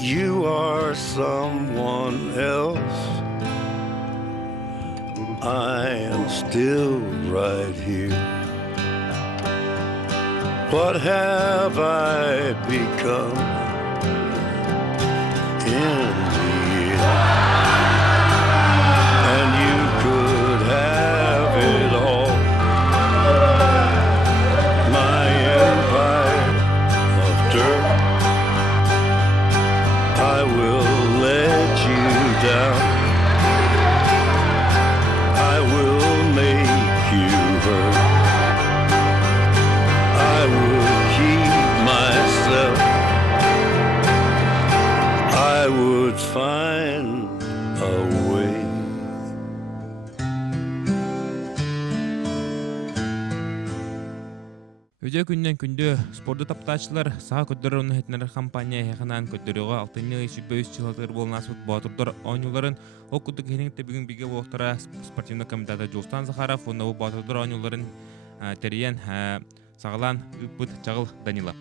You are someone else. I am still right here. What have I become in the end? And you could have it all. My empire of dirt. I will let you down. I will make you hurt. I will keep myself. I would find a way. Өдө күннен күндө спорду таптаачылар саha көддөрөр уну хетнер компания хеханан көддөрөгө 6-5 жылдыр болнасыт батырдар ойнуларын окудук хенеңте бүгүн биге болтора спортивный комитета Жулстан Захаров уну батырдар ойнуларын терен сагалан үппүт чагыл Данила.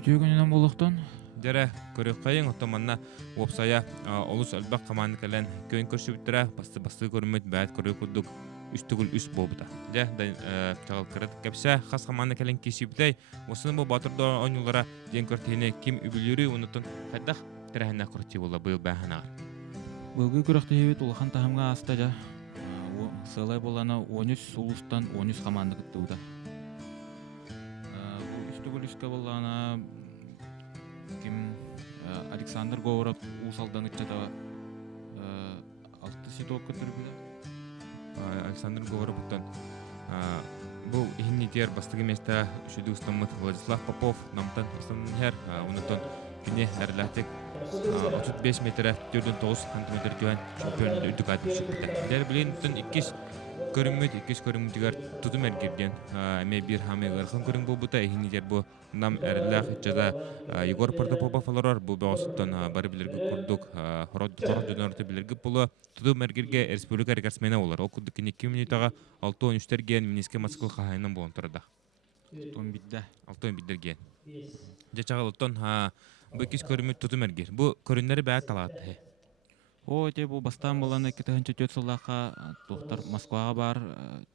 Өдө күннен болуктан Дере көрөккайын оттоманна опсая олус албак команда келен көн көрсүбүттүрө басты көрмөт баат көрөкүдүк үстүгүл үс болбута. Де чагыл кырыт кепсе хас команда келен кисибдей осуну бу батырда ойнулара ден көртене ким үбүлүрү унутун кайдах терехне курти болла быйыл бахана. Былгы көрөктөбүт улахан тахамга астажа. Сылай болана 13 улустан 13 команда кыттыуда. Үстүгүл үскө болана ким Александр Говоров усалдан ичата алты ситок көтөрүлдү. Александр Говоровтан бу ихнитер бастыгы места шүдүстамыт Владислав Попов намтан станнер унутон кине херлатик 35 метр 4.9 см жуан чемпион үдүк атышты. Дер билен тон 2 көрүмүтүгөр тутум эргерген эме бир хамыгыр көрүм болбута ихнитер бу нам эрлах жада Егор Протопопов алар бу басыттан бары билерге курдук хороддонорты билерге булу тутум эргерге республика рекордсмени болар. Ол курдук 2 минутага 6-13терген Минске Москва кайынан болон турда. 6-11терген. Жачагалыттан бу кис көрүмүт тутум эргер. Бу көрүннөрү баат талаат. О, те бу бастан боланы 2-4 сыллака доктор Москвага бар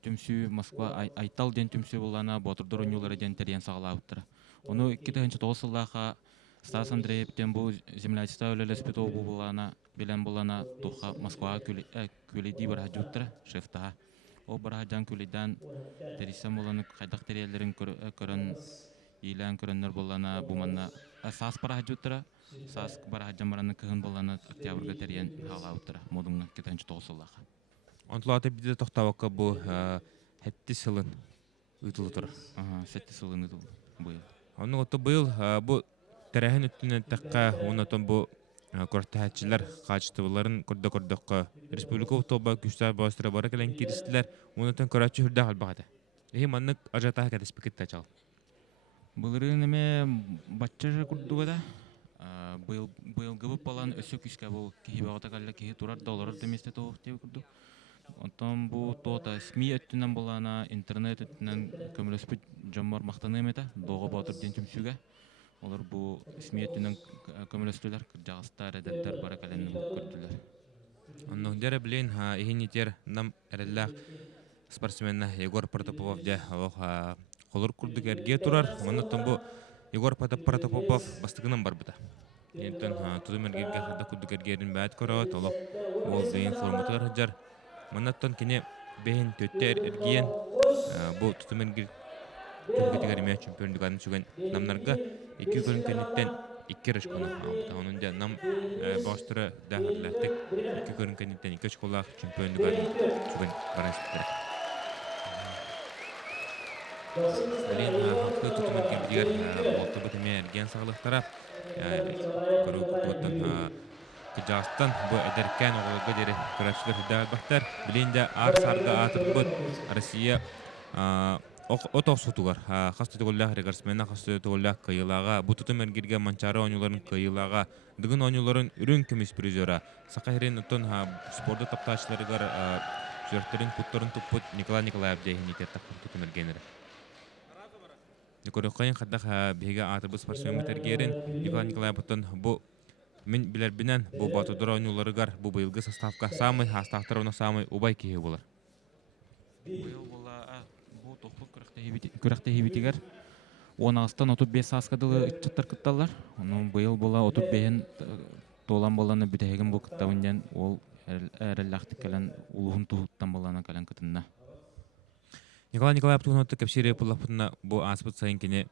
түмсү Москва айтал ден түмсү болана батырдар ойнулары ден терен сагалаптыр. Ону 2-9 сыллака Стас Андреевтен бу землячество өлелеспетов болана белен болана тоха Москвага күледи бар хажуттыр шефта. О бар хаджан күледен терисем боланы кайдак терелерин көрөн илен көрөннөр болана бу манна сас бар хажуттыр. Сас бар хаджамараны кыгын боланы октябрга терен халаптыр модуңна 2-9 сыллака. Онтлаты биде токтабакка бу хетти сылын үтүлүтүр. 7 сылын үтүл быйыл. Ону отто быйыл бу терехин үттүнөн такка онотон бу көртәчилер качтыбыларын көрдө-көрдөккө республика утоба күчтөр бастыра бара келен кирistler онотон көрөчү хүрдө албагада. Маннык ажата хакат спекетта чал. Былырын эме бачча курдугада быйыл гыбып балан өсөк иске бу кихибагата калла кихи турар доллар деместе топ деп курду. Онтон бу тота СМИ өттүнөн болана интернет өттүнөн көмөлөспүт жоммор мактаны эмета дого батыр ден түмсүгө. Олар бу СМИ өттүнөн көмөлөстүлөр жагыстар эдеттер бара кален көрдүлөр. Онно дере билен ихинитер нам эреллах спортсменна Егор Протопопов де колор курдук эрге турар. Онотон бу Егор Протопопов бастыгынан бар бута. Ентен тудум эргерге хада курдук эргерин баат көрөт, олок ол бейин форматыр хаджар. Монаттан кине бейин төттер эрген бу тудум эргер Türkiye'de çempiyonluk adını çıkan namlarga 2 görünkeninden 2 rışkonu aldı. Onun da nam başları dağırlattık. 2 görünkeninden 2 şkola çempiyonluk adını çıkan barıştılar. Bilen haklı tutumun gibi diğer orta bitime ergen sağlık taraf körü kutudan Kıcağıstan bu ederken oğulga deri kıraçlar hüdal bahtar. Bilen de ar sarga atıp bu Rusya o tosutugar. Hasta tugullah regarsmena hasta tugullah kayılağa bu tutum ergirge mançara oyuncuların kayılağa dıgın oyuncuların ürün kümis prizora. Sakahirin utun sporda taptaşları gar jörtlerin putların tuput Nikolay Nikolayev dehin ite takım tutum ergenleri. Никорохайн хадах бега атыбыз спортсмен тергерин Николай Николаевтан бу мен билер бинен бу батудра ойнуларыгар бу быйылгы составка самый хастахтарына самый убай кие булар. Быйыл була бу тохлук күрәхтә хибитигәр 16-тан 35 аскадылы иччаттар кытталар. Оның быйыл була 35-ен толан боланы бүтәген бу кыттабыннан ол әрәлләхтик калан улуһун туһуттан боланы калан кытынна. Николай Николаев туһунатты кепсире пуллапытына бу аспыт сайын кене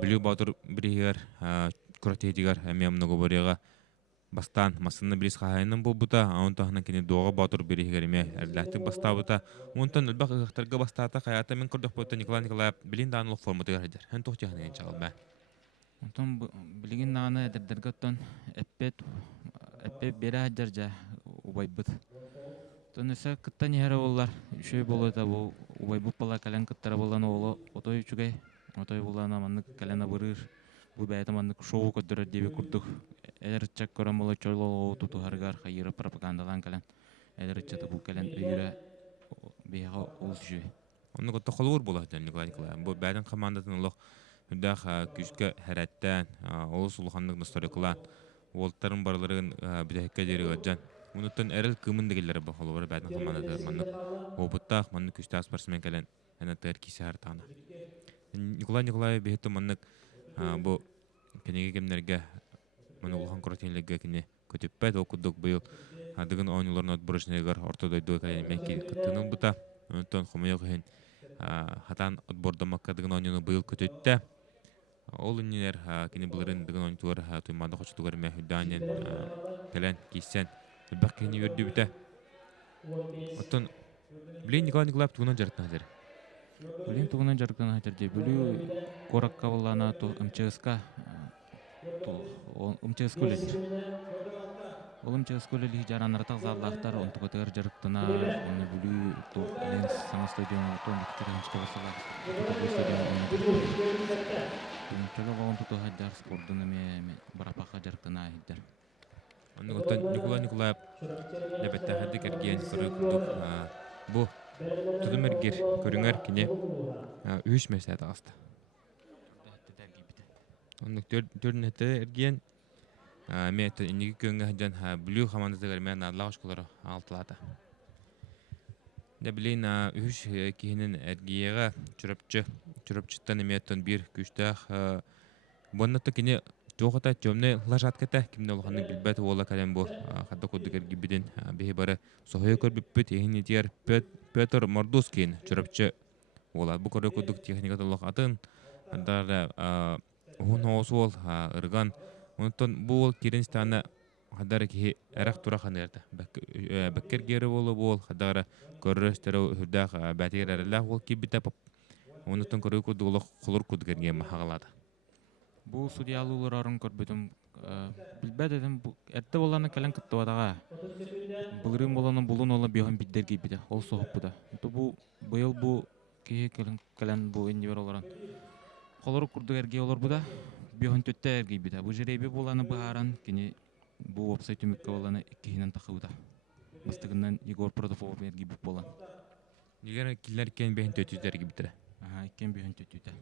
билүү батыр биригер күрәтедигер мен много борега бастан масынны билис хайнын бу бута аунтахна кене дога батыр биригер ме әрләхтик бастабыта онтан үлбак ыгыктарга бастата хаята мен көрдөх бөтө Николай Николаев билин данлык форматы гәрдер. Һәм тохчаһны чагылба. Онтан билигин наны дәрдәргәттән эппе бера дәрҗә убайбыт. Тонысы кыттан яра боллар. Шөй болота бу убайбыт бала калан кыттара болан оло отой үчүгәй. Отой болана манны калана бырыр. Бу бәйтә манны шоу көдөрөр дип курдук. Эрчәк корамоло чойло туту харгар хайыр пропагандалан калан. Эрчәтә бу калан өйрә бега улжу. Онны готта холур була Николай Николаев. Бу бәдән командатын лох үдәх күчкә хәрәттән олус улханлык историкалар. Волтарын барларын бидәккә дирегәҗән. Унуттан әрел кымын дигеләре бу холур бәдән командаты манны обуттах манны күчтә спортсмен калан. Әнә тәр кисәр тана. Николай Николаев бехте манны бу кенеге кемнәргә маны улхан коротенлеге кене көтөппәт окудык быел адыгын ойнуларны отборочныйгар ортодой дойкален мәки кыттының бута онтон хомойогын хатан отбордамакка дыгын ойнуны быел көтөттә ол иннелер кене булырын дыгын ойнтуар туймада хочтугар мәхүданен кален кисен бак кене йөрдү бите оттон блин Николай Николаев тугынан жартына хәзер Блин тугынан жартына хәзер бүлү коракка булана то МЧСК МЧСК МЧСК ли жаранар тазаллахтар он тугатыр жарыктына оны бүлү то ленс сана стадионы то мектебинче басала бу стадионы Николай он то хадар спортдын эме барапака жарыктына хәзер Оны оттон Николай Николаев дебетте хәдик эрген көрүк бу тудумергер көрүңөр кине үш месет аста Онны төрнәтә эрген мет инеге көнгә җан бүлү командасы мен адлашкалары алтылата. Дә билен үш киһинен эргиягә чүрәпчеттән меттен бир күчтәх боннаты кине жогата төмне лажатката кимне улханы билбәт ола кален бу хадда коддыгер гибиден бе бары сохой көрбүп техник тияр Петр Мордускин чүрәпче ола бу көрө коддык техникада лохатын анда он осол ырган онтон бул киринстана хадар ки арак тура ханерда баккер гере бол хадара көрөстөрө хүрдак батирерлер ол ки битап онтон көрө кодулук кулур кудгерге махалада Бу судьялууларын көрбөтүм билбедем эрте боланы калан кыттыбадага булырын боланы булун ола биһон биддерги биде ол сохуппуда бу быйыл бу ки калан бу инди беролоран Холор курдугерге олар буда биһон төттәрге биде бу жеребе боланы бааран кини бу вебсайт үмүккө боланы кихинен тахыбыда бастыгынан Егор Протопов берги бу болан нигер киллер кен бен төттәрге битре кен биһон төттүтә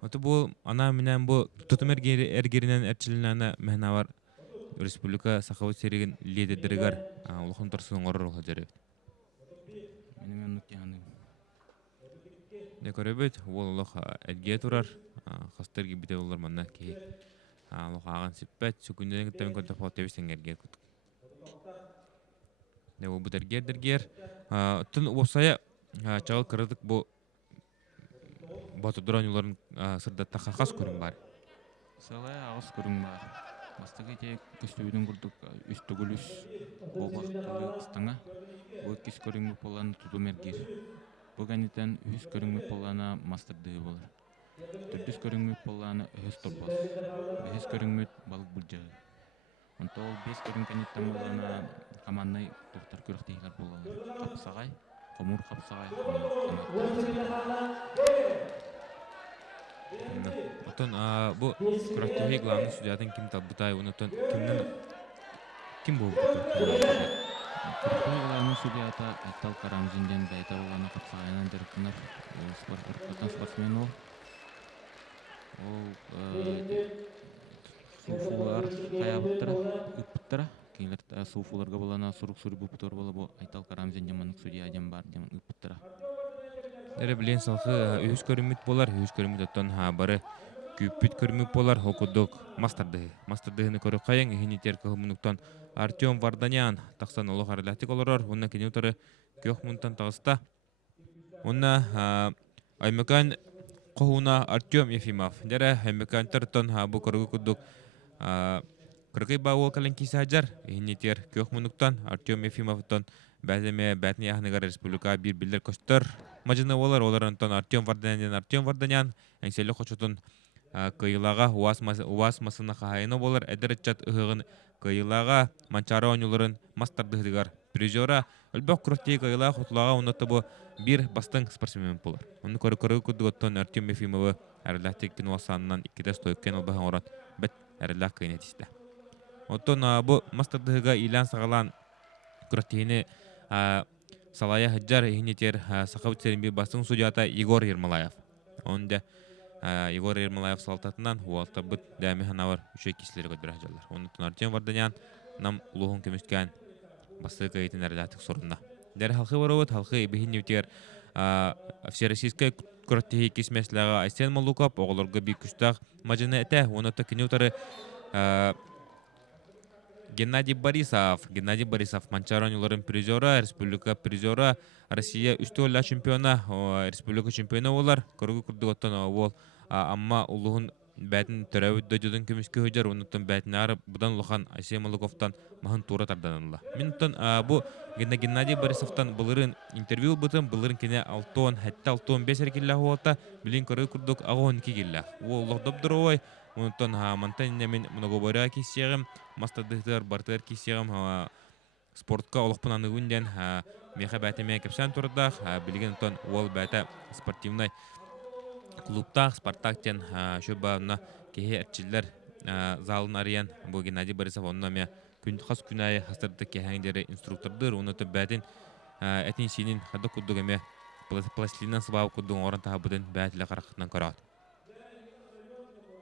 Ото бу ана менен бу тутумерге эргеринен эрчилинана мехнавар республика сахавы сереген лидердергар улхан торсын орор хажары менен нукяны Декоребет воллох эдге турар хастырги бите болар манна ки лохаган сиппет сүкүнден тем конта фотебисенгерге кут не бу дергер тун осая чагыл кырдык бу батудраныларын сырда тахахас көрүн бар салай агыс көрүн бар бастыгы те көстөбүдөн курдук үстөгүлүс болбактылы ыстаңа бу кис көрүн болан тудумергер Буганитен үс көрүнгүп болана мастырды болар. Төрдүс көрүнгүп болана өс торбос. Бес көрүнгүп балык булжа. Онтол бес көрүнгөнүттөн болана командный токтор көрөктейлер болалар. Капсагай, комур капсагай. Отон бу көрөктөй главный судьядан ким табутай, онтон ким болду? Көрөктөй судьята Айтал Карамзинден байта боланы капсагайнан директорлар спортсмен ол. нелер суфуларга болана сурук сурбу путор бола бу айтал карамзен жаманлык судья жам бар жаман ыппыттара. Дәре билен салхы үз көрүмүт болар, үз көрүмүт оттон бары күппүт көрүмүт болар, окудук мастардыгыны көрүп кайын ихинитер кылмынуктан Артем Варданян таксан олох аралатик олорор, уна кинутары кök мунтан тагыста. Уна Аймакан Кохуна Артем Ефимов. Дәре Аймакан тартон бу көрүгү кудук кыргый бауу кален кисажар ихинитер кök мунуктан Артем Ефимовтон бәземе бәтни яхныгар республика бир билдер көстөр мажына болар, олар антон Артем Варданян әңселі қочутын кыйылаға уас масына қағайыны болар, әдірітчат ұғығын кыйылаға манчары оңыларын мастардығыдығар призера өлбәк күріктей кыйылаға құтылаға ұнатты бұ бір бастың спортсмен болар. Оны көрі күдігіттен Артем Ефимовы әріләтік кинуасанынан 2 стойкен олбағын орат бәт әріләк кыйнетісті. Оттон бұ мастардығыға илан сағалан күріктейіні Салая Хаджар ихнетер сақабыт серімбе бастың судьята Егор Ермолаев. Онда Егор Ермолаев салтатынан уалта бұд дәмі ханавар үшей кесілері көдбір ажалар. Онытын Артем Варданян нам ұлығын көмісткен басты кайытын әріләтік сорында. Дәрі халқы баруыд, халқы бейін еутер Всероссийская күрттегі кесмесіліға Айсен Малукап оғылырғы бей күштақ мажыны әті. Оныты кенеутары Геннадий Борисов манчарониларын призера, республика призера, Россия үстөөллә чемпиона, республика чемпиона олар. Көргү күрдүгөттөн ол амма улугун бәтин төрөбүт дөдүдүн көмүскө хөжөр, унуттан бәтин ары будан улухан Айсен Малуковтан махын тура тарданылла. Минуттан бу Геннадий Борисовтан былырын интервью бытын, былырын кене 6-10, хәтта 6-15 эркиллә хуата, билин көргү күрдүк 12 киллә. Ол улугдоп Онтон мантанне мен многобойра кисегем, мастадыгтар бартыр кисегем спортка олықпын анығынден меха бәтеме кепсен тұрдақ, білген тон ол бәті спортивный клубтақ, спартактен шөбауына кеге әртчілер залын ариян бұл Геннадий Борисов онына ме қас күнайы хастырды кехәңдері инструктордыр, оны төп бәтін әтін сенің қады күрдігі ме пластилинан сыбау күрдіғын орын таға бұдын бәтілі қарақытынан көрауд.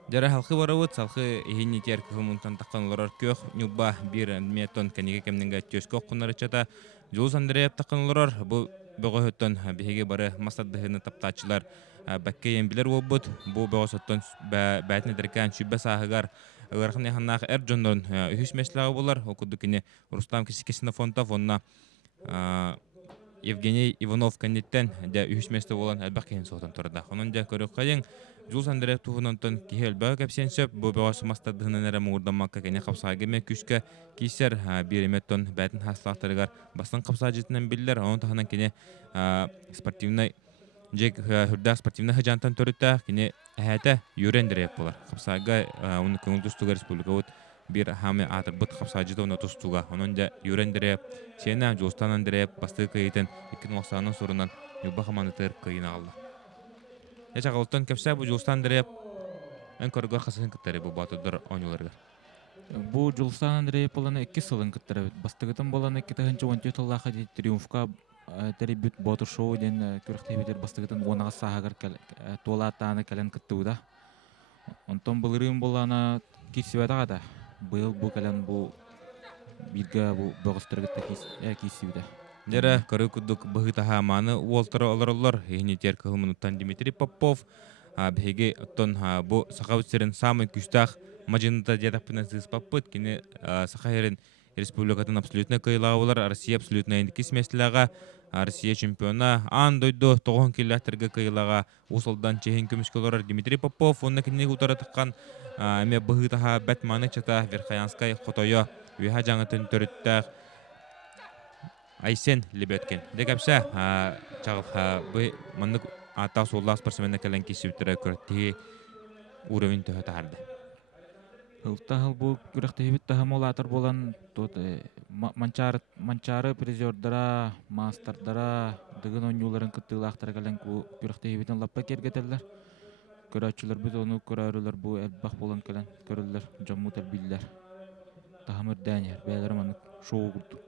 Дәрі халқы барауыд, салқы ехенне тер көхімінтан таққан олар көх, нүбба бір метон кәнеге кәмніңгі төскі оққынлары чата, Жулус Андреев таққан олар, бұл бұғы өттен бігеге бары масаддығыны таптачылар бәкке ембілер ол бұд, бұл бұғы сөттен бәтіне дәркән шүббә сағығар, ұғарқын яғаннағы әр жондарын үйіс мәсіліға болар, оқыды кені Рустам Кесекесіні фонтав, онына Евгений Иванов кәнеттен үйіс мәсілі болан әлбәқ кейін соғытын тұрды. Оның да көрі қайын, Жулус Андреев туғынантын кехел бағы кәпсен сөп, бұл бағасы мастадығынан әрі мұғырдамаққа кәне қапсағыме күшкі кейсер бір еметтон бәтін хастылақтарығар бастан қапсаға жетінен білдер, оның тағынан кәне спортивный жек хүрдәқ спортивный хыжантан төрітті кәне әйәті Юрий Андреев болар. Қапсаға оны көңіл тұстуға республика өт bir hame atır but kapsacıda onu tustuğa. Onun da Юрий Андреев, Сена Жулстан Андреев bastığı kayıtın 2090'ın sorundan yuba hamanıtır kayına aldı. Yaşa qalıttan kapsa bu Жулстан Андреев en körgör xasın kıtları bu batıdır oynularga. Bu Жулстан Андреев боланы 2 сылын кыттыры. Бастыгытын боланы 2014 жыллаха де триумфка теребют ботор шоу ден көрөктөбүтөр бастыгытын 10 сагар толатаны кален кыттыуда. Онтон былырын боланы кисибата да. Быйыл бу кален бу бирге бу богостыргытта кисибиде. Дәрі көрі күдік бұғыта хаманы уолтары олар ехнетер кылмынуттан Дмитрий Попов бәйге оттон бұ сақабытсерін самый күштақ мажыныта дедаппынан сыспаппыт кені сақайырын республикатын абсолютно кыйлаға олар Россия абсолютно ендікі смесліға Россия чемпиона ан дойду 9 километрге кыйлаға усалдан чехен көміскі олар Дмитрий Попов онына кені ұтары тыққан әме бұғыта ха бәтманы чата Верхаянскай қотойо үйha жаңытын төріттәқ Айсен Лебеткен. Декапса чағыл бұй маңдық ата солла спортсменне кәлен кесіптірі көрттігі уровень төһі тағарды. Хылтахыл бу күрәктәбит тахам олатыр болан тот манчары призердара, мастардара дигин ойнуларын кыттылактар кален күрәктәбитен лаппа кергетелләр. Көрәчүләр бит оны көрәрләр бу әлбах болан кален көрәрләр жамму тәрбилләр. Тахамыр дәнер бәйләр маны шоу курду.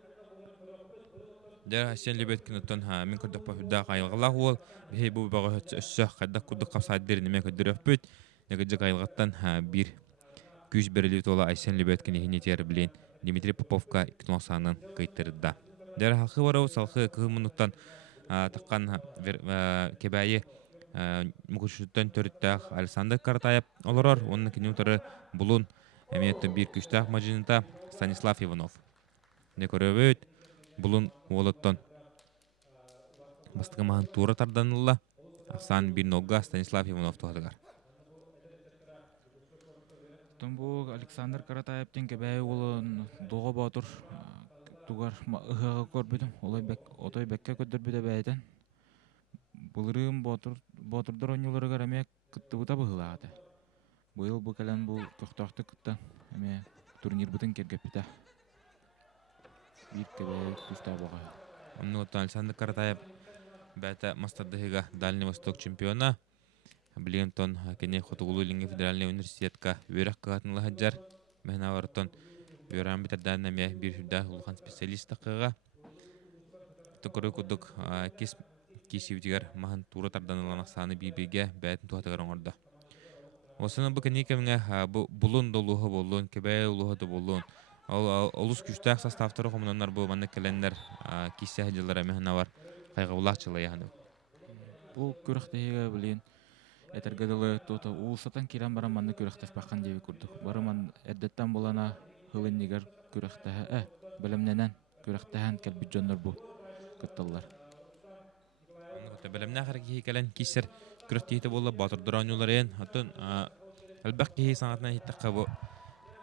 Дәр Айсен Лебеткен оттан мен көрдік пахудда қайылғалақ ол бей бұл баға өссі қайдақ күрдік қапсаддерін мен көддір өппөт. Негіджі қайылғаттан бір күш берілі тола Айсен Лебеткен ехіне тері білейін Дмитрий Поповка икносанын кыйтырда. Дер халқы барау салқы кылмынуттан таққан кебайы мүгүшүттен төрүттәк Александр Картаев олорор, onun кинутары булун әмиетті бір күштәк мажинында Станислав Иванов. Не көрөбөт булун уолоттон бастыгамахан тура тарданылла Аксан бір ногга Станислав Иванов туғадығар. Томбу Александр Каратаевтен кебәй улын доға батыр тугар ыхыга көрбүдүм. Отой бекке көдөрбүдө бәйтен. Булырым батырдар ойнулары гараме кыттыбыта быһылааты. Быйыл бу калан бу көктөктү кытта эме турнир бутын кергепите. Бир кебәй күстә бага. Онны Александр Картаев бәті мастардыгыга Дальний Восток чемпиона. Блинтон кене Хотугулу Линге федеральный университетка өрек кыгатынлы хаджар. Мәхна вартон өрән битердән нәме бир хүдә улхан специалист тақыга. Тукыры кудук кисивдигер махан тура тарданылан саны бибеге бәтін туатыгар оңырда. Осыны бұл кене кемге булун долуғы болуын, кебәй улуғы да болуын. Олус күштәк составтары қомынанар бұл маны кәлендер кисі хаджалары мәхна бар қайға улақчылы яғаны. Бу күрәктәге билен этергәдәле тота улсатан кирән бара манны күрәктәс бакан дип күрдек. Бары ман әдәттән булана хылын нигәр күрәктә белемнән күрәктән кәлбит җоннар бу кыттылар. Белемнән хәрәкәт кәлән кисер күрәктәте булла батырдыр ойнуларын хатын әлбәк ки санатына хиттәкә бу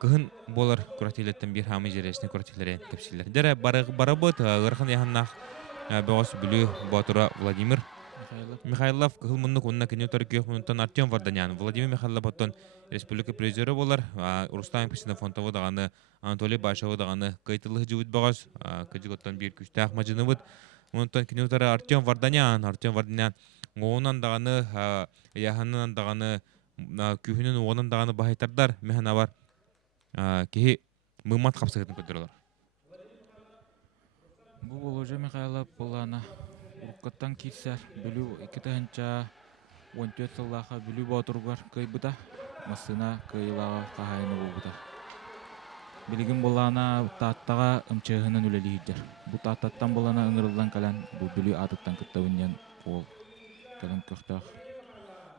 кыһын болар күрәктәләттән бир хамы җирешне күрәктәләрен тәфсилләр. Дәрә барабыт гырхан яһаннах бәгас бүлү батыра Владимир Михайлов кылмынны онна кенетер күйөкмөнтөн Артем Варданян. Владимир Михайлов оттон республика президиоры болар. Рустам Писинофонтову даганы, Анатолий Башеву даганы кайтылы жыбыт багас. Кыжыготтон бир күчтәк мажыныбыт. Онтон кенетер Артем Варданян оонан даганы, яханнан даганы, күйүнүн оонан даганы бахайтардар механа бар. Ки мымат капсагытын көтөрөлөр. Бу Володя Михайлов булана уркаттан кисер бүлү 2-нча 14 сыллаха бүлү батыргар кыйбыта масына кыйлага кахайны булбыта. Билигин булана таттага ымчыгынын үлелийдер. Бу таттан булана ыңырылдан калан бу бүлү атыктан кыттабыннан ол калан көктөк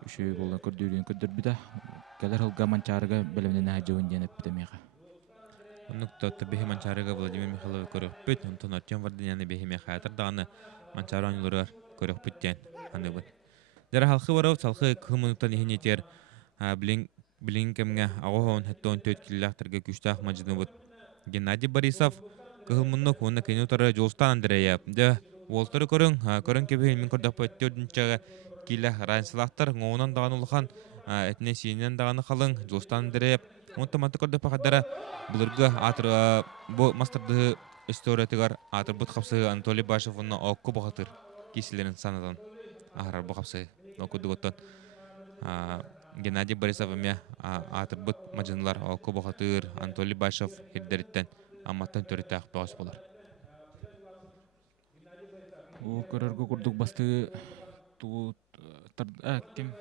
үшөй булна көрдүрүн көдөрбүдө. Келер хылга манчарыга белемнен хажыбын денеп битемега. Оннукта табихи манчарыга Владимир Михайлов көрөкпүт, онтон Артем Варданяны бехиме хаятар даганы манчары ойнулар көрөкпүттен аныбыт. Дәрі халқы барау салқы кылмынуктан ехенетер билин кемге ағоғын хәттон 4 киллахтарга күштақ мажыныбыт. Геннадий Борисов кылмынук оны кенутары Жолстан Андреев. Дә олтары көрін кебе мен көрдік пөт 4-нчі киллах райынсылақтар оңынан дағаны ұлған әтіне сиенен дағаны қалың Жолстан Андреев. Онты манты көрдік пақадары бұлырғы атыр бұл мастарды историятыгар атыр бұт қапсы Анатолий Башев оны оқы бұғатыр кесілерін санадан ағарар бұқапсы оқыдығыттан Геннадий Борисов әме атыр бұт мажынылар оқы бұғатыр Анатолий Башев хердеріттен аматтан төрітті ақ бұғас болар. О көрөргө курдук басты туу ким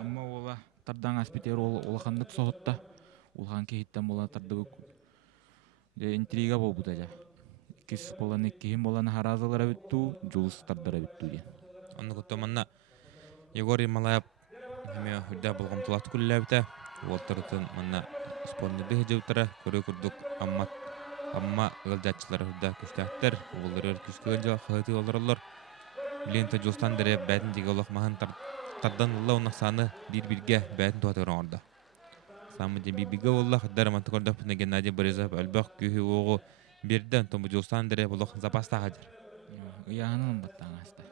амма ола тардан аспитер олахандык соғытта улхан кейттен бола тардыгы интрига болбута жа. Кис боланы ким боланы харазалар битту, жулус тардара битту ди. Онны көттөманна Егор Малаев эме хүддә булган тулат күлләбитә. Волтыртын манна споннеде җеутара көрө курдук амма гылдачылар хүддә күстәктер, уллар күскән жа хаты оларлар. Лента Жолстан дәрә бәдин диге Аллаһ махан тардан улла уны саны бир-биргә бәдин туатырган орда. Самы дебибиге Аллаһ дәрман тукырдап Геннадий Борисов албак күһи ого берден том Жолстан дәрә булах запаста хәдер. Яһанын баттан аста.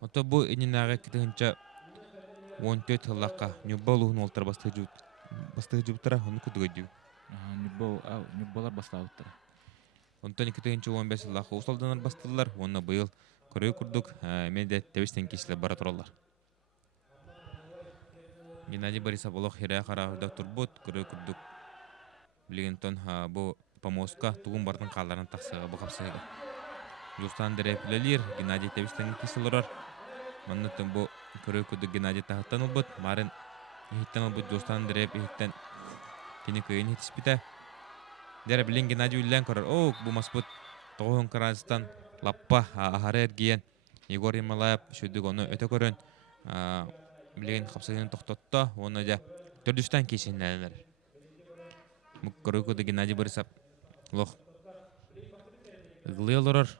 Ото бу ининага китенча 14 лака нюбалуун олтар басты жуптара оны күдүгөдү. Нюбалар бастауттар. Онтон китенча 15 лака усалданар бастылар. Оны быйыл көрөй курдук менде тебестен кисилер бара туралар. Геннадий Борисов олох хере карагыда турбут көрөй курдук. Билгентон бу помоска тугун бардын калларын таксыга бакапсыга. Жолстан дерепилер Геннадий тебестен кисилер. Маннытын бу көрөй курдук Геннадий тахаттан убут. Марын Ihitten albu dostan direp ihitten kini kıyın hitispite. Dere bilin Gennady Ullen korar. Bu masput toğun Kırgızistan lappa ahare ergiyen Igor Yamalayev şöydük onu öte körön. Bilin kapsayın toktotto onu ja tördüstan kesinler. Mukkoruku da Gennady Borisov loh. Iglıyorlar.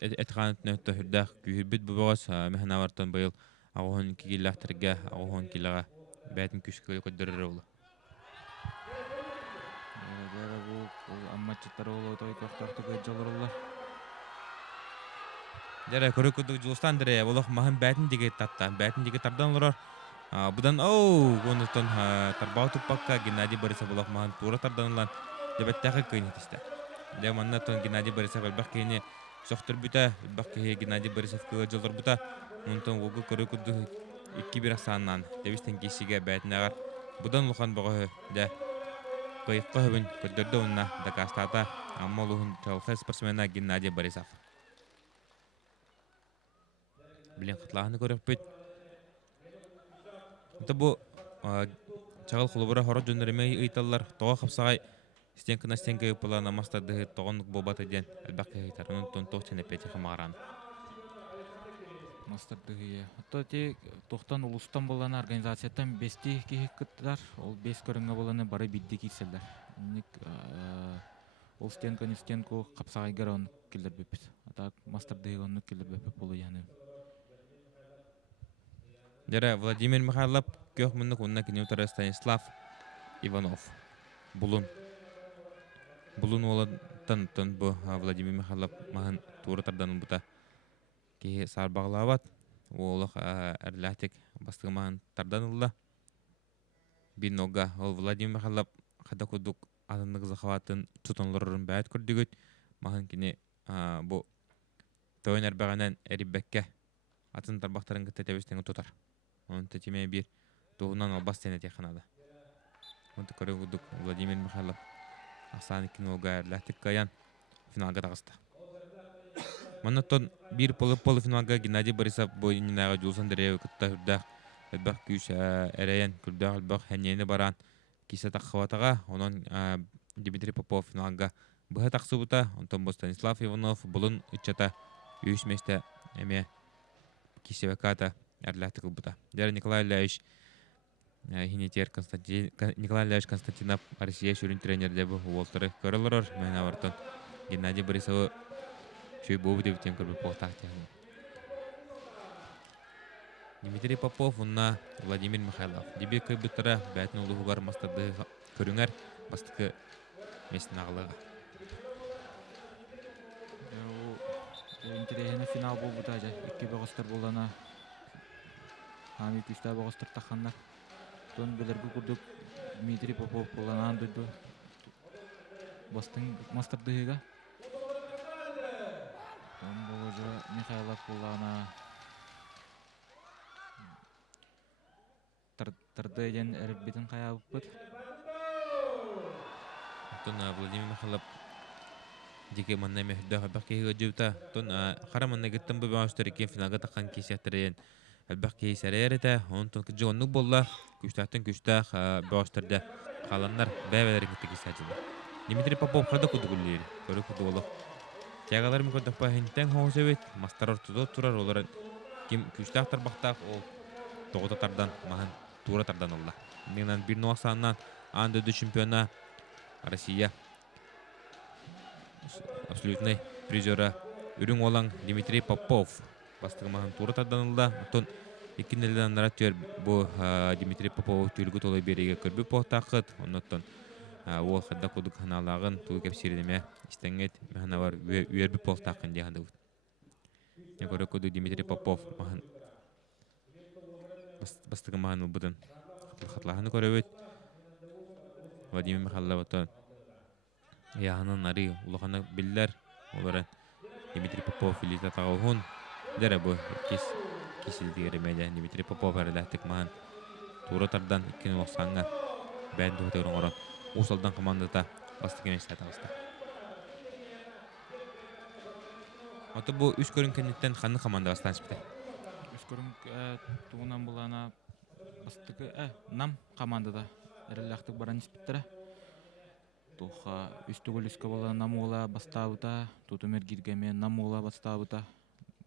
Etkanıt nöhtö hürdä kühürbüt bu boğaz mehna vartan bayıl ağuhun kigillahtarga ağuhun kilaga bätin küskölü köddürür ola. Дәрі бұл амматчыттар ол отой көқтақты көджалырылар. Dere körüküdü Julistan dire bolok mahan bätin dige tatta bätin dige tardan olor. Budan onutun tarbau tupakka Gennady Borisov bolok mahan tuura tardanlan debettäge kıyın hitiste. De manna ton Gennady Borisov elbak kini soxtur bütä elbak ki Gennady Borisov köjolur bütä. Onton gogu körüküdü 2-1 sannan debisten kişige bätin agar. Budan luhan boğu de kıyıqqa hübün köddürdü onna da kastata amma luhun çalxı sportsmena Gennady Borisov. Bilin qıtlağını görüp büt. Bu çağıl xulubura horo döndürmeyi ıytallar. Toğa qapsağay stенка yapılan amastады toğunluk bobat edен. Elbaqı ıytarının tontoq çenepeti xamağaran. Мастардыгые. Ото те тохтан улустан болан организациятан бести кихик кыттар. Ол бес көріңе боланы бары бидди киселдер. Ник ол стенко қапсағайгар оны келдер беппет. Ата мастардыгы оны келдер беппет болу яны. Дера Владимир Михайлов көх мұнық онына кенеутары Станислав Иванов. Булун олатан бұл Владимир Михайлов маған туыры тарданын бұта кейі сар бағылават. Олық әрләтік бастығы маған тарданылда. Bir noga ol Vladimir Mихайлов қада күдік адынық зақаватын тұтынлырын бәйт көрдігіт. Маған кені бұл тойын әрбәғанан әріббәкке атын тарбақтарын кітті тәбестен тұтар. Onun tetime bir doğunan albas tenete kanada. Onu körüdük Vladimir Mikhailov. Asanikin oga erlähtik kayan finalga tağısta. Manatton bir polu finalga Gennady Borisov boyuninaga Julisan Derev kıtta hürdaq. Elbaq küş ereyen kürdaq elbaq henniyeni baran kisa taqıvataga. Onun Dmitry Popov finalga bıha taqsı buta. Ondan bu Stanislav Ivanov bulun içata üyüşmeşte eme kisevekata Erlähtik buta. Dere Nikolay Ильич Konstantinov Россия шүрін тренерде бұл олтыры көрілірір. Мен авартын Геннадий Борисовы шөй болу дептен көрбіп болтақ тегін. Дмитрий Попов, онна Владимир Михайлов. Дебе көйбіттіра бәтін ұлығығар мастарды көріңер бастықы месін ағылыға. Интересный финал бол бұта жа. Екі бағыстар болана Хами күшті бағыстар таққандар. Тон білергі күрдік Дмитрий Попов боланан дұрды. Бастың мастардығыға. Тон болыжы Михайлов болана. Тырды еден әріпбетін қая бұппыд. Тон Владимир Михайлов Деке манна мехдәға бәккеге жүвта. Тон қара манна гіттен бұл бағыстар екен финалға таққан кесияқтырын. Әлбәкке сәрәйәріті, оның тұнқы жоғынлық болла, күштақтың күштақ бағыстарды қаланлар бәвәлерін кетті кесәділі. Дмитрий Попов қада күді күлдері, көрі күді олық. Тәғаларым көрдік ба хентен хоғыз өбет, мастар ортыды тұрар оларын кем күштақтар бақтақ ол тоғытатардан, маған туратардан олла. Менен бір нуақсанынан андыды чемпиона Россия абсолютный призера үрің олан Дмитрий Попов. Бастығы маған туратардан олла. Отын екінелден наратер бұл Дмитрий Попов түлгі толы береге көрбі поқтақыт. Оннаттан ол қадда құдық ханалағын тұлы кәпсерінеме істеңет мәхана бар үйербі поқтақын дейханды бұд. Некөрі көді Дмитрий Попов маған бастығы маған ұлбыдын қатлағаны көрі өт. Владимир Михайлов отын яғынан ары ұлғаны білдер. Олары Дмитрий Попов илеті тағылғын. Дәрі бұл кесілдігері мәді Дмитрий Попов әріләттік маған туратардан 2-90-ға бән тұғытығырын орын. Усалдан командата бастық емес сәтағызды. Оты бұл үш көрін кәнеттен қанны команда бастан шыпты? Үш көрүн туунан булана бастыкы нам командада эреллахтык баран испиттере. Туха үстүгөлүскө бола намула бастабыта, тутумер киргеме намула бастабыта.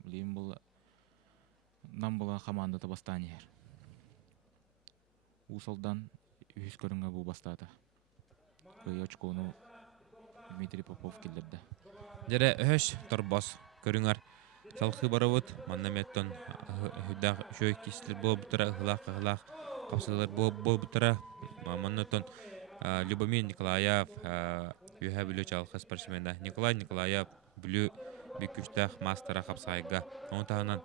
Билим бул нам бола командада бастаанер. Усалдан үс көрүнгө бу бастата. Кой очкону Дмитрий Попов келдерде. Жере өш торбос көрүңөр. Салхы барабыт, маннаметтон хүддах шөй кистер болбутара, хылах капсылар болбутара. Маннатон Любомир Николаев, юха билүү чалхы спортсмена. Николай Николаев билүү бикүштах мастера капсайга. Он тагынан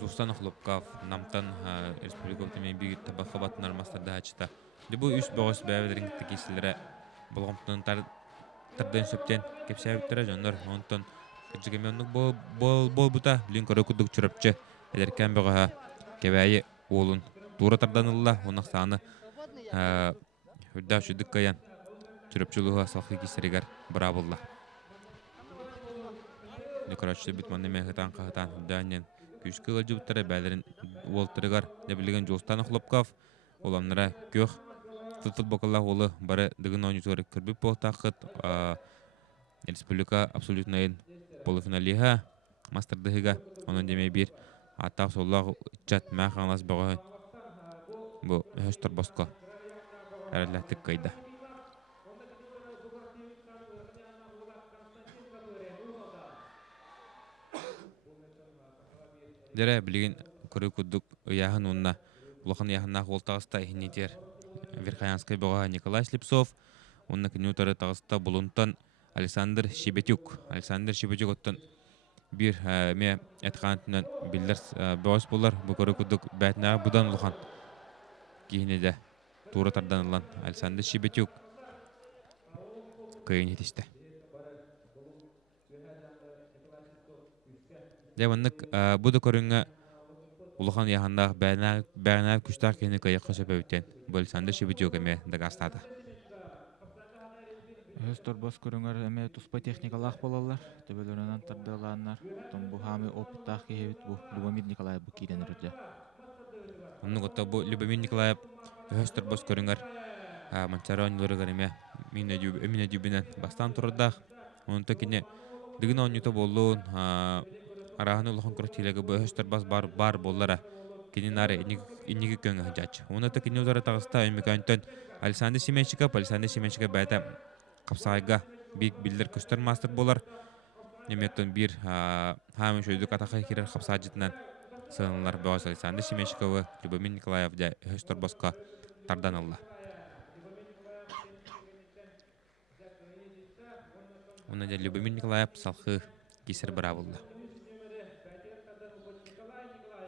Зустан Хлопков, намтан республика темен бигит табахабатнар мастерда ачта. Дебу үс богос бәведрингтик кисилере болгомтон тардан сөптен кепсәбиттер жоннор онтон кыржыгеменник болбута лин көрө кудук чурапчы эдеркен бага кебәйи олун тура тарданылла онак саны хүрдә шүдүк каян чурапчылыга салхы кисерегер бравылла. Некорачты бит манны мехтан кахтан хүрдәнен күшкө ылжыбыттары бәлерин уолтырыгар дебилеген Жолстан Хлопков оламнара көх футболкалла олы бары дыгын ойнутугары кырбып болтақыт республика абсолютно полуфиналиха мастердыгыга онын демей бир атақ соллағы чат мәханлас бағы бұл өстір босқа әріләттік қайда. Дере білген көрі күдік ұяғын онына ұлықын яғынақ олтағыста ихнетер Верхоянскай бога Николай Слепцов, онна кинутары тагыста булунтан Александр Щебетюк. Александр Щебетюк оттан бир ме эткантынан биллер бос булар бу көрө күдүк бәтнә будан улхан кийинеде тура тарданылан Александр Щебетюк кыйын етиште. Деваннык бу да көрүнгө улхан яхандах бәнә күчтәк кені кайыққа сөпәуттен. Бұл Александр Щебетюк әме дагастады. Өстөр бос көрүңөр эме туспа техникалах болалар. Төбөлөрүнөн тардылааннар. Том бу хами опыттах кебит бу Любомир Николаев бу киренерде. Онны готта бу Любомир Николаев өстөр бос көрүңөр. Манчарон лөрөгөр эме мине дюбинен бастан турдах. Онто кине дигин онюта боллун араханы улахан көртилеге бу өстөр бас бар боллара. Кинин аре инниги көңө жач. Онто кине узара тагыста өмүкөнтөн Александр Семенчика бәтә капсайга бик билдер көстөр мастер болар. Неметтен бир хам шөйдүк атакка кирер капсажытынан сынлар бос Александр Семенчикова, Любомир Николаев да өстөр боска тарданылла. Онна да Любомир Николаев салхы кисер бравылла.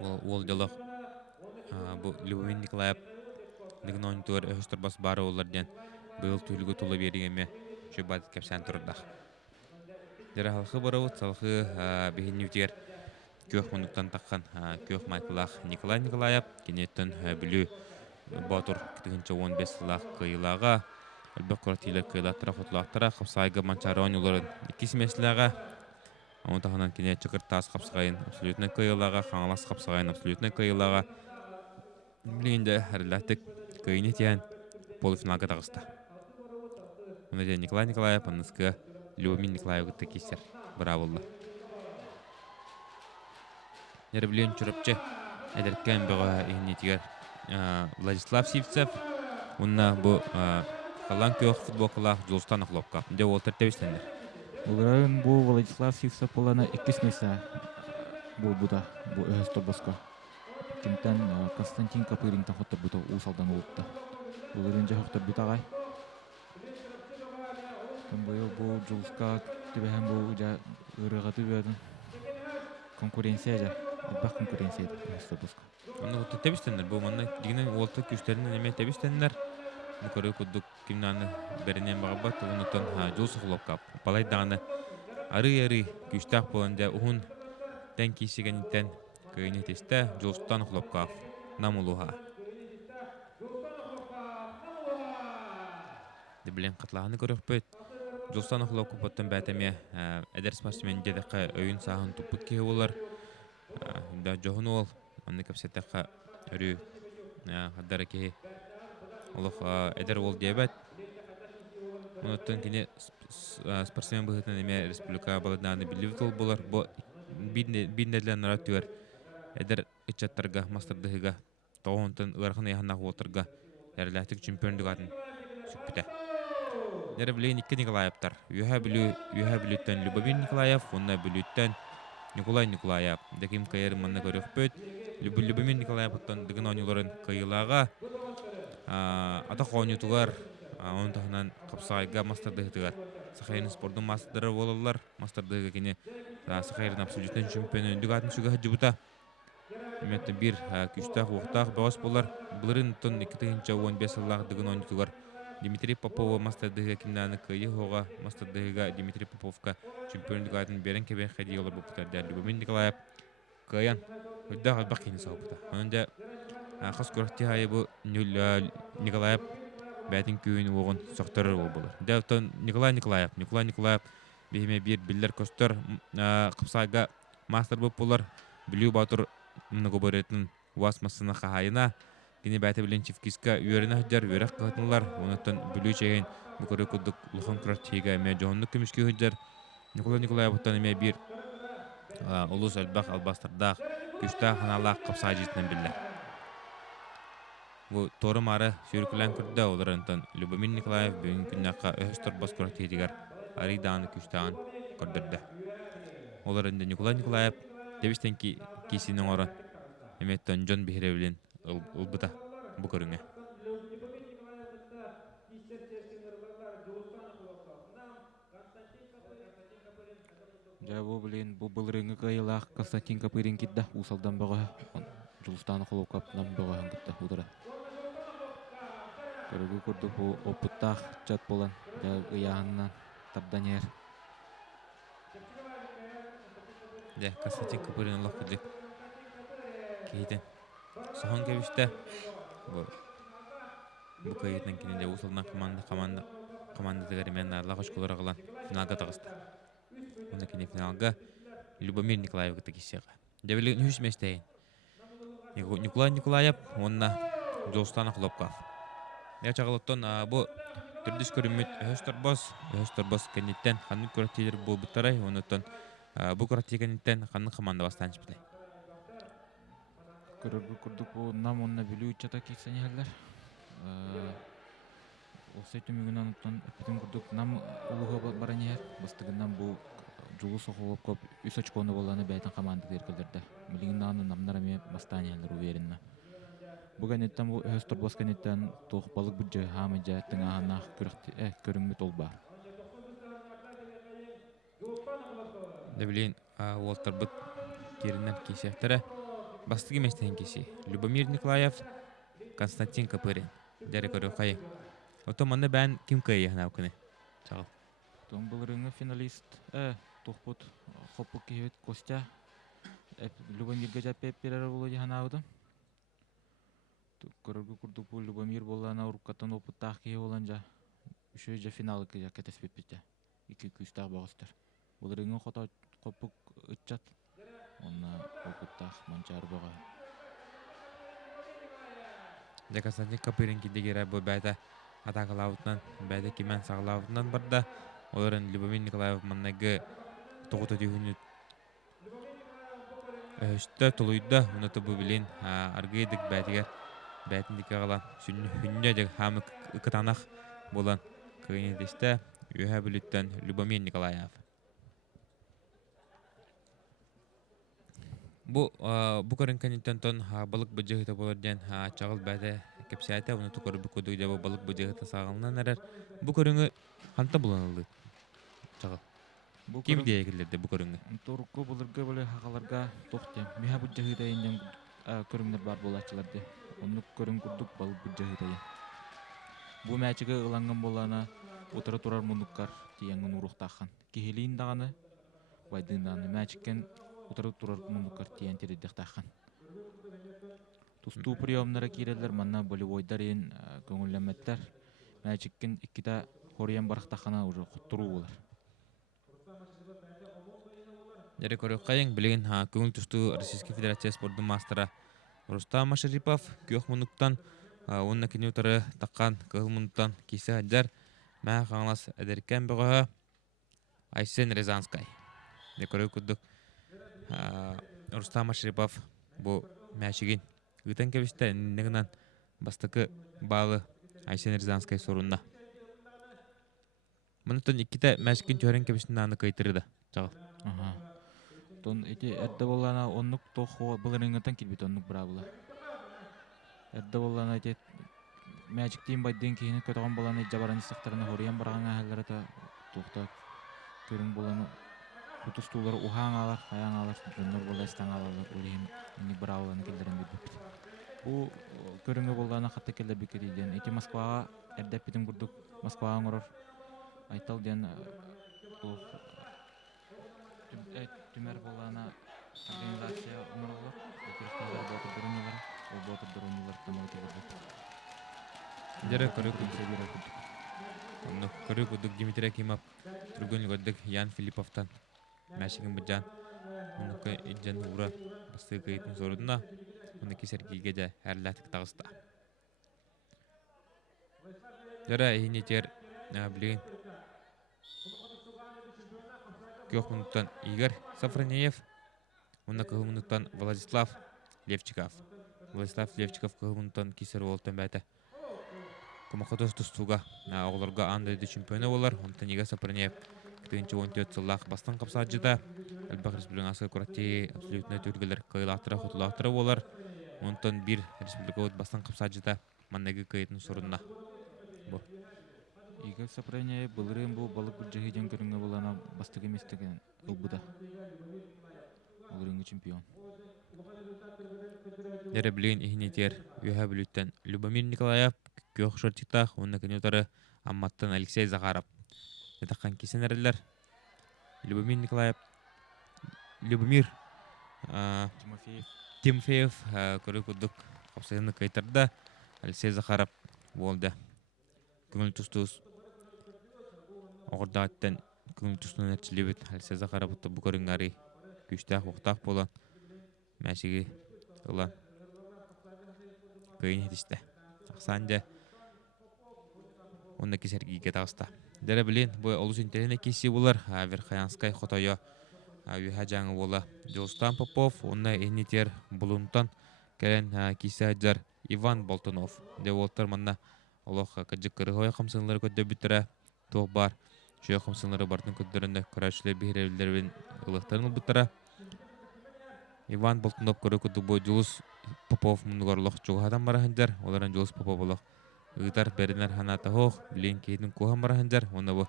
Ол жолы бу Любомир Николаев дигин ойнтуар өстөр бос бары олардан быйыл түлгө тула бергенме шөбат кепсән турдах. Дера халкы барабыт салхы бехиннүтер көх мунуктан таккан көх майклах Николай Николаев кенеттен билүү батур 15 лах кыйлага албак кортилер кыйлаттыра хотлаттыра капсайга манчарон уларын 2 меслага онтаханан кенет чыкыртас капсайын абсолютно кыйлага хаңлас капсайын абсолютно кыйлага билинде харлаттык кыйнетен полуфиналга тагыста. Онда Николай Николаев анныска Любомир Николаев кисер бравылла. Ерблен чурапчы эдеркен бага ихнетигер Владислав Сивцев онна бу калан көх футболкалах Жолстан Хлопков. Де ол тертебистендер. Уларын бу Владислав Сивцев болана 2 меся бу буда бу өстобоска. Тинтен Константин Капырин тахоттор бута усалдан улутта. Уларын жахоттор бутагай. Быйыл бу Жолска тибеһен бу жа ырыгаты бөдөн конкуренция жа бак конкуренция өстобоска. Онда тертебистендер бу манна дигинен олты күчтеринен эме тебистендер. Бу көрө кудук кимнаны беренен багабат онутон Жолсу Хлопков. Балай даны ары күчтак болонда ухун тен кисигенитен кыйнетесте Жолстан Хлопков намулуха. Деблен катлаганы көрөкпөт. Жолстан охлоп купоттан бәтеме эдер спортсмен дедеққа өйін сағын туппут кеге олар. Да жоғын ол, онны кәпсеттеққа өрі қаддары кеге олық эдер ол дебет. Онуттан кене спортсмен бұғытын еме республика баладнаны білівіт ол болар. Бұ бейіндерлер нарат түгер эдер үтчаттарға, мастардығыға, тоғынтын ұрақын яғаннағы отырға әріләтік чемпиондық атын сүкпіті. Нері білейін ikki Николаевтар. Үйәі біліттен Любомир Николаев, онна біліттен Николай Николаев. Дәкім кайыры манна көріқ бөт. Любомир Николаев оттан дығын оңыларын кайылаға атақ оңытуғар, оның тағынан қапсағайға мастардығытығар. Сақайрын спордың мастардары болалар. Мастардығы кені Сақайрын абсолютен чемпионы үндік атын сүгі хаджыбыта. Үмітті бір күштақ, оқтақ бағыс болар. Бұлырын тұн 2-15 аллағы дығын оңытуғар. Дмитрий Попова мастардыга кинданы кыйы хога мастардыга Дмитрий Поповка чемпиондук атын берен кебен хади олар буктар Любомир Николаев кыян өдда албак кини сабыта. Онда хас көрөтти хайы бу Николаев бәтин күйүн огон соктор болболар. Дәвтон Николай Николаев бехиме бир биллер көстөр кыпсага мастер болар. Билүү батыр многоборетін уасмасына хайына Кені бәті білен чифкиска үйеріне хүджар, үйерек қығытынылар. Онықтан бүлі чеген бүкірі күдік лұқын күраттиға әме жоғынлық көмішке хүджар. Николай бұттан әме бір ұлыс әлбақ албастырдақ, күшті қаналақ қапсай жетінен білі. Бұл торым ары сүйіркілен күрді оларынтан Любомир Николаев бүгін күннаққа өстір бас күраттиғар аридағаны күштіған көрдірді. Оларында Николай Николаев дебістен кейсінің орын әметтен жон бейіревілін ұлбыта бұ көріңе. Жабу білейін, бұл бұлырыңы қайылақ Константин Капырин кедді ұсалдан бұға Жұлыстаны қолу қаптынан бұға ғаңғытта ұдыра. Көрігі көрді бұл опыттақ жат болан, ұяғынан тардан ер. Константин Капырин ұлақ күдік кейден. Соған кебішті бұл көйетінен кенеде ұсылынан команда дегерімен арлағы школары қылан финалға тағысты. Оны кене финалға Любомир Николаев күті кесеға. Дәбілігін үш мәстейін. Николай Николаев онына жолстаны құлып қав. Чағылыттан бұл түрдіс көрімет өстір бос кәнеттен қанын көрәттейлер бұл бұттарай. Оныттан бұл көрәттей кәнеттен қанын команда бастан жіпілей. Көрігі күрдік бұл нам онына білі үтчата кейсен әлдер. Осы түмігін анықтан әппетін күрдік нам ұлыға баран ер. Бастығынан бұл жолы соқылып көп үс очконы боланы бәйтін командық еркелдерді. Білігін аны намнараме бастан әлдер уверінна. Бұл кәнеттен бұл өстір бос кәнеттен тоқ балық бүджі хамы жәттің ағанақ көріңмет ол бар. Дәбілейін олтар бұт керінен кейсектері. Бастығы местен кесі Любомир Николаев, Константин Капырин. Дәрі көрі қайы. Оты мұнда бән кім қайы ғана өкіні? Чағыл. Том бұл рыңы финалист тоқпұт қоппық кейбет Костя. Любомирге жәп берер болу ғана аудым. Көрігі күрдік бұл Любомир болуына ұрыққаттан опыттақ кейі оланжа. Үші жа финалы кейі кәтес беппетті. 2 күстақ бағыстар. Бұл рыңы қоппық үтчат. Онна опыттақ манчар бұға. Константин Капырин кедегері бұл бәді атақылауытынан, бәді кемен сағылауытынан барды. Оларын Любомир Николаев маннағы тоғыты дейхіні өшті тұлуйды. Оныты бұл білін арғайдық бәдігер бәтіндікі қалан сүнні әдік хамы үкітанақ болан күйінедесті үйә біліттен Любомир Николаев. Бұл көрін кәнеттен тон балық бұджығыта болар ден чағыл бәді кепсәйті, оны тұқыры бұл көдігі де балық бұджығыта сағылынан әрер. Бұл көріңі қанта бұланылды чағыл? Кем де әкелерді бұл көріңі? Торыққы бұлырға бөлі хақаларға тоқты. Миха бұджығыта енден көріңдер бар болатшыларды. Оны көрің күрдік балық бұджығыта ен. Бұл мәчігі ұланған болана отыры тұрар мұныққар тиеңін ұрықтаққан. Кехелейін дағаны, байдыңдағаны мәчіккен отырып тұрар мұныққар тиен тередек таққан. Тусту приемнара кирелер манна болевойдар ен көңілләметтер. Мәчіккен 2 хориян барахтахана уже хуттуруу болар. Дәрі көрі қайын білген көңіл тұсту Российской Федерация спорттың мастера Рустам Машарипов көк мұнықтан онына кене ұтары таққан көл мұнықтан кейсі әджар мәң қаңлас әдеркен бұға Айсен Рязанскай. Дәрі көрі күдік Рустам Машарипов бұл мәшігін үтен кәбісті әнігінен бастықы балы Айсен Рязанскай сорунна. Мұнықтан иккіті мәшігін төрен кәбісінің аны кайтырыды. Жағыл. Тон эти эрдэ боллана оннук тохо былырыңгатан килбит оннук брабыла. Эрдэ боллана эти magic team байдын кийини көтөгөн болланы жабаран сактарына хориян барганга халларата тухта көрүң болланы кутустуулар ухаңалар, аяңалар, жоннор болла стаңалар улин ни брабыланы келдерен бит. Бу көрүнгө боллана хатта келде бикеден. Эти Москвага эрдэ питим курдук Москвага ngoror айтал ден Тümер болана организация умырлы, өтірістер болтыр дұрынылар тамау кебірді. Дәрі көрі күдік Дмитрий Акимов түргін көрдік Ян Филипповтан мәшігін бұджан. Мұнықы иджан ұра басты қайытын зорудына, оны кесер кейге де әрләтік тағыста. Дәрі әйінетер білген Кёх минуттан Игорь Сафронеев, онна кыл минуттан Владислав Левчиков. Владислав Левчиков кыл минуттан кисер болтан бәті. Комақотос тұстуға оғыларға андайды чемпионы олар. Онтан Игорь Сафронеев 2014 жыллақ бастан қапсаджыда. Әлбақ республикасы күратте абсолютно түргілер қайлақтыра, құтылақтыра олар. Онтан бір республика бастан қапсаджыда маннегі қайытын сұрынна. Игорь Сафронеев былырын бұл балық бір жағы көріңі болана бастығы местеген ұлбыда. Былырыңы чемпион. Дәрі білген ихнетер үйәі білуттен Любомир Николаев көк шортиқтақ, онына көнетары Амматтан Алексей Захаров. Нетаққан кесен әрілер. Любомир Тимофеев көрі күдік қапсайыны қайтарды. Алексей Захаров болды. Көңіл тұстуыз оғырдағаттан көңіл тұстуын әртшілебет Алексей Захаровты бұқырың әрі күштақ оқтақ болан мәшіге ұлан көйін етішті. Ақсанжа онда кесергейге тағыста. Дәрі білен, бұй олыс интернет кесі болар. Верхаянскай қотайы үйә жаңы бола. Жолстан Попов, онда енетер бұлынтан кәрен кесі әджар Иван Болтунов. Де олтар манна Олох каджик кырыгой қамсынлары көдді біттірі тоқ бар. Жүйе қамсынлары бардың көддерінде көрәшілер бейрелерін ұлықтарын ұлбыттыра. Иван Болтунов көрі көдді бой Жулус Попов мұндығарлық жоғадан барахындар. Оларын Жулус Попов олық ұйтар бәрінер ханата хоқ, білейін кейдің қоған барахындар. Оны бұл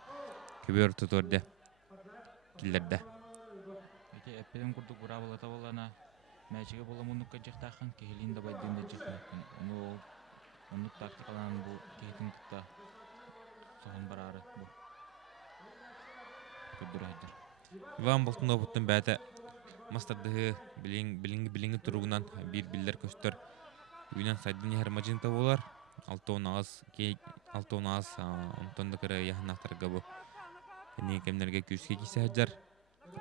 көбер тұтырды келдерді. Әппеден күрдік бұра болата болана мәчіге бола мұндыққа жақтақын кейлінде байдығында жақтақын. Онлuk tактикаларын бұл кейтін тұтта соғын барары бұл көддір әйдір. Иван Болтунов бұттың бәті мастардығы біліңгі тұрғынан бір білдер көстір үйінен сайдың әрмажинта болар. 6-10 ağız онтонды кірі яғынақтарға бұл әне кемдерге көзге кейсі әйдір.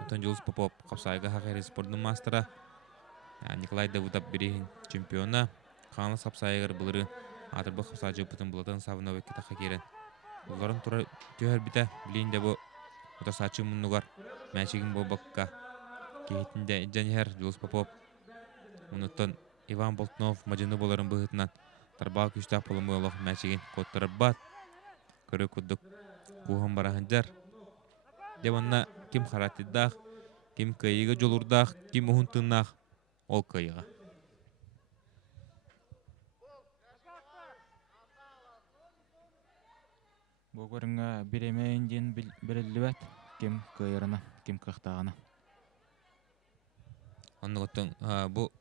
Онтон Жолыс Попов қапсайға хақайры спорттың мастера Николай Давудов бірейін чемпионы қаңлы сапсайығыр бұлыры Атырбы қапсайжы бұтын бұлатын савына өкке таққа керен. Оларын тұра түйер біті білейінде бұл ұтасачы мұнығар мәшігін бұл баққа кейтінде Инженер Жолыс Попов ұныттан Иван Болтунов мажыны боларын бұғытынан тарбағы күштақ болымы олық мәшігін көттіріп бат көрі күдік қуған барахынжар. Деп онына кім қаратыдақ, кім кайыға жолырдақ, кім ұхынтынақ ол кайыға. Бұғырыңа біремейін ден бірілі бәт, кем кайырына, кем қақтағына. Оны ғыттың бұл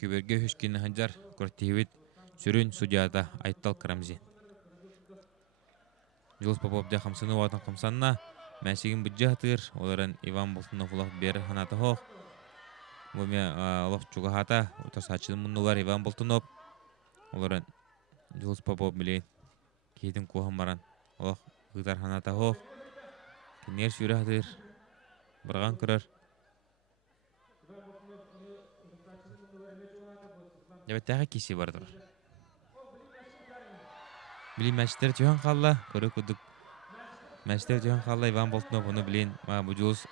көберге хүшкені ханжар көртейбет сүрін судияда Айтал Карамзин. Жолыс Попов жа қамсыны уатын қамсанына мәшігін бүджі атыр, оларын Иван Болтунов ұлақ бері ханаты хоқ. Бұме ұлақ чуға хата, ұтасачының мұнылар Иван Болтунов. Оларын Жолыс Попов білейін кейдің қоғын баран. Олақ Hıtar hanata hoq. Kinner sürahdır. Bırgan kırar. Evet daha kişi vardır. Bilim maçlar johan kalla. Körü kuduk. Maçlar johan kalla Ivan Boltnov onu bilen. Bu Jules.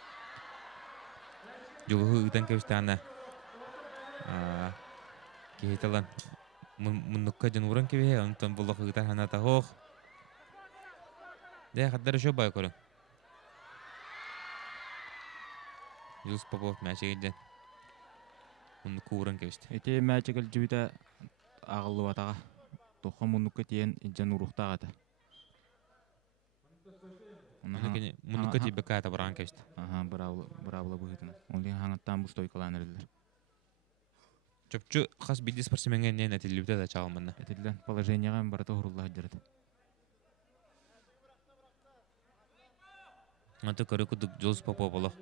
Juluhu ıdan kevistana. Kehitalan. Munukka januran kewe. Ondan bulak hıtar hanata hoq. De haddara şo bay körün. Jules Popov maçı giden. Munukka uran kevist. Эти мәчегел жүйдә агылы батага. Тоха мунукка тиен иҗан урухтагата. Munukka tibbe kata bırgan kevist. Ага, бравла бухитин. Онлин хангаттан бу стойкаланырдылар. Çöpçü xas bildi sportsmengen ne netilibde de çağılmanna. Этилден положениега барата хурулла жырды. Anta körü kuduk Jules Popov bolaq.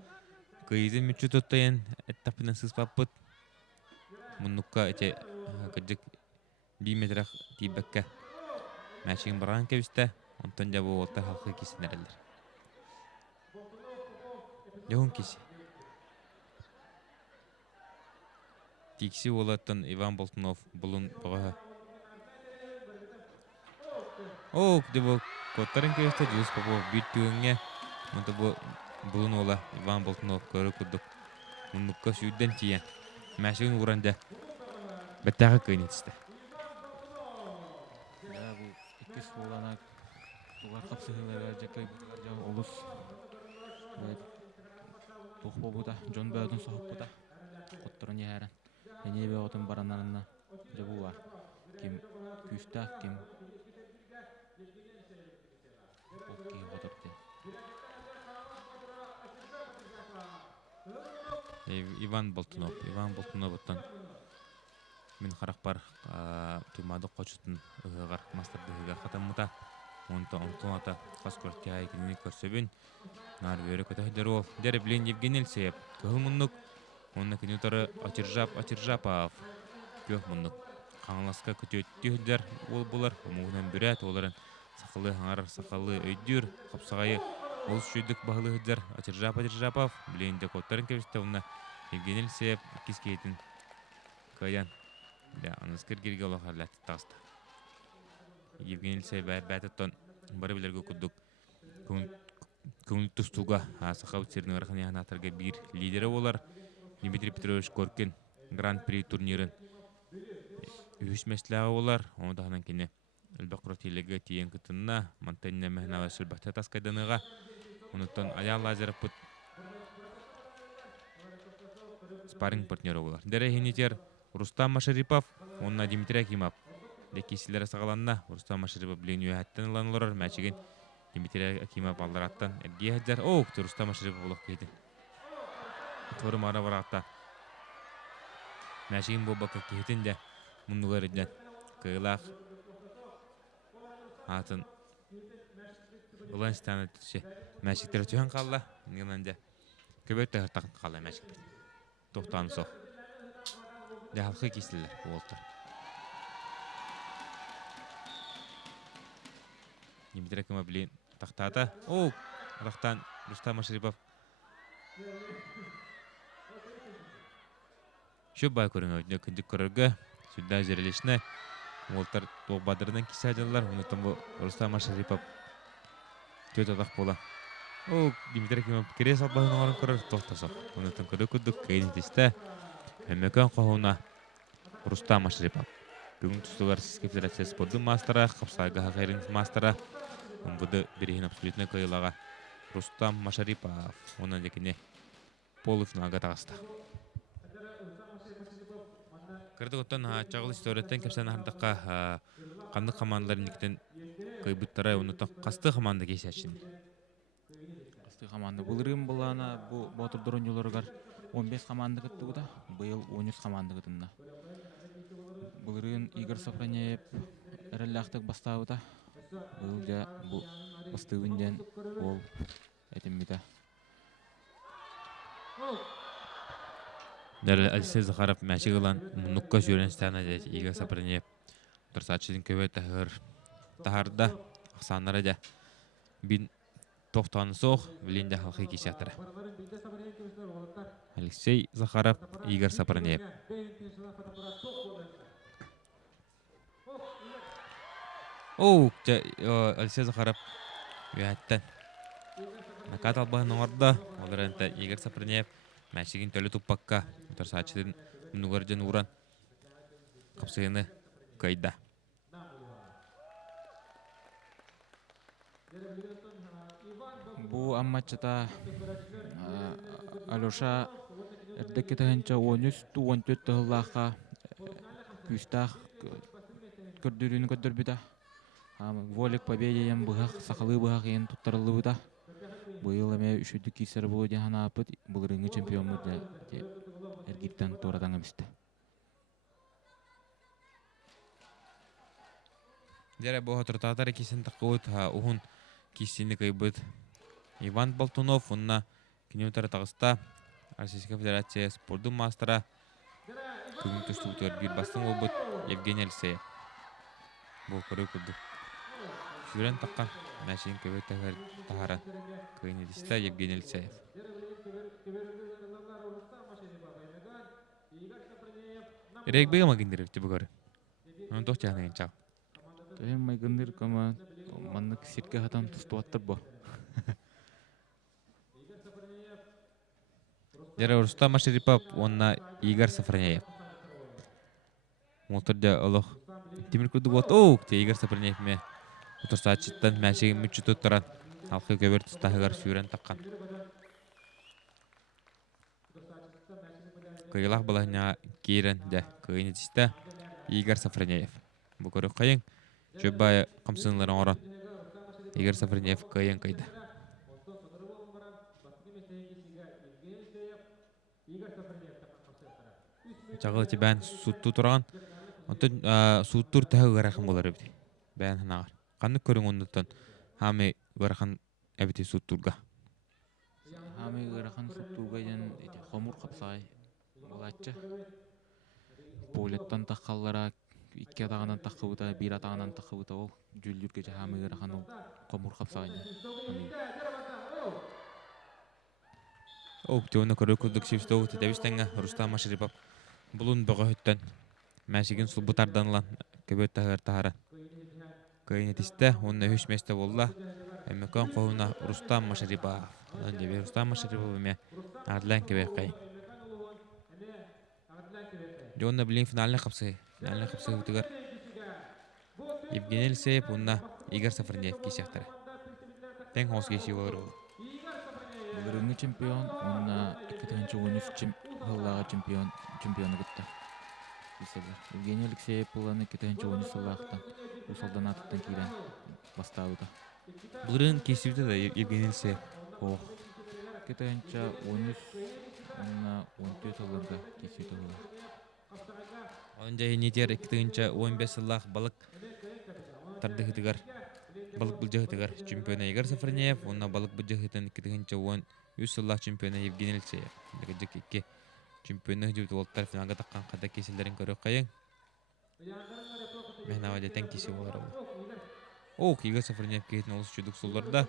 Kıyızın müçü tuttayan etapından sız papıt. Munukka ete kıcık 1 metre tibbekke. Maçın bırgan keviste. Ondan da bu olta halkı kesinlerler. Yoğun kesi. Tiksi olatan Ivan Boltnov bulun bağa. De bu kotların keviste Jules Popov bir tüğünge. Ondan bu bulun ola Ivan Boltnov körü kuduk. Munukka süyden tiyen. Maçın uğranda. Betağı kıyın etiste. Ya bu ikis bolana тугар капсыгыларга жакай жа олус тухбобута жон бөдүн сохупута котторун яаран энебе отун баранарына жабуа ким күстак ким окей боторте Иван Болтунов'tan min харакпар тумады кочутун ыгар мастардыгы катамыта онтон ата хаскортяй клиник көрсөбүн нар бере көтөдөр ол дер билен Евгений Алексеев кылмунук онна кинутары Очержапов көх мунук каңласка көтөттүдер ол булар муунан бүрөт оларын сакалы өйдүр капсагайы ол шүйдүк багылыдыр Очержапов билен де коттарын кебисте онна Евгений Алексеев кискейтин каян да анаскер герге олохарлат таста Евгений Алексеев бәтеттон бары билерге кудук көңүл тустуга сахау серин арканы анатарга бир лидери болар Дмитрий Петрович Коркин Гран-при турнирин үш меслага болар ондаган кене Элбакро телеге тиен кытынна Монтенне мехнава сүлбәтә таскайданыга онуттан аял лазеров пут спарринг партнеры болар дере хинитер Рустам Машарипов онна Дмитрий Акимов лекисилер сагаланна Рустам Машарипов билен үһәттен ланлар мәчеген Дмитрий Акимов аллараттан эргеһәдер Рустам Машарипов булып кийди торы мара баракта мәчеген бобака кийтинде мунугәрдән кыйлах атын Уланстан тише мәчектер төһән калла нигәндә көбәттә тагын калла мәчек токтансо да халкы кисилләр болтыр Дмитрий Акимов билен тактата рахтан Рустам Машарипов шөбай көрүнгө күндүк көрөргө сүдда жерелешне Волтар Бадырдан кисажалар, онутан бу Рустам Машарипов төт атак бола. Дмитрий Акимов керес албагын орын көрөр токтосо. Онутан көрөкүдүк кейнитисте Мемлекан кохуна Рустам Машарипов. Бүгүн тустугар Федерация спорттун мастера, капсайга хакерин мастера. Онбуду бирихин абсолютно кыйлага Рустам Машарипов. Онан декине полуфиналга тагыста. Кырдыгыттан чагылыш төрөттен кепсен ардакка кандык командаларын никтен кыйбыттара онута касты команда кесешин. Касты команда булырым булана бу ботурдурун жолоргар 15 команда кыттыгыда, быйыл 13 команда кытында. Булырын Игорь Сафронеев эреллактык бастабыда. Быйыл да бу бастыбынден ол этиммите. Дәл Алексей Захаров мәчегелан мунукка жүренстана дә Игорь Сафронеев. Дөрсатчын көбе тахарда Аксаннара да бин тоқтаны соқ білінде халқы кесятыры. Алексей Захаров, Игорь Сапарнеев. Алексей Захаров үйәттен. Накат албағының орда, оларында Игорь Сапарнеев мәшігін төлі тұппаққа ұтарсачыдың мұнығырден уран қапсығыны қайда. Бу аммачата Алёша эрдекке таханча 13-14 тыллаха күстах көрдүрүнү көдөрбүта. Волек победиям быгак сакалы быгак ен туттарылыбыта. Быйыл эме үшүдү кисер болу жана апыт былырыңы чемпионму эргиттен торатаңа бисте. Дере бу хатыртатары кисен такыут ухун кисини кайбыт. Иван Болтунов, онна кинемтары тағыста Российская Федерация спорду мастера күн түстіктер бір бастың олбыт Евгений Алексеев. Бұл көрі күрді. Сүйрен таққан мәшін көбет тағара көйіне десті Евгений Алексеев. Регбеге магындырып те бұғыры. Оның тоқ жағынан чау. Тәйім майгындыр кама маннык сетке хатан тұстуаттыр бұ. Дера Рустам Ашерипов, онна Игорь Сафраняев. Моторда олох темир күрді болады. Те Игорь Сафраняев ме отырса ачыттан мәшеге мүтчі тұттыран халқы көбір тұстағығар сүйрен таққан. Кыйлақ балағына кейрен де күйіне тісті Игорь Сафраняев. Бұл көрі қайын жөббайы қамсынларын оран. Игорь Сафраняев күйін қайды. Чағылы те бән сутту тұрған, суттур тәгі ғарақын болар өбді. Бән ханағар. Қанды көрің ондықтан хаме ғарақын әбіте суттурға. Хаме ғарақын суттурға жан қомур қапсағай болатчы. Полеттан таққаллара, икке атағынан таққыбыта, бір атағынан таққыбыта ол. Жүлдүрге жа хаме ғарақын ол қомур қапсағай. Теуіні көрі күрдік севістеу тәбістенгі Рустам Ашерипов. Бұлын бұғы өттен мәшігін сұлбытарданылан көбет тағыр тағары. Көйіне тісті, онына үш мәсті болла. Әмекон қоғына Рустам Ашерипов. Рустам Ашерипов өме ағдылан көбет қайын. Жонна білін финаліне қапсығы. Финаліне қапсығы өтігір. Евгений Алексеев, онына Игорь Сафраняев кесектірі. Тәң хоз кесі олар ол. Былырыңы чемпион, онна 2-13 жыллағы чемпионы күтті. Евгений Алексеев бұланы 2-13 жыллағықтан ұсалдан атыптан кейден бастауыда. Былырың кесіпті да Евгений Алексеев? 2-13, онна 14 жылларға кесіпті бұлар. Онда енетер 2-15 жыллақ балық тарды хытыгар. Балық бұл жағытыгар чемпионы Игорь Сафраняев, онна балық бұл жағытын 2-13 жыллақ чемпионы Евгений Алексеев. Дәгі чемпионы жүбіті олттар финалға таққан қада кеселдерін көрі қайын. Мен авадетен кесе олар ол. Игорь Сафраняев кейтін олыс жүдік солларда.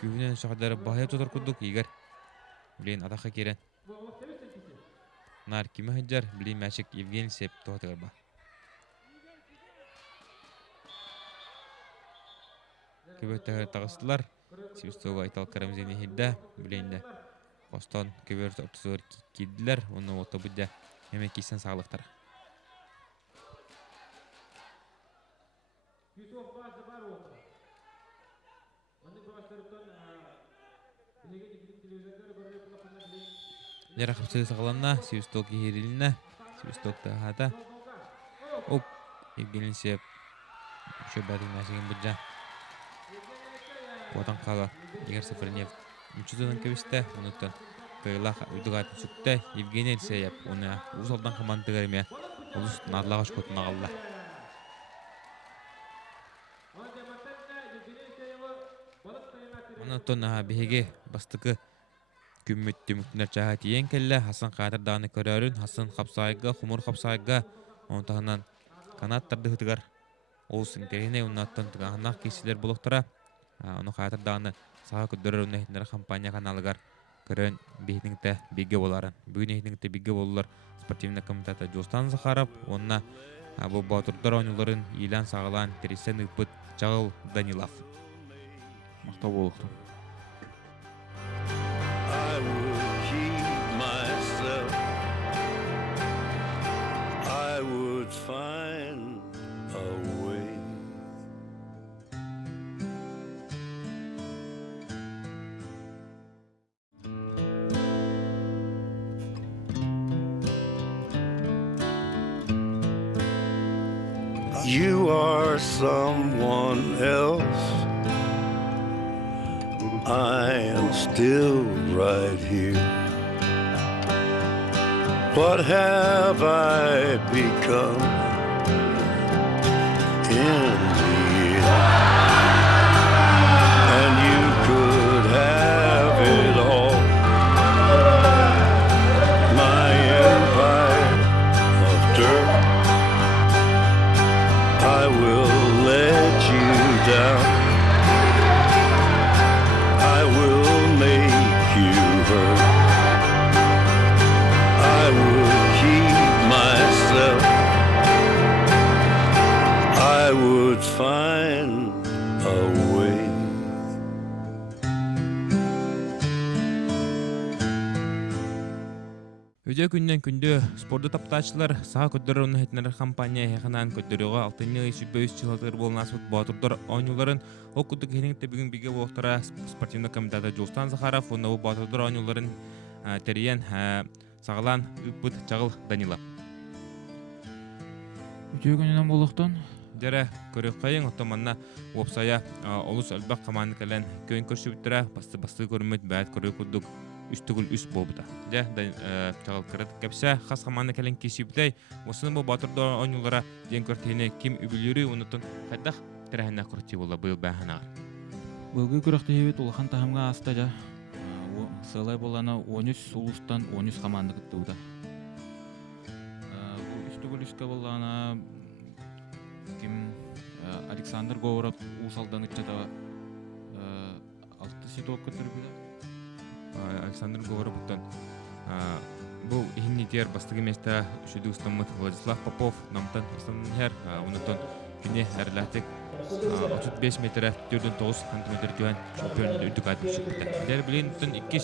Күйінен шақдары бағайып тұтар күрдік Игорь. Білейін атаққа керен. Нар кеме хаджар, білейін мәшік Евгений Алексеев тоғатығар ба. Көбеттәгәр тағыстылар. Севістеуға айтал қарамызені хедді. Білейінді. Қостан көбер тұтысығыр кедділер. Оны оты бұдда әме кейсен сағылықтар. Дәрі қапсығы сағыланна, Севістеуға кейерілінна, Севістеуға тағата. Евгений Алексеев шөбәдің мәсігін бұдда. Қуатан қалы Игорь Сафраняев мүчізінің көбісті, ұныттан қиылақ үйдіғатын сүкті Евгений Алексеев, оны ұсалдан қамандығыр ме, ұлыс нарлағаш көтін ағалла. Ұныттан бейге бастықы күмметті мүктінер жаға тиен кәлі, Хасан Қадырдағыны көрерін, Хасан қапсайға, Хумур қапсайға, онтағынан канаттарды ғытығар. Олсын керіне ұнаттан тұғанақ кесілер болуқтыра. Onu xatır dağını sağa köddürür onu ehtindere kampanya kanalıgar kırın bihdingte bilgi boların. Bugün ehtindingte bilgi bollar спортивный комитета Жостан Захаров, онна bu батырдар oyuncuların ilan sağlan Teresen Ipıt Çağıl Danilov. Мактоо болукту. I would keep myself. I would find a way. You are someone else. I am still right here. What have I become in the end? And you could have it all. My empire of dirt. I will let you down. I will make you hurt. I would keep myself. I would find a way. Öde günden күндө спорду таптаачылар саha көддөр оны хетнер компания ханан көддөрөгө 6-5 жылдыр болнасыт батырдар ойнуларын окудук хенеңте бүгүн биге болтора спортивный комитета Жостан Захаров оны батырдар ойнуларын терен сагалан үппүт Чагыл Данилов. Үтөгөнүнөн болуктун. Дәрә көрөк кайын отоманна опсая олус албак команда калан көйн көрсүбүттүрө басты көрмөт бәт көрөк кудук үстүгүл үс болбута. Дә Чагыл кырыт кепсе хас команда калан кесиптей осыны бу батырдар ойнулара ден көртене ким үбүлүрү унутун кайдах терәһенә курти була быйыл бәһана. Былгы көрөктөйбүт улахан тахамга астажа. Сылай болана 13 сулустан 13 команда кыттыуда. Үстүгүл үскө болана ким Александр Говоров усалдан ичата 6 ситок көтөрүлдү. Александр Говоровтан бу ихнитер бастыгы места шүдүстамыт Владислав Попов намтан станнер унутон кине херлатик 35 метр 4-9 сантиметр жуан чемпион үдүк атышты. Дер билен тон 2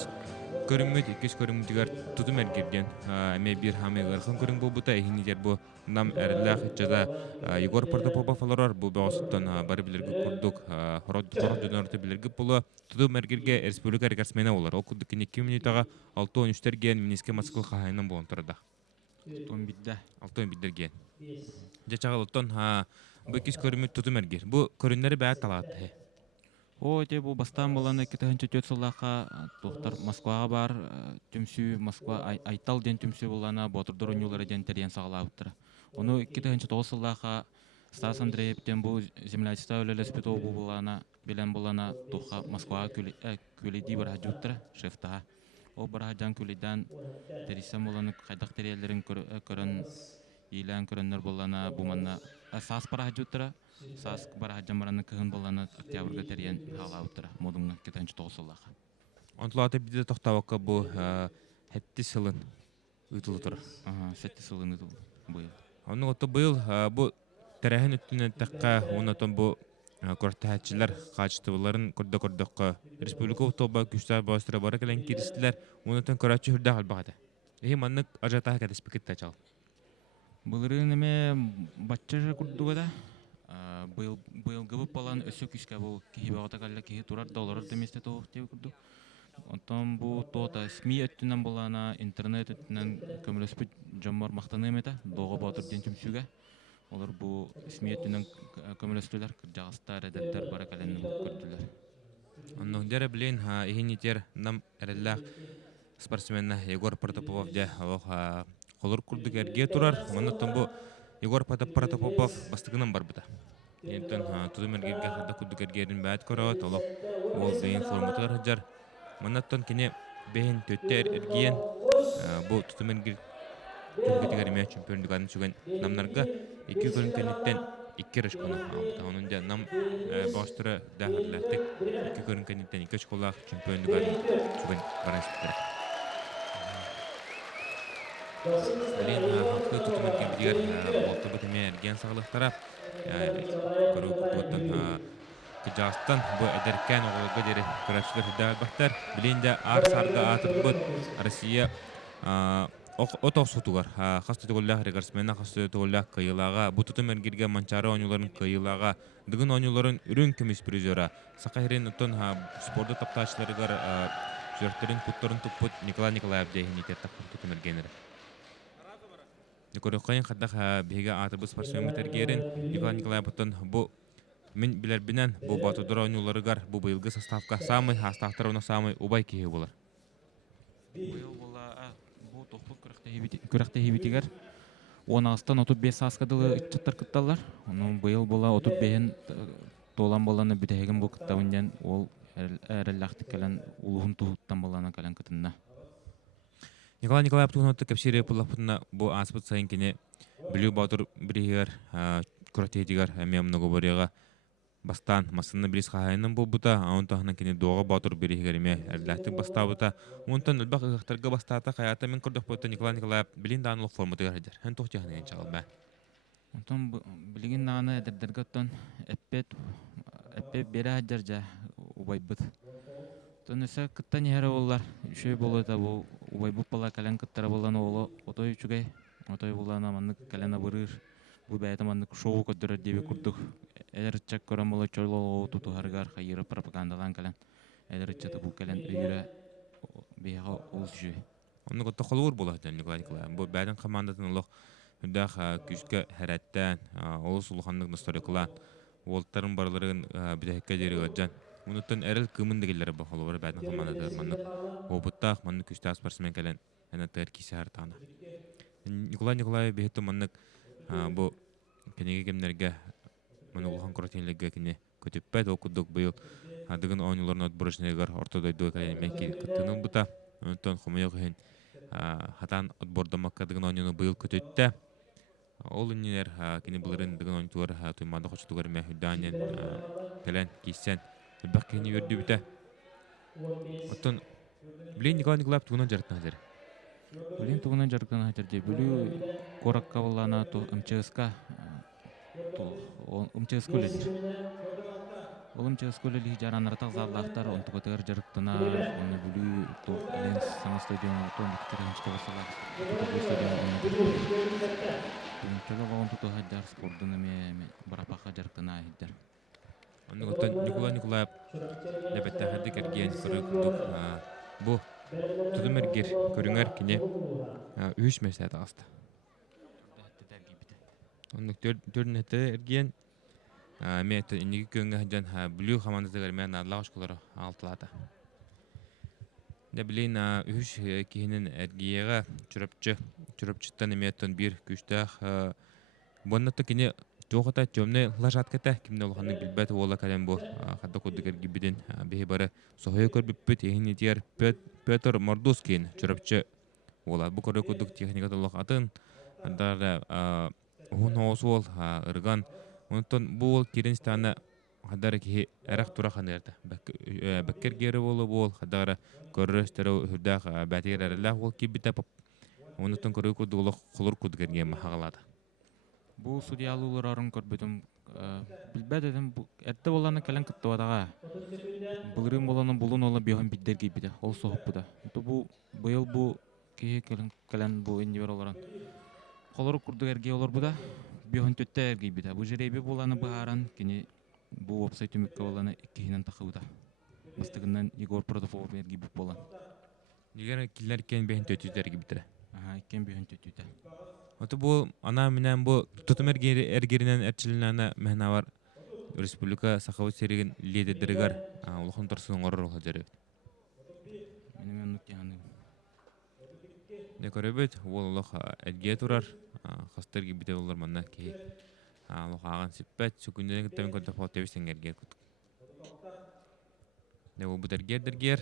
көрүмүтүгөр тутум эргерген эме бир хамы ыркын көрүм болбута ихнитер бу нам эрлах жада Егор Протопопов алар бу босттон бары билерге курдук хород дөнөртө билерге болу тутум эргерге республика рекордсмени болар. Окудук кине 2 минутага 6-13терген Минске Москва хайнын болон турда. 6 бидерген. Жачагалыттан бу 2 көрүмүт тутум эргер. Бу көрүннөрү баат талаат. О, те бу бастан боланы кетенче төтсөллака доктор Москвага бар, түмсү Москва айтал ден түмсү болана ботурдор ойнулары ден терен сагалаптыр. Ону кетенче тоосыллака Стас Андреевтен бу землячество өлелеспето бу болана билен болана тоха Москвага күледи бар хажуттыр шефта. О бар хаджан күледен терисем боланы кайдак терелерин көрөн илан көрөннөр болана бу манна сас бар хажуттыр. Сас бар хаджамараны кыгын боланы октябрга терен халауттыр модуңна кетенче тоосыллака. Онтлаты биде токтабакка бу хетти сылын үтүлүтүр. Сетти сылын үтүл быйыл. Оны отто быйыл бу терәһен үттүнен такка онотон бу көртәһәчиләр качтыбыларын көрдө-көрдөккө республика утоба күчтә бастыра бара келен кирistler онотон көрәчү хүрдә албагыда. Маннык ажата хакат спекетта чал. Былырын эме батча курдугада быйыл гыбып балан өсө күскә бу кибагата калла ки турар доллар деместе то теп курду. Онтон бу тота СМИ өттүнөн болана интернет өттүнөн көмөлөспүт жомор мактаны эмете дого батыр дентүмсүгө. Олар бу СМИ өттүнөн көмөлөстүлөр жагыстар эдеттер бара кален көрдүлөр. Оннун дәре билен ихинитер нам эреллах спортсменна Егор Протопопов де холор курдук эрге турар. Монотон бу Егор Протопопов бастыгынан бар бута. Ентен тудум эргерге хада курдук эргерин баат көрөт, олоп ол бейин форматар хаджар. Монотон кине бейин төттер эрген бу тудум эргер Türkiye'de görmeye çempiyonluk adını süren namlarga iki görün kenitten 2 школа алды. Onun da nam baştıra dahillettik. 2 körün kanitten 2 şkola çempiyonluğun çugan baranıştır. Bilin haklı tutumun gibi diğer olta bitime ergen sağlık taraf kuru kutudan Kıcağıstan bu ederken oğulga deri kıraçlar hüdal baktar. Bilin de ar sarga atır bud Rusya o tosutugar. Hastı tugullah regarsmena hastı tugullah kıyılağa. Bu tutum ergirge mançara oyuncuların kıyılağa. Dıgın oyuncuların ürün kümis prizora. Sakayrin utun sporda taptaşları gar jörtlerin kutların tuput Nikolay Nikolayev deyini tettak tutum ergenleri. Nikolay kaddak bihiga atır bu sportsmen gerin Nikolay Nikolayev utun bu Min biler binen bu batudura oyuncuları gar bu bıyılgı sastavka samay hastahtar ona samay ubay kihi bular. Быйыл була бу тохпут күрәктә һибитигәр 16-тан 35 саскадылы итчәттәр кытталар. Оның быйыл була 35-ен толан боланы бүтәһеген бу кыттабыннан ол әрәлләхтик калан улуһун туһуттан боланы калан кытынна. Николай Николаев туһунотты кепсире пуллапытна бу аспыт сайын кине билүү батур биригер күрәктәйтигәр әмә много борыга Бастан масынны бірис қағайының бұл бұта, аунтағынан кені доға батыр берігеріме әрләттік бастауыта. Онтан үлбақ ұғықтарға бастата қаята мен күрдік бұта Николай Николаев білін дағынылық форматы ғарыдыр. Ән тоқтияғын ең чағыл бә. Онтан білген дағыны әдірдергі оттан әппет бері әдір жа ұбайбыт. Тон өсі күттан ехері олар үшөй болы да бұл ұбайбыт бала кәлін күттары боланы олы отой үшігай. Отой боланы аманны кәлін абырыр. Бұл бәйті аманны шоу көттірір дебе күрдік. Эдерчек коромоло чойлоо туту харгар хайыр пропагандалан калан. Эдерчете бу калан үйрө бега улжу. Онны готто холур болат Николай Николаев. Бу бәден командатын улук үдәх күскә хәрәттән, ол сулханлык историкла, волттарын барларын бидәккә дирегән. Унуттан әрел кымын дигеләре бу холур бәден командаты манны. Обуттак манны күстә спортсмен калан. Әнә тәркисе хартана. Николай Николаев бехте манны бу кенеге кемнәргә Манулхан коротенлеге кине көтөппәт окудук быйыл адыгын ойнолорун отборочныгар ортодойду калеменки кыттынын бута онтон хомойогын хатан отбордамакка дыгын ойнону быйыл көтөттө ол иннер кине булырын дыгын ойнтуар туймада хочтугар мәхүданен кален кисен баккени үрдү бута оттон билин Николай Николаев тугунан жартына жер Билин тугунан жартына жер билүү коракка болана то МЧСК МЧСК лидер. Ол МЧСК лидер жаранарта заллахтар онту көтөр жарыктына оны бүлүү то ленс сана стадиону то мектебинчке басалар. Бу стадиону. Чөлө онту то хадар спорттун эме барапака жарыктына айдар. Онны готон Николай Николаев дебетте хадды керген көрөк бу тудумергер көрүңөр кине 3 месет аста. Онны төрнете эрген мете инеги көнгө жан блю командасы мен алла школары алтылады. Дәблин үш киһинен эргиега чүрөпчүттан эметтен бир күчтә боннаты кине жогота жөмне лажатката кимне олганы билбет ола калем бу хадда коддыгер гибиден бе бары сохой көрбүппүт ehini диер Петр Мордускин чүрөпчү ола бу көрө коддук техникада лог атын анда он осол ырган онтон бул киринстана хадар ки арак тура ханерде баккер гере болу бол хадар көрөстөрө хүрдак батирерлер ол кибите онтон көрө кодулук кулур кудгерге махалады. Бу судьялуулар арын көрбөтүм билбедем бу эрте боланы калан кыттыбадага булрым боланы булун ола бион биддерге биде ол сохуппуда бу быйыл бу ки калан бу индивидуаллар колор курдугерге олор буда бион төттөрге биде бу жереби боланы бааран кини бу вебсайт үмүккө боланы иккинен такыбыда бастыгынан Егор Протопов берги бу болан Нигер киллер кен бен төттөрге битре иккен бион төттүтө Ото бу ана менен бу тутумер эргеринен эрчилинана мехнавар республика сахавы сереген лидердергер улухан торсун орор хажары. Менен нуктяны. Не көрөбөт улух эрге турар хастырги бите болор манна ки улух аган сиппет сүкүндөн кеттен көрдө фото бисеңерге кут. Не бу дергер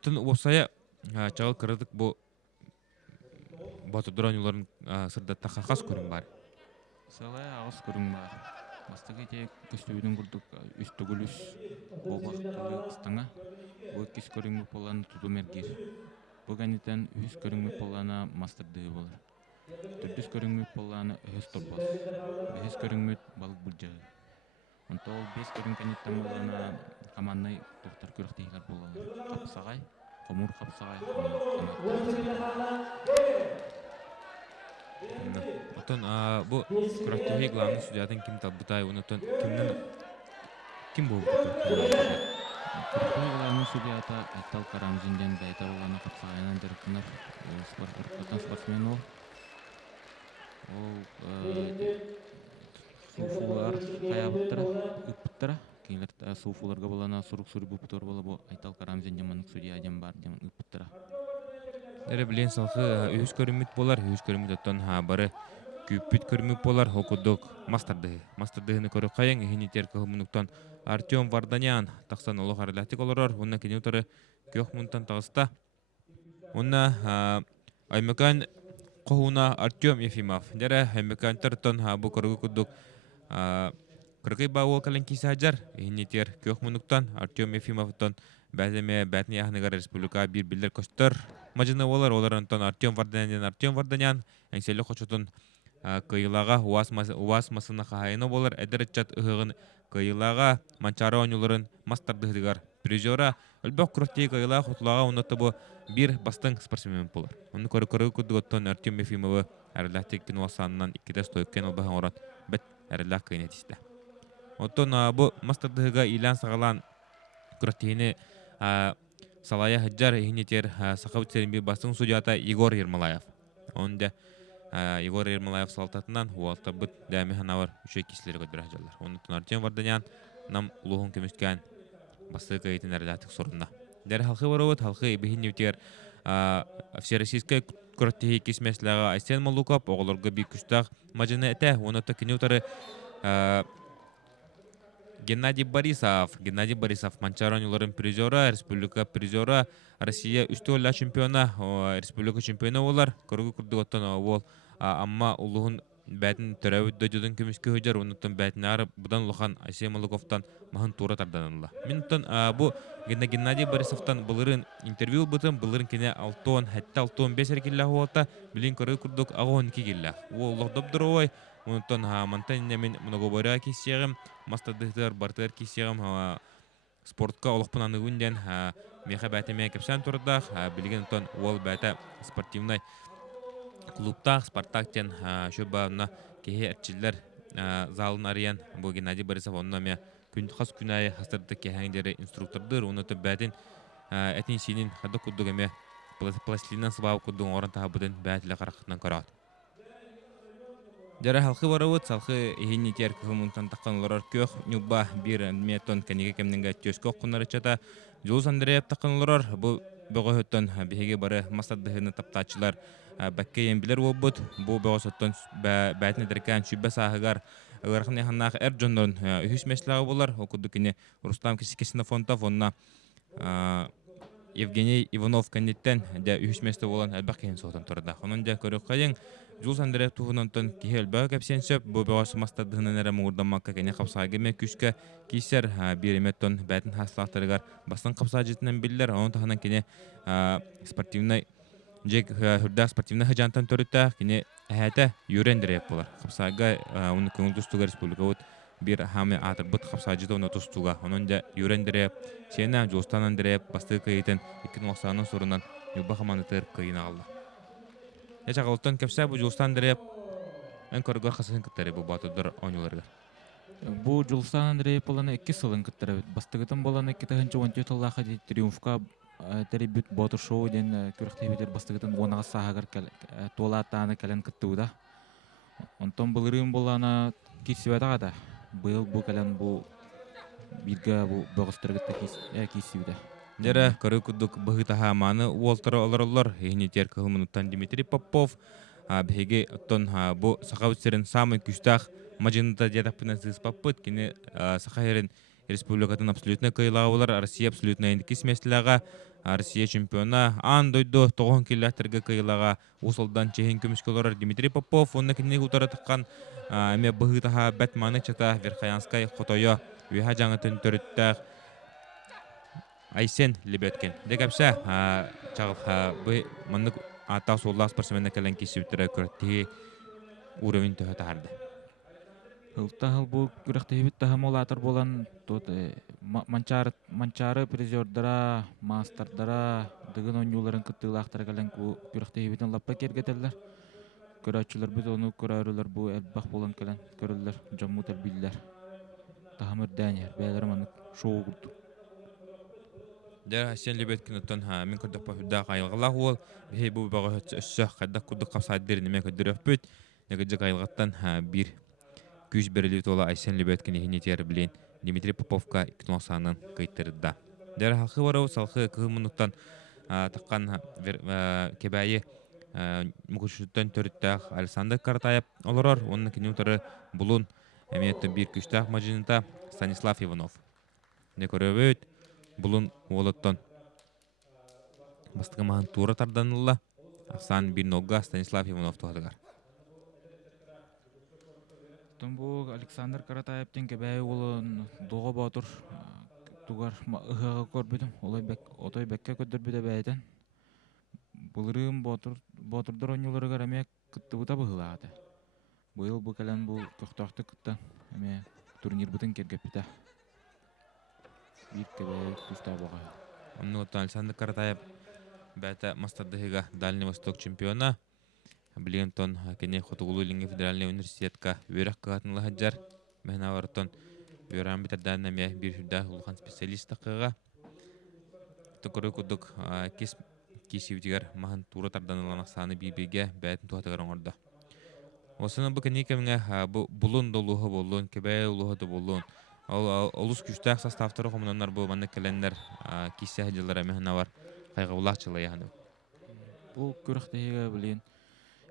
тун осая чагыл кырдык бу Батудраныларын сырда тахахас көрүн бар. Сылай ағыз көрің ба. Бастығы те көстөбүдүн курдук үстөгүлүс болбактылы ыстаңа. Бу кис көрүңмү боланы тутумергир. Бу ганитен үс көрүңмү болана мастырды болар. Төрдүс көрүңмү боланы өс торбос. Бес көрүңмү балык булжа. Онтол бес көрүң каниттен болана командный тоқтар көрөктейлер болалар. Капсагай, комур капсагай. Отон бу көрөктөй главный судьядан ким талбытай унутон ким болду? Көрөктөй судьята Айтал Карамзинден байта боланы капсагайынан директорунан спортсмен ол. Суфулар каябыттыра, ыппыттыра. Кейлер суфуларга болана сурук бупутор бола бу Айтал Карамзинден маннык судья дем бар дем ыппыттыра. Эре билен салхы үс көрүмүт болар, үс көрүмүт оттон бары күппүт көрүмүт болар, окудук мастардыгыны көрө кайын ихинитер кылмынуктан Артем Варданян таксан олох аралатик олорор, уна кенеутары кök мунтан тагыста. Уна аймакан кохуна Артем Ефимов. Дере аймакан тартон бу көргү кудук кыргый бауу каленки саджар ихинитер кök мунуктан Артем Ефимовтон бәземе бәтни яхныгар республика бир билдер көстөр мажыны олар антон Артем Варданян әңселі қочутын кыйылаға уас масына қағайыны болар әдірітчат ұғығын кыйылаға манчары оңыларын мастардығыдығар призера өлбәк күріктей кыйылаға құтылаға ұнатты бұл бір бастың спортсмен болар. Оны көрі күдігіттен Артем Ефимовы әріләттік кинуасанынан 2 стойкен олбаған орат бәт әріләк кыйнетісті. Оттон бұл мастардығыға илан сағалан күріктейіні Салая Хаджар ихинитер сақабытсерін бір бастың судьята Егор Ермолаев. Онда Егор Ермолаев салтатынан уалта бұд дәмі ханавар үшей кесілері көдбір ажалар. Онытын Артем Варданян нам ұлығын көмісткен басты кайытын әріләтік сорында. Дәрі халқы баруыд, халқы бігінневтер Всероссийская күрттегі кесмесіліға Айсен Малуков оғылырғы бір күштақ мажыны әті. Оныты кенеутары Геннадий Борисов, Манчаронюларын призера, республика призера, Россия үстіолла чемпиона, республика чемпиона олар. Көргі күрдіғаттан ол, амма ұлығын бәтін түрәуіт дөйдідің көміскі өйдер, онытын бәтін ары бұдан ұлыған Айсей Малуковтан мағын тура тарданылы. Минуттан бұл Геннадий Борисовтан бұлырын интервью бұтын, бұлырын кене 6-5 әркелі ағуалта, білін көргі күрдік ағы 12 келі. Ол ұлық дұбдыр ой. Онтон мантанне мен многобойра кисегем, мастардыктар бартыр кисегем спортка олықпын анығынден меха бәтеме кепсен тұрдақ, білген тон ол бәті спортивный клубтақ, спартактен шөббағына кеге әртчілер залын ариян бұл Геннадий Борисов онына ме қас күнайы хастырды кехәңдері инструктордыр, оныты бәтін әтін сенін қады күдігі ме пластилинан сыбау күдіғын орын тағабыдың бәтілі қарақытынан көрауды. Дәрі халқы барауыд, салқы ехеннетер көхімінтан таққан олар көх, нүбба бір метон кәнеге кәмніңгі төс көк құнары чата, Жолус Андреев таққан олар, бұл бұғы өттін бігеге бары мастардығыны таптачылар бәкке ембілер олбыд, бұл бұғы соттын бәтіне дәркен шүббә сағығар, ұғарқын яханнағы әр жонларын үйіс мәсіліға болар, оқыды кені Рустам Кесекесіна фонтов, онына Евгений Иванов кәнеттен үйіс мәсілі болан әлбәқ кейін соғытын тұрды. Оның да көрі қайын, Жулс Андреев туғынантын кехел бәу кәпсен сөп, бұл бәуасы мастардығынан әрі мұғырдамаққа кәне қапсаға кеме күшкі кейсер бір еметтон бәтін хастылақтарығар бастың қапсаға жетінен білдер, оның тағынан кене спортивный жек хүрдақ спортивный хыжантан төрітті кене әйәті юрен діреп болар. Қапсаға оны көңіл тұстуға республика өт bir hami atır bıt kapsacıda onu tustuğa. Onun da yürendirep, sena Jolstanan direp, bastığı kayıtın 2090'ın sorundan yubba hamanıtır kayına aldı. Yaşa qalıttan kepsa bu Jolstan direp, en körgör xasın kıtları bu batıdır oynularga. Bu Jolstanan direp olana 2 sılın kıtları. Bastıgıtın bolana 2014 yıllaqa deyip triumfka teribüt batır şovu den körükteybidir bastıgıtın onağa sahagar tualatağını kalen kıttığı. Ondan bılırın bolana kisivada da. Bu kalan bu birga bu bağıstırgıtta kisivda. Dere körü kuduk bıhıtaha manı Walter olurlar. Ehniter kılmınıttan Dimitri Popov. Bihege ton bu sakavutserin samı küstah majınıta jadapına sız papıt kine sakahirin республикатын абсолютно кыйлаа болар, Россия абсолютно эндикис местилага, Россия чемпиона ан дойдо 9 километрге кыйлага усалдан чехин көмүскөлөр Дмитрий Попов онна кине утара тыккан эме быгытаха Бэтманы чата Верхоянскай хотойо уйха жаңытын төрүттәк Айсен Лебеткен. Декапса чагыл бу маннык ата соллас спортсменне келен кисиптер көрөттү уровень төһөтарды. Ылтахыл бу күрәхтәбит тахамолатор болан тот манчары призердара, мастerdара дыгын онюларын кыттылактар келен күрәхтәбитен лаппа кергетелләр. Көрәчүләр бит оны көрәрләр бу әлбах болан келен көрүлләр, жаммутар билләр. Тахамыр дәнер, бәйләр маны шоу курду. Дер Айсен Лебеткен оттан мен көрдөк пахуда кайылгылах ол, бе бу бага өссө кадак курдук капсадыр неме көдөрөппүт. Негеже кайылгаттан бир күч берилип тола Айсен Лебеткен ихинетер билен Дмитрий Поповка икносанын кыйтырда. Дер халкы барау салкы 2 минуттан таккан кебайы мукушуттан төрттәк Александр Картаев олорор, onun кинутары булун эметтен бир күчтәк мажинта Станислав Иванов. Не көрөбөт булун уолоттон бастыгаман тура тарданылла Аксан бир нога Станислав Иванов туадыгар. Бу Александр Каратаевтен кебай улун дого батыр тугар ыгага көрбүдүм. Отой бекке көдөрбүдө бәйтен. Булырым батырдар онюларга рамя кыттыбыта быгылады. Быйыл бу келен бу көктөктү кытта эме турнир бутын кергепте. Бир кебай туста бага. Онно Александр Каратаев бәта мастардыга Дальний Восток чемпиона. Блинтон кене Хотугулу Линге федеральный университетка өрөк кагатынлы хаджар. Мен авартон өрөм битердән неме бир хүдә улхан специалист такыга. Токоры кудук кисивдигер махан тура тарданылан саны бибеге бәтин туатыгар оңорда. Осыны бу кене кемге булун долуһу болун, кебе улуһу да болун. Олус күчтәк составтары комунаннар бу маны календар кисә хаҗлары мехна бар. Кайгылакчылы яны. Бу күрәхтәгә билен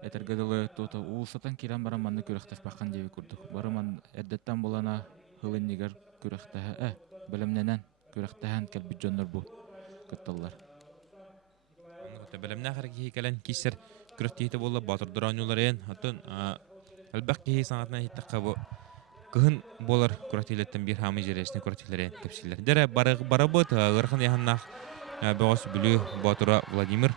этергәдәле тота улсатан кирәм бара манны күрәхтәс бакан дип күрдүк. Барыман әдәттән булана хылыннигар күрәхтә белемнәнән күрәхтәһән кәлбит җоннар бу кыттылар. Белемнән хәрәкәт икән кисер күрәхтәйте булла батырдыр анюларын хатын әлбәк ки саңатна хиттә бу кыһын болар күрәхтәйләттән бир хамы җирәсне күрәхтәйләре тәфсилләр. Дәрә барабыт гырхан яһаннах бәгас бүлү батыра Владимир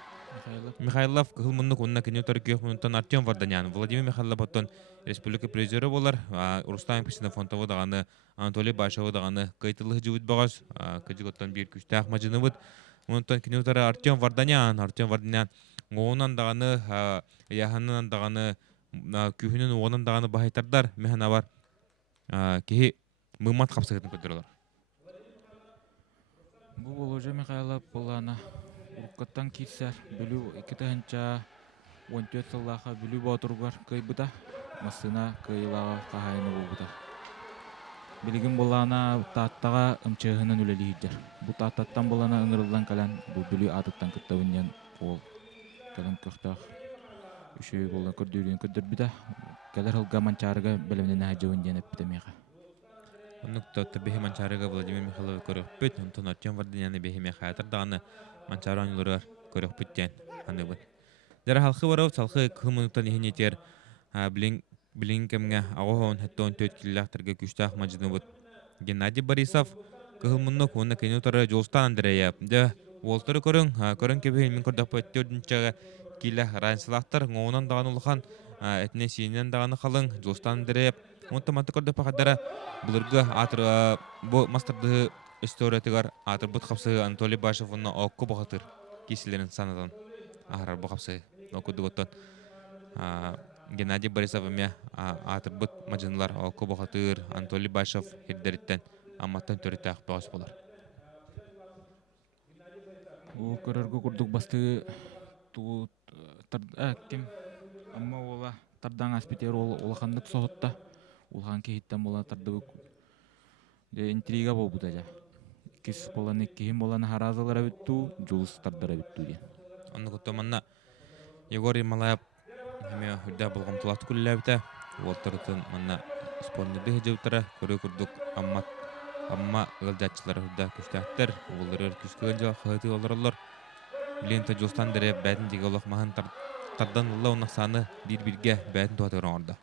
Михайлов кылмынны онна кинетор 2 минуттан Артем Варданян. Владимир Михайлов оттон республика призеры болар. Рустам Писинофонтовы даганы, Анатолий Башевы даганы кайтылы жыбыт багас. Кыжыготтан бир күчтәк мажыныбыт. Онтон кинетор Артем Варданян оонан даганы яһаннан даганы күһүнүн оонан даганы бахайтардар механа бар. Ки мымат капсагытын көтөрөлөр. Бу Володя Михайлов булана уркаттан кисер бүлү 2-нча 14 сыллаха бүлү батыргар кыйбыта масына кыйлага кахайны булбыта. Билигин булана таттага ымчыгынын үлелиһидер. Бу таттан булана ыңырылдан калан бу бүлү атыттан кыттабыннан ол калан көхтах үшөй болла көрдүрүн көдөрбүдө. Келер хылга манчарыга белемнен хажыбын денеп битемега. Оннукта Бехеман Чарыга Владимир Михайлов көрөкпөт, онтон Артем Варданяны Бехеме хатыр даганы манчаранлар көрөкпөттен аныбыт. Дәр халкы барау салкы 2 минуттан ихинетер билин кемге агоон хаттон 4 киллахтарга күчтәк мажыныбыт. Геннадий Борисов 2 минут онна кинутары Жолстан Андреев. Дә Волтер көрөн кебе мин көрдөк 4-нче киллах ранслахтар гоонан даган улхан этне синен даганы халың Жолстан Андреев. Онтаматы көрдөк пахадара булырга атыр бу мастарды историятыгар атыр бут капсы Анатолий Башев онна окко бахатыр кисилерин санадан ахар бу капсы окудуготтон Геннадий Борисов эме атыр бут мажынлар окко бахатыр Анатолий Башев хиддериттен амматтан төрөтөк багыс болар. Бу көрөргө курдук басты туу ким амма ола тардан аспитер улахандык соготта улхан киттен бола тарды интрига болбута жа. Кис боланы ким боланы харазалар өттү, жулустардар өттү ди. Онны көтөманна Егор Ималаев эме хүддә булган тулат күлләбитә. Волтертын манна спонды җыптыра көрө курдук аммат Amma ылжатчылар да күстәттер, уллар күскән жа хаты оларлар. Билен тажустан дере бәтин диге олох махан тардан улла онна саны бир-бирге бәтин туатыр орда.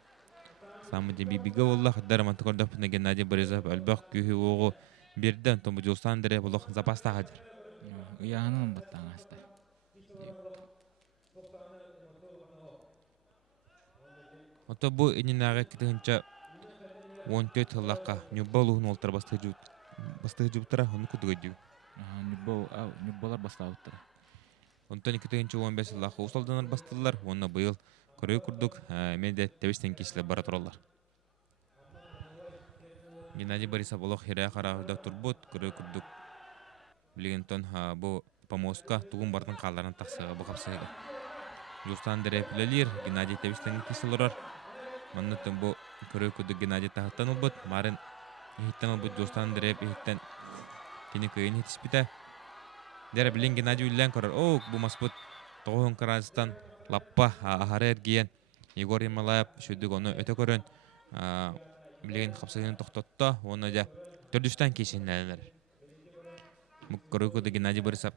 Самы демби биге улла хаддар мантыкорда пна Геннадий Борисов албах күһү ого бирден тому жустан дере олох запаста хадыр. Уяһанын баттаңаста. Ото бу ининага китенча 14 хыллакка нюбалуун олтар бастыгы оны кудугыдю. Нюббалар бастабыттыр. Онтон 15 хыллакка усалданар бастылар, онна быйыл көрөй курдук, менде тебистен кисле бара туралар. Геннадий Борисов олох хире карагыда турбут, көрөй курдук. Билигентон бу помоска тугун бардын калларын таксыга бакапсыга. Жустан дере пилелир, Геннадий тебистен кислорар. Маннытын бу көрөй курдук Геннадий тахаттан улбут, марын ихиттен улбут жустан дере ихиттен тини кыйын хитиспите. Дере билин Геннадий үллен көрөр. Бу маспут тоғын Кыргызстан лаппа ахарер киен Егор Ямалаев шүдүк оны өтө көрөн. Билген капсыгын токтотто, оны да төрдүстан кесинелер. Көрөй курдук Геннадий Борисов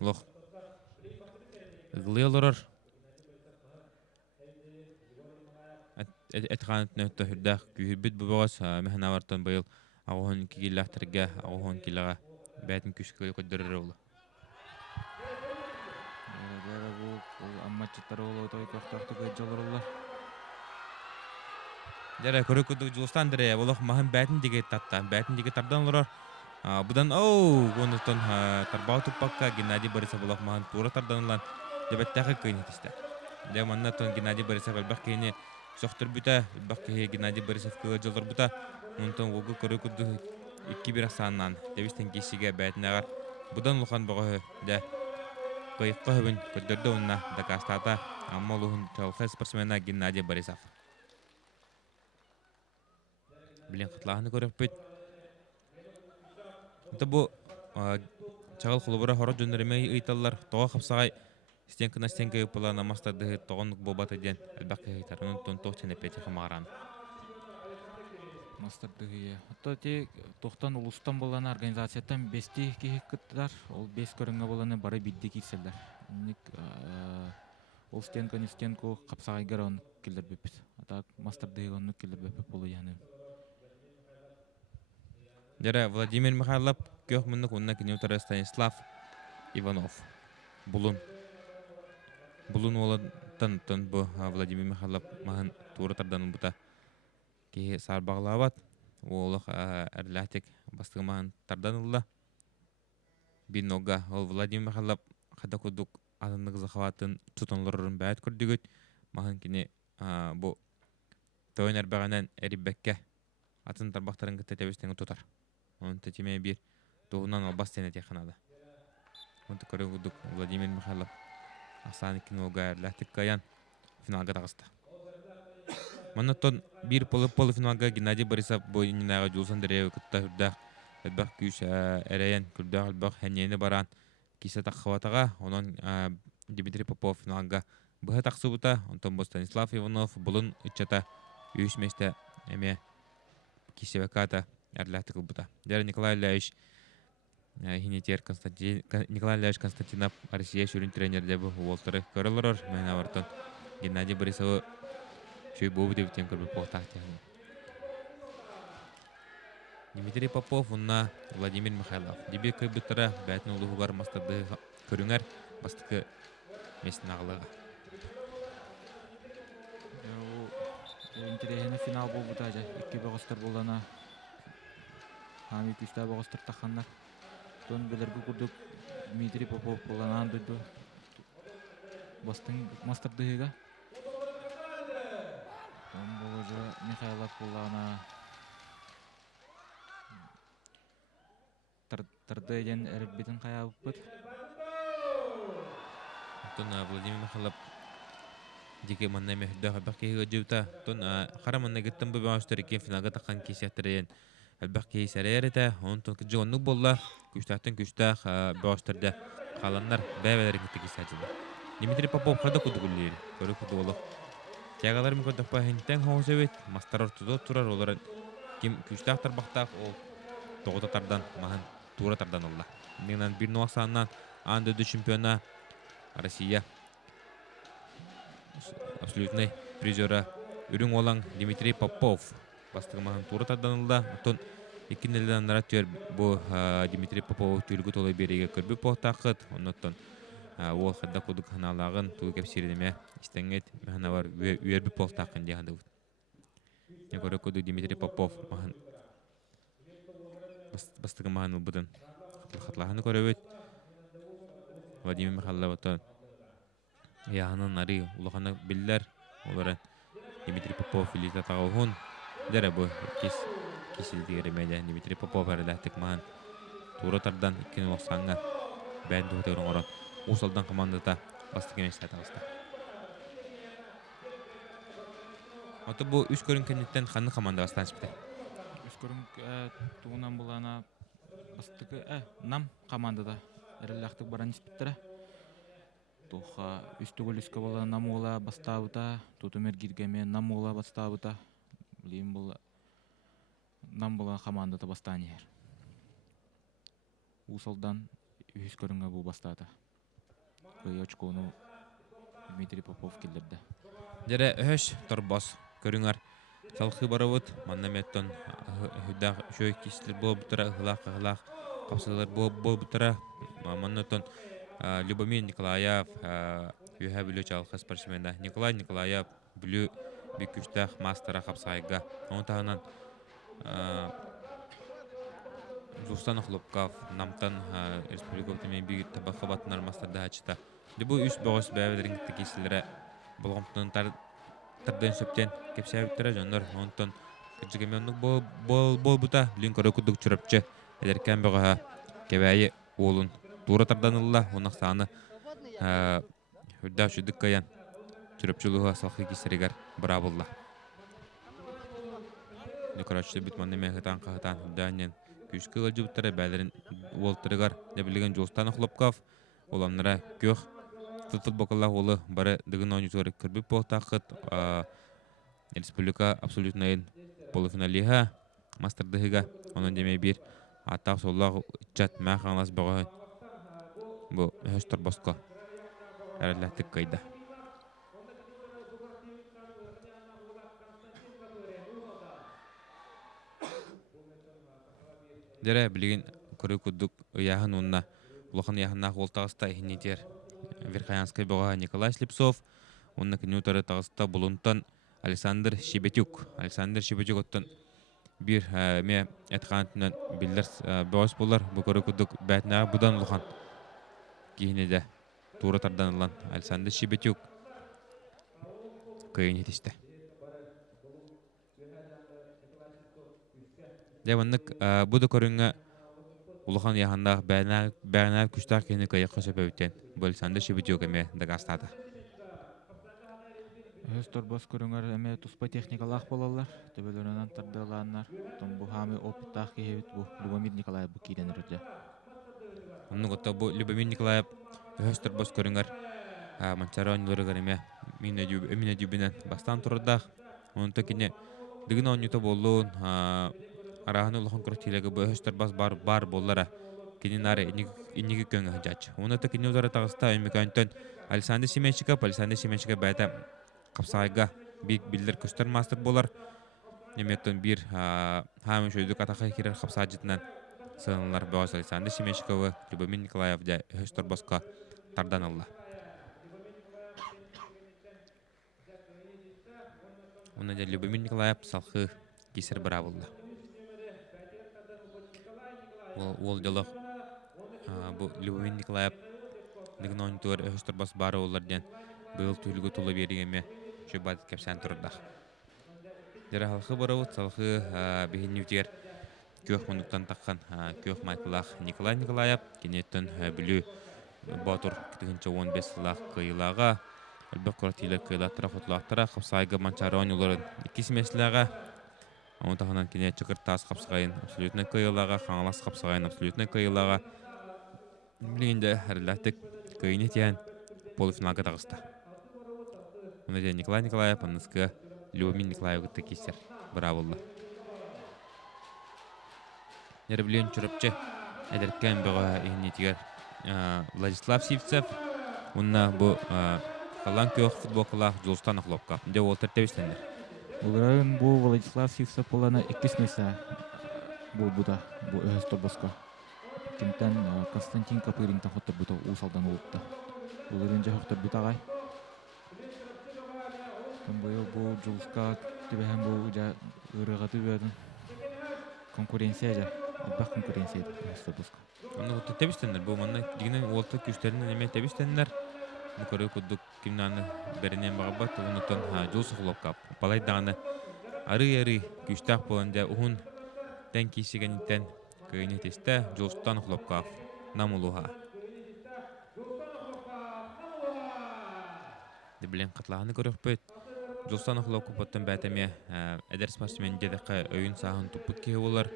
лох ыглыйлар. Этхант нөттө хүрдах күйбүт бубагас мехнавартан быйыл агын кигилахтырга агын килага бәтин күшкө көдөрөр болду. Аммачтар оло той кохторту көжөлөр. Дәре көрөй курдук жустан дере олох махан бәтин диге татта, бәтин диге тардан олор. Будан онутон тарбау туппакка Геннадий Борисов олох махан тура тарданлан дебеттәге кыйнытысты. Дә маннатон Геннадий Борисов албак кийне соқтыр бүта, албак кие Геннадий Борисов көжөлөр бута. Онтон огы көрөй курдук 2-1 саннан дебистен кисиге бәтинагар. Будан лухан бага дә кайыкка хөбүн көдөрдө унна Дакастата аммолуун чалхы спортсмена Геннадий Борисов. Билен кытлаганы көрөппүт. Бу чагыл хулубура хорот жөнөрөмөй ыйталлар тоо капсагай стенка плана намастады тогонук бобата ден албакы ыйтарын тон тохчене пете хамаран. Мастардыгы. Ото те тохтан улустан болгон организациятан бести кихиктар, ол бес көрүнгө болгону бары бидди киселдер. Ник ол стенку капсагайгар он келдер бепит. Ата мастардыгы он келдер бепит болу яны. Дера Владимир Михайлов көх мындык унна кинютара Станислав Иванов. Булун олатан бу Владимир Михайлов махан тура тардан бута ки сарбаглават олох эрлатик бастыгман тарданылла бинога ол Владимир Михайлов хада кудук атындык захватын тутанларын бәят көрдүгөт махан кини бу тойнер баганан эрибекке атын тарбактарын кытетебестен тутар. Он тетиме бир тугунан албастен этеханада. Он көрөгүдүк Владимир Михайлов Аксан кинога эрлатик каян финалга тагыста. Манатон бир полуфиналга Геннадий Борисов бойнинага жулсан дереw кытта хүрдах албак күш эрен күрдах албак хенени баран кисе такхаватага онон Дмитрий Попов финалга быха таксыбыта онтон Станислав Иванов булун ичата үйүшместе эме кисевеката эрлатик кылбыта. Дер Николай Ильич Константинов Россия шүрін тренерде бұл уолтары көрілірір. Мен авартон Геннадий Борисовы шөй болу деп тем көрбіп болтақ тегін. Дмитрий Попов, ұнна Владимир Михайлов. Дебе көйбіттіра бәтін ұлығығар мастарды көріңер бастықы месін ағылыға. Интересный финал болу да жа. 2 бағыстар болана. Хами күшті бағыстар таққандар. Тон белерге күрдік Дмитрий Попов боланан дойду. Бастың мастардығыға. Тон болужы Михайлов болана. Тарды еден әріпбетін қая бұппыд. Тон Владимир Михайлов деке манна мехді баққиға жүбіта. Тон қара манна гіттін бұл бағыштар екен финалға таққан кесияқтырын. Әлбәқке сәрәйер еті, онтон күджі онлық болла, күштақтың күштақ бағыштарды қаланлар бәбәлерін күтті кесәділі. Дмитрий Попов қада күді күлдері, көрі күді олық. Тәғаларым көрдіқ ба хентен хоғыз өбет, мастар ортызы тұрар оларын кем күштақтар бақтақ ол тоғыта тардан махан тура тардан олла. Нигнан бир нуақсаннан андыды чемпиона Россия абсолютный призера үрүң олан Дмитрий Попов бастығы махан тура тардан олла. Отон икинелден наратер бу Дмитрий Попов түлгү толы береге көрбү поқтақыт. Оннотон ол қадда кудук ханалағын туы кепсирдеме истеңет механа бар үйербі поқтақын дегенде бұд. Некоры куду Дмитрий Попов махан бастығы махан бұдын хатлаханы көрөбөт. Владимир Михайлов отон яғанын ари улаханы биллер оларын Дмитрий Попов илита тағылғын дәрі бұ кесілдігері мәді Дмитрий Попов әріләттік махан тура тардан иккен олақсаңға бән туғытығырын орын Усалдан командата бастығы емес сәтағызды. Оты бұл үш көрін кәнеттен қанны команда бастан шыпты? Үш көрін туғынан болана бастығы нам командада әріләқтік баран шыптыра. Туға үстігіл-үскі болана нам ола бастауыта, тұтымер киргеме нам ола бастауыта. Білейін бұл нам болана командата бастан ер. Усалдан үш көрінға бұл бастады. Очкону Дмитрий Попов келдерді. Жәрі өш торбос көріңар салқы барауыд, маннаметтон хүдақ шөй кесілер бол бұтыра, ғылақ қапсылар бол бұтыра. Маннаттон Любомир Николаев үйә бүлі жалқы спортсменда. Николай Николаев бүлі бекүштақ мастера қапсайға. Оның тағынан Зустан Хлопков намтан республиков темен бигит табаққа батынар мастарда ачыта. Дебу үш боғыз бәвелеріңді кесілері болғымтын тардан сөптен кепсәйіптері жондар. Онтан кіржігеменнік бол бұта лин көрі күдік чүріпчі. Әдеркен бұға кебәйі олын тура тардан ұлла. Онақ саны үрдә үшідік қаян чүріпчіліға салқы кесірігер бұра бұлла. Некорачты бітманны мәғітан қағытан үрдәнен күшкі ғылжы бұттары бәлерін олтырығар дәбілген Жолстан Хлопков оламнара көк футболкалла олы бары дығын ойнытуары көрбіп болтақыт республика абсолютнайын полуфиналиға мастырдығыға оның демей бір атақ соллағы үтчат мәқ аңлас бұғы бұл өстір босқа әріләттік қайда. Дәрі білген көрі күдік ұяғын онына ұлықын яғынақ олтағыста ихнетер Верхаянскай бұға Николай Слепцов, онына кінеутары тағыста бұлынтан Александр Шебетюк. Александр Шебетюк оттан бір ме әтқанытынан білдер бұғыз болар. Бұл көрі күдік бәтінағы бұдан ұлған кейіне де тура тардан ұлан Александр Шебетюк көйін етішті. Дәваннык бұды көріңі ұлыған яғандағы бәғінәр күштақ кені көйіққа сөпәуіттен. Бұл Александр Шебетюк әме дағастады. Өз торбос көріңер әме тұспа техникалақ болалар. Төбелерінен тардығыланар. Бұл хамы опыттақ кейбіт бұл Любомир Николаев бұл кейденір өте. Оның ғытта бұл Любомир Николаев өз торбос көріңер манчара ойнылырығыр әме өміне дюбінен бастан тұрырдақ. Оның төкіне дығын ойныта болуын арағаны ұлықын күріктелігі бұл өстір бас бар боллара кенен ары инеге көнгі жач. Оны да кене ұзары тағыста өмекөнтен Александр Семеншіка бәйті қапсағайға бейк білдер көстер мастер болар. Неметтен бір хамын шөйдік атақы керер қапсаға жетінен сығынылар бұғыз Александр Семеншіковы Любомир Николаев жа өстір басқа тардан алла. Оны да Любомир Николаев салқы кесір бұра болды. Ол жолық Любомир Николаев дығын ойнытуар өстір бас бары олардан бұл түлігі тұлы берігеме шөбат кәпсән тұрдақ. Дәрі халқы бары өт салқы бейін өтер көк мұндықтан таққан көк майқылақ Николай Николаев кенеттен білі батыр 15 лақ қиылаға әлбәк құратилі қиылаттыра құтылақтыра қапсайғы манчары ойныларын 2 месіліға Оның тағынан кене чықыр тас қапсығайын абсолютный қиылаға, қаңылас қапсығайын абсолютный қиылаға. Білгенде әріләттік көйіне тиян полуфиналға тағыста. Оны де Николай Николаев, анысқы Любомир Николаев күтті кестер. Браво болды. Ерблен чурапчы эдеркен бага ихнитигер Владислав Сивцев. Унна бу калан кök футбол кылах Жолстан хлопка. Де Уолтер Тевистендер. Уларын бу Владислав Сивцев полана иккиснеса бу Өсторбоско. Кинтен Константин Капырин тахоттар бута усалдан улутта. Уларын жахоттар бутагай. Бу Жолска тибеһен бу жа ырыгаты бөдөн конкуренция жа. Бак конкуренция Өсторбоско. Onu Tevistender bu manna diginen Уолтер küçterinden eme Tevistender. Bu körü kuduk kimnanı berinen bağabat unutan Жолсы хлопка. Палай даны ары küçtак bolanda uhun den kişigenitten köyüneteste Жолстан хлопка намулуха. Дебилен катлааны көрөкпөт. Жолстан хлопка поттан бәтеме эдер спортсмен дедеқе өйін саһын туппут ке болар.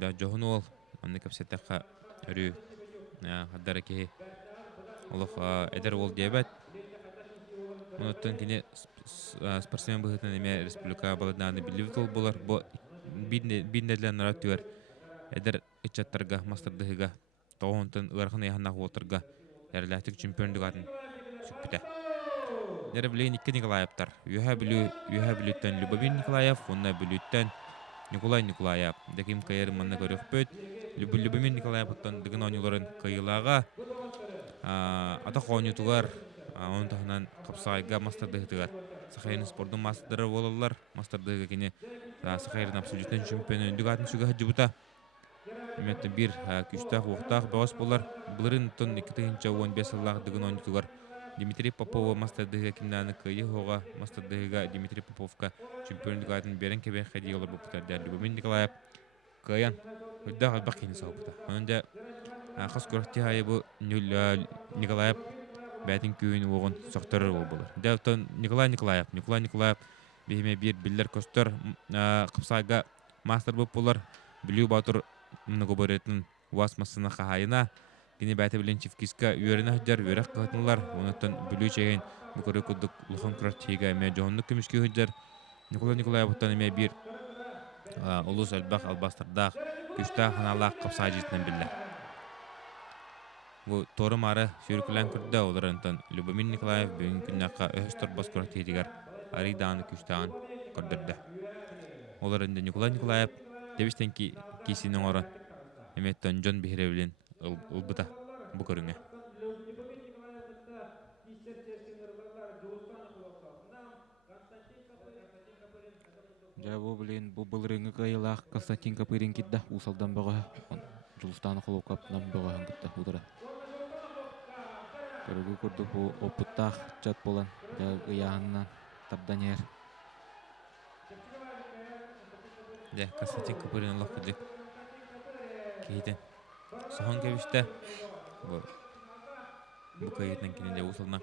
Да жохун ол Анны капсеттаққа өрі қаддары кеге олық әдір ол дебет. Онуттан кене спортсмен бұғытын әме республика баладнаны білівітол болар. Бейіндерлер нарат түгер әдір үтчаттарға, мастырдығыға, тоғынтын ұғарқын аяғынақ отырға әріләтік чемпиондық атын сүкпіті. Әрі білейін икі Николаевтар. Үйәі біліттен Любомир Николаев, онына біліттен Николай Николаев. Дәкім кайыры манна көріқ бөт. Любомир Николаевтан дығын оңыларын кайылаға атақ оңытуғар оның тағынан қапсағайға мастырдығытығар. Сақайрын спордың мастырдары болалар. Мастырдығы кене Сақайрын абсолютен чемпионы үндік атын сүгі жібіта. Үмітті бір күштақ оқтақ бағыс болар. Бұлырын тұн 2-15 аллағы дығын оңытуғар. Дмитрий Попова мастырдығы кімданы кайы хоға мастырдығыға Дмитрий Поповка чемпиондық атын берін кебен қайды олар бұқтарды. Любомир Николаев каян өйді қалбақ кені сауыпты. Онында қас көрікте хайы бұл Николаев бәтін күйін оғын соқтырыр ол болар. Дәуттан Николай Николаев бейме бір білдер көстер қыпсайға мастер болып болар. Білу батыр мұны көбіретін уас масына қағайына кені бәті білін чифкиска үйеріне хүджар, үйерек қығытынылар. Онықтан білу чеген бұқыры күдік лұқын күріштейге әме жоғынлық көмішке хүджар. Николай Николаевтан әме бір ұлыс әлбақ албастырдақ күшті қаналақ қыпсай жетінен білді. Бұл торы мары сүйіркілен күрді оларынтан Любомир Николаев бүгін күннаққа Өсторбос күріштейдігер аридағаны күштіған көрдірді. Оларында Николай Николаев дебістен кейсінің орын әметтен жон бейіревілін ұлбыта бұ көріңе. Жабу білен бұл бұлырыңы қайылақ Константин Капырин кидді ұсалдан бұға Жолстаны қолуқаптынан бұға ғангытты ұдыра. Көрігі көрді бұл опыттақ жат болан ұяғынан тардан ер. Константин Капырин ұлық күдік кейден. Соған кебішті бұл кайытын кенеде ұсалдан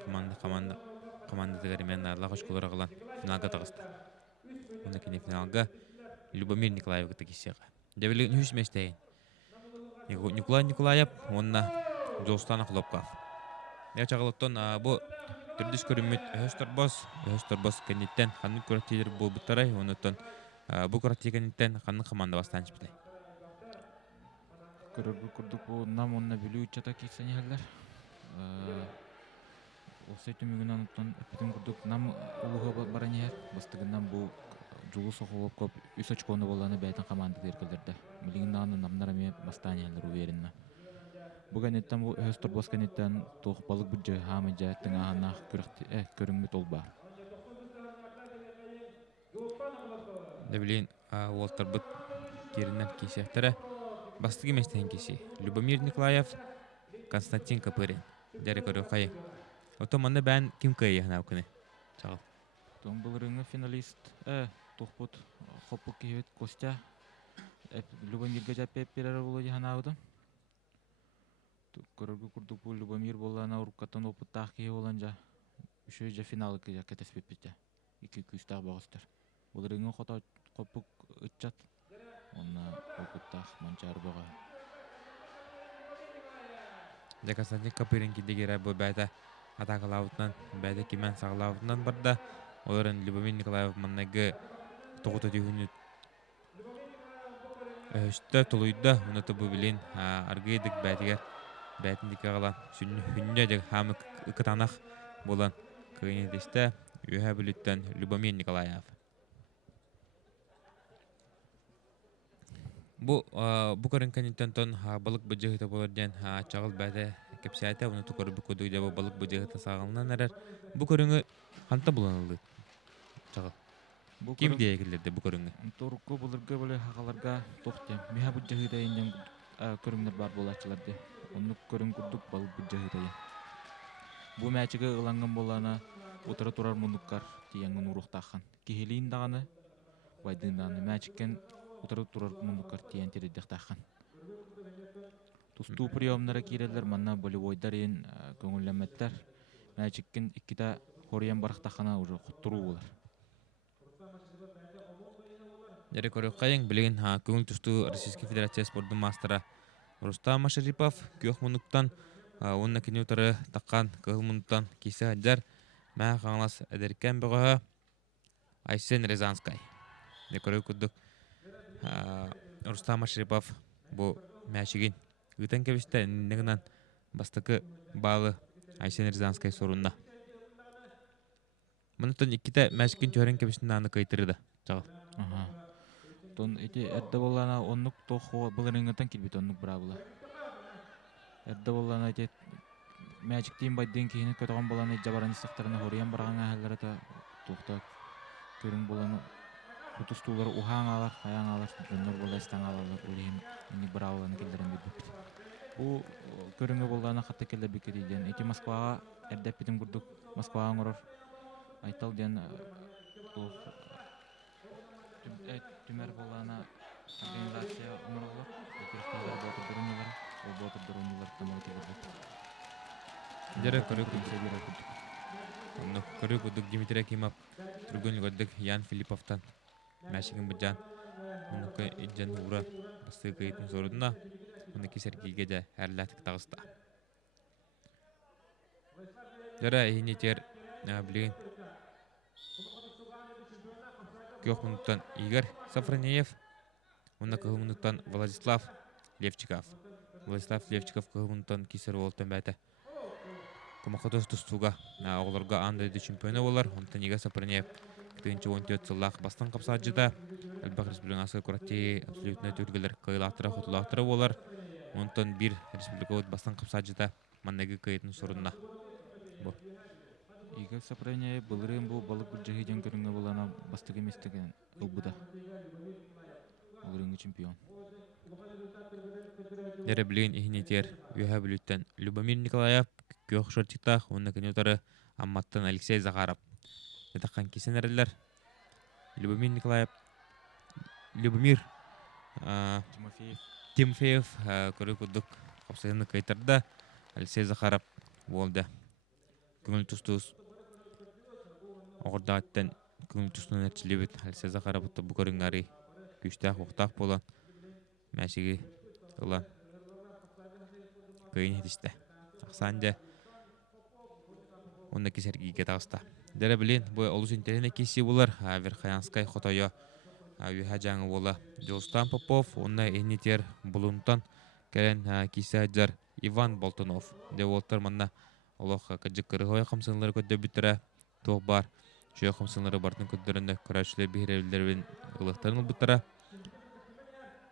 команда дегеремен арлақ үшкілері қылан финалға тағысты. Оны кене финалға Любомир Николаев күті кесеға. Дәбілігін үш мәстейін. Николай Николаев онына Жолстаны құлопқав. Чағылыттан бұл түрдіс көрімет Өсторбос кәнеттен қанын көріктейлер бұл бұттарай. Оныттан бұл көрікте кәнеттен қанын команда бастан жіпітай. Көрігі күрдік бұл нам онына білу үтчата кейсен елдер. Осы түмігін анықтан өппетін күрдік нам ұлыға баран ер. Бастығынан бұл Жолы соқылып көп үс очконы боланы бәйтін команда деркелдерді. Білігін нағаны намнараме бастан елдер уверінна. Бұл кәнеттен бұл Өсторбос кәнеттен тоқпалық бұджы хамы жәттің ағанақ көріңмет ол бар. Дәбілейін Уолтер бұд керінен кейсектері. Бастығы местен кейсі. Любомир Николаев, Константин Капырин. Дәрі көрі қайы. Ото маңда бән кім қайы ғана өкіні? Чағыл. Том бұл рыңы финалист тоқпұт қопық кейбет Костя. Любомирге жәппеп берер болу жағын ауды. Көріргі күрдік бұл Любомир болуына ұрыққаттан опыттақ кейі оланжа. Үші жа финалы кейі кәтеспеп бітті. 2-2-3 бағыстыр. Бұл рыңы қопық үтчат. Онна опыттақ манчар бұға. Константин Капырин кедегері бұл бәді атақылауытынан, бәді кемен сағылауытынан барды. Оларын Любомир Николаев маннағы тоғыта түйінет Өстө тулуйда уната бу билин аргыйдык бәтигер бәтиндик агалан хүннө дег хамы ыкытанах болан кыйнедисте үһә бүлүттен Любомир Николаев. Бу көрүн каниттен тон балык быжыгыта болар ден чагыл бәте кепсәтә уны тукыр бу көдөй дә балык быжыгыта сагылнан әрәр. Бу көрүңө ханта буланылды. Чагыл. Бу Ким диегилде бу көрүңө. турку булырга боле хагаларга тохте. Миха бу жагыда инден көрүңнөр бар болачыларды. Онну көрүң курдук балык бу жагыда. Бу мәчиге ыланган болана утыра турар мунуккар тиеңин уруктахан. Кихилин даганы байдыганы мәчиккен утыра турар мунуккар тиен териддехтахан. Тусту приемнара кирелер манна болевойдар ен көңүлләмәттәр. Мәчиккен иккита хориян барахтахана уже хуттуру булар. Дәрі көрі қайын білген көңіл тұсту Российский Федерация спорттың мастера Рустам Ашарипов көк мұнықтан онына кені ұтары таққан кығыл мұнықтан кесі әджар мәң қаңлас әдеркен бұғыға Айсен Рязанскай. Дәрі көрі күдік Рустам Ашарипов бұл мәшігін үтен кәбісті әнігінен бастықы балы Айсен Рязанскай сорунна. Мұнықтан иккіті мәшігін чөрен кәбісінің аны кайтырыды. Жағыл. Тон эти эрдэ боллана оннук тохо былырыңытан килбит оннук брабыла. Эрдэ боллана эти мәжик тиим байдын кийини көтөгөн болланы жабараны сактарына хориян барган ахалларата тухта көрүң болланы утустуулар ухаңалар, аяңалар, жоннор болла стаңалар улейин ини брабыланы келдерен бит. Бу көрүңө боллана хатта келде бикеден эти Москвага эрдэ питим курдук Москвага ngoror айтал ден Тümер болана организация умырлар, өкірістілер болтыр дұрынылар, ол болтыр дұрынылар тамыр келерді. Дәрі көрі күдік Дмитрий Акимов түргін көрдік Ян Филипповтан мәшігін бұджан. Онықы иджан ұра басты қайытын сорудына, онықы сәргейге де әрләтік тағыста. Дәрі әйінетер білген көк мұнықтан Игорь Сафронеев, онна кығы мұнықтан Владислав Левчиков. Владислав Левчиков кығы мұнықтан кесер олтан бәті. Комақатос тұстуға оғыларға андайды чемпионы олар. Онтан Игорь Сафронеев 2014 сыллақ бастан қапсаджыда. Әлбақ республикасы көратте абсолютно түргілер қайлақтыра, құтылақтыра олар. Онтан бір республика бастан қапсаджыда маннегі қайытын сұрынна. Игорь Сафронеев былырын бұл балық бұл жахиден көріңі болана бастығы местеген ұлбыда. Былырыңы чемпион. Дәрі білген ихнетер үйә білуттен Любомир Николаев көк шортиқтақ, онына кәне ұтары Амматтан Алексей Захаров. Дәтаққан кесен әрілер. Любомир Тимофеев көрі күдік қапсайыны қайтарды. Алексей Захаров болды. Көңіл тұстуыз оғырдағаттен көңіл тұстуын әртшілебет Алексей Захаров бұтты бұ көріңғары күштақ оқтақ болан мәшігі ұлан көйін етісті. Ақсанды онда кесергейге тағыста. Дәрі білен, бұй олыс интернет кесі болар. Верхаянскай қотайы үйә жаңы болы Жолстан Попов, онда енетер бұлынтан кәрен кесі әджар Иван Болтунов. Де олтар манна олық кәджік кірғой қамсынлары көтті біттірі тоқ бар. Жүйе қамсынлары бардың көттерінде көрәшілер бейрелілерін ұлықтарын бұттыра.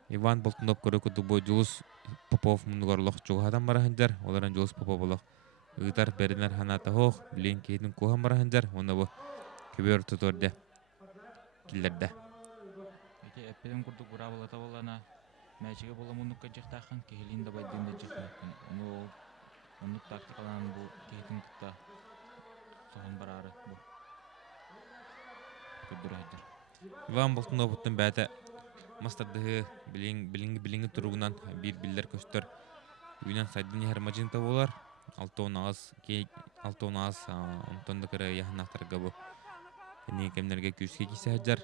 Иван Болтунов көрі көтті бұй Жолыс Попов мұнығарлық жоғадан барахындар. Оларын Жолыс Попов олық ұғытар бәрінер ханата хоқ, білен кейдің қоған барахындар. Оны бұ көбер тұтырды келдерді. Әппеден күрдік бұра болата болана мәчіге бола мұныққа жақтақын кейлінде байдыңда жақтақын. Онлық тактикаланын бұл кейтін күтті соғын барары бұл көддір әйдір. Иван Болтунов бұттың бәті мастардығы біліңгі тұруғынан бір білдер көстір үйінен сайдың әрмажинта болар. 6 ağız онтонды кірі яхынақтарға бұл әне кемдерге күске кесі әджар.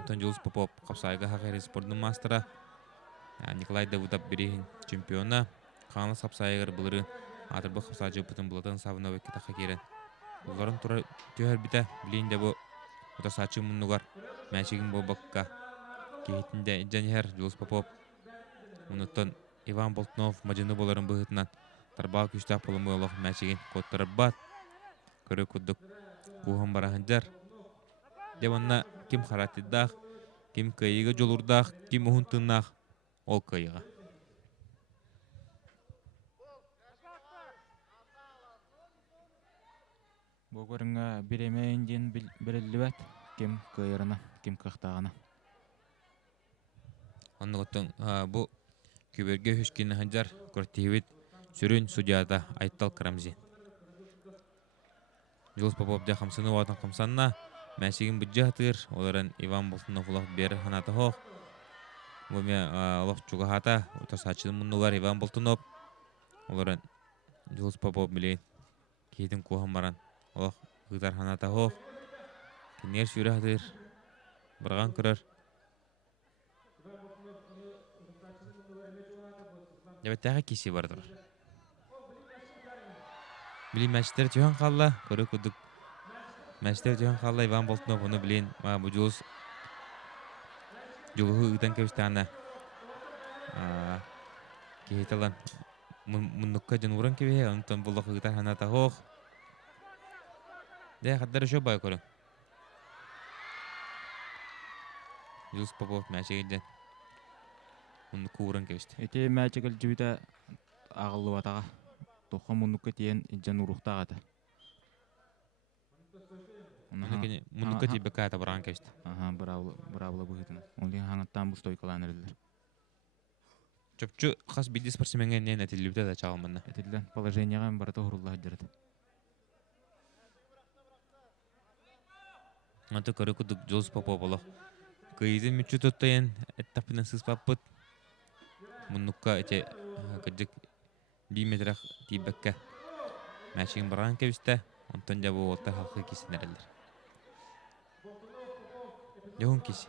Онтон Жолыс Попов қапсайға хақайры спорттың мастера Николай Давудов берейін чемпионы. Қаңлы сапсайығыр бұлыры атырбы қапсайжы бұтын бұлатын сабына өкке таққа керен. Оларын түйер біті білейінде бұл ұтасачы мұнығар мәшігін бұл баққа кейтінде Джанихер Жулус Попов онуттан Иван Болтунов мажыны боларын бұғытынан тарбал күштақ болымы олық мәчеген коттары бат көрі күдік куған барахынжар деванна ким харатиддақ ким кайыға жолурдақ ким ұхынтыннақ ол кайыға Бұғырыңа біремейін ден бірілі бәт, кем кайырына, кем қақтағына. Оннығыттың бұл көберге хүшкені ханжар көртейбет сүрін судьяда Айтал Карамзи. Жулус Попов жа қамсыны уатын қамсанна, мәшігін бүджі атыр, оларын Иван Болтунов ұлақ бері ханаты хоқ. Бұме ұлақ чуға хата, ұтасачының мұнылар Иван Болтунов. Оларын Жулус Попов білейін кейтін қоғын баран. Олақ ұғытар ханаты хоқ. Кенер сүрі атыр, бұрған көрір. Жабеттағы кесі бардыр. Білейін мәшіктер түйен қалла, көрі күдік. Мәшіктер түйен қалла Иван Болтунов оны білейін. Бұл Жулус Жулығы ұғытан көбістіғана кейталан мұныққа жын ұрын кебе, онытан бұлық ұғытар ханаты хоқ. Дәй қаддар үші бай көрің. Жулус Попов мәшігін жан мұныққа ұрын кебісті. Эти мәчігіл жүбіті ағылы батаға, тоққа мұныққа тиен жан ұрықтағады. Мұныққа тейбекка ата бұрған кебісті. Бұрабылы бұғытын. Олың хаңыттан бұл стойкалан әрілдер. Чөпчі қас биді спортсменген нен әтелібіті да чағылманна. Әтілден положенияға барыта ұрылға жүрді. Аты көрі күдік Жулус Попов олық. Күйізі мүтчі тұттайын әттапынан сыспаппыт. Мұныққа әте күдік 2 метрақ тейбекка мәшігін бұрған кебісті. Онтан жабы олта халқы кесін әрелдер. Жоғын кесі.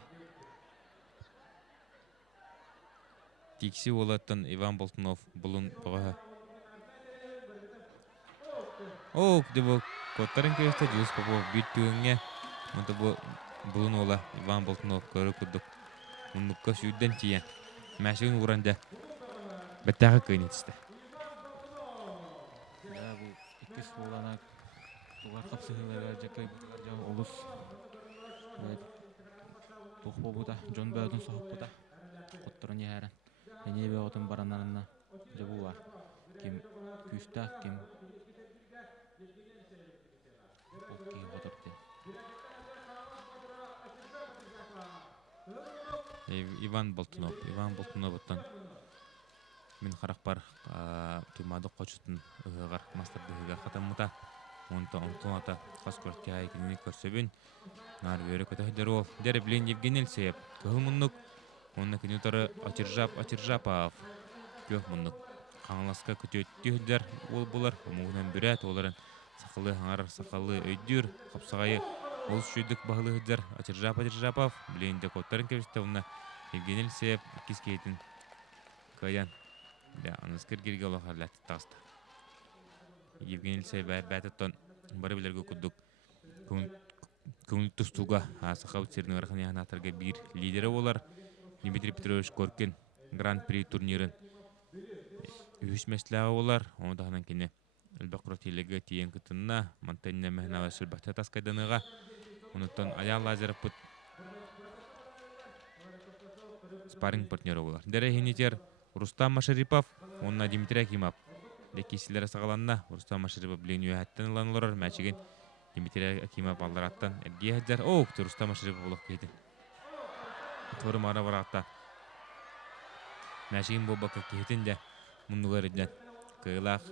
Тикси олаттан Иван Болтунов бұлын бұғаға. Оқ, дебі көттарын кебісті Жулус Попов бір түйінге. Мұнда бұлын ола Иван Болтунов көрі күдік. Мұныққа сүйден тиен. Мәшігін ұранда бәттәғі көйін етісті. Бұл ikis болана туғар қапсығылар жәкай бұтылар жау олыс. Тоқ болбыда, жон бәудің соғып бұда. Қоттырын ехәрін. Әне бе отын баранарына жабу бар. Кем күстақ, кем оқи отырды. Иван Болтунов оттан мен қарақ бар тұймады қочытын ұғығар мастарды ұғығар қатамыта. Онтын ата қас көртке айкеліне көрсебін. Нар өрі көтәхдер ол. Дәрі білен Евгений Эльсеев. Кығыл мұнық. Онына кені ұтары Очержапов. Көх мұнық. Қаңыласқа көтетті хүлдер ол болар. Мұғынан бүрәт оларын сақылы аңар сақалы өйдір. Қапсағайы ол шүйдік бағылы хүлдер Очержапов. Білен де көттарын кәбісті. Онына Евгений Эльсеев кез кейтін қаян. Аныз кіргерге олақар ләтті тағысты. Евгений Эльсеев бәтіттен бары білерге күдік. Көңіл тұстуға сақау серінің арқын яғынақтарға бір лидері олар. Дмитрий Петрович Коркин Гран-при турнирын үйіс мәсіліға олар. Оны дағынан кені үлбәқ құрақтелігі тиен күтінна Монтанина мәхінава сүлбәқті тасқайданыға. Онықтан аяқ лазер бұт спарринг партнері олар. Дәрі хенетер Рустам Машарипов, онына Дмитрий Акимов. Лекесілері сағаланна Рустам Машарипов білен үйәттен ұлан олар. Мәчіген Дмитрий Акимов алдараттан әрге әддер. Оқ, Рустам Машарипов олық кейді. Торы мара барақта. Мәчіген бұл бақы кейтін де мұндығар еден қиылақ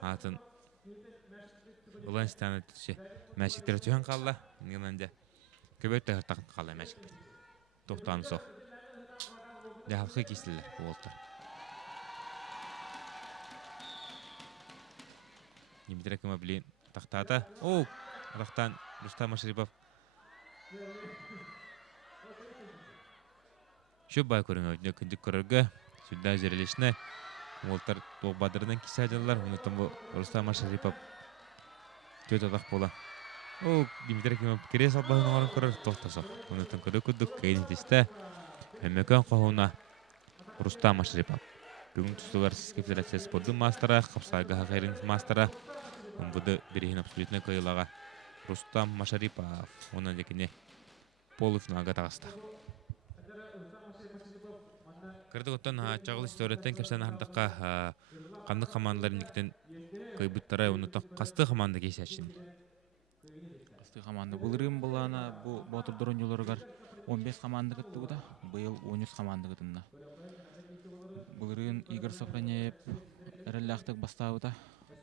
атын ұлан станы түтсе. Мәчіктері түйен қалла. Неңінен де көбетті ғыртақын қалла мәчіктер. Тоқтаны соқ. Дәхалқы кесілер олтыр. Дмитрий Акимов білейін тақтата. Оу, рақтан Рустам Машарипов. Шөп бай көрің өйдіне күндік көріргі. Сүлді әзірелешіне. Олтар тоғбадырынан кесе ажалар. Онытын бұл Рустам Машарипов төт адақ бола. О, Дмитрий Кимов керес албаһын оңорун көрөр тохтосо. Онутун көрө күдүк кейнитисте. Хэмэкэн қоһуна Рустам Ашрипов. Бүгүн тустулар Российской Федерации спорттун мастера, Хапсайга Хакайрин мастера. Буды бирихин абсолютно кыйлага Рустам Машарипов. Онан декине полуфиналга тагыста. Кырдык оттон чагыл историяттен кепсен ардакка кандык командаларын никтен кыйбыттара онута касты команда кейсәчин. Касты команда булырым булана бу ботурдурун юлоргар 15 команда кытты буда. Быйыл 13 команда кытынна. Булырын Игорь Сафронеев эреллахтык бастабыта.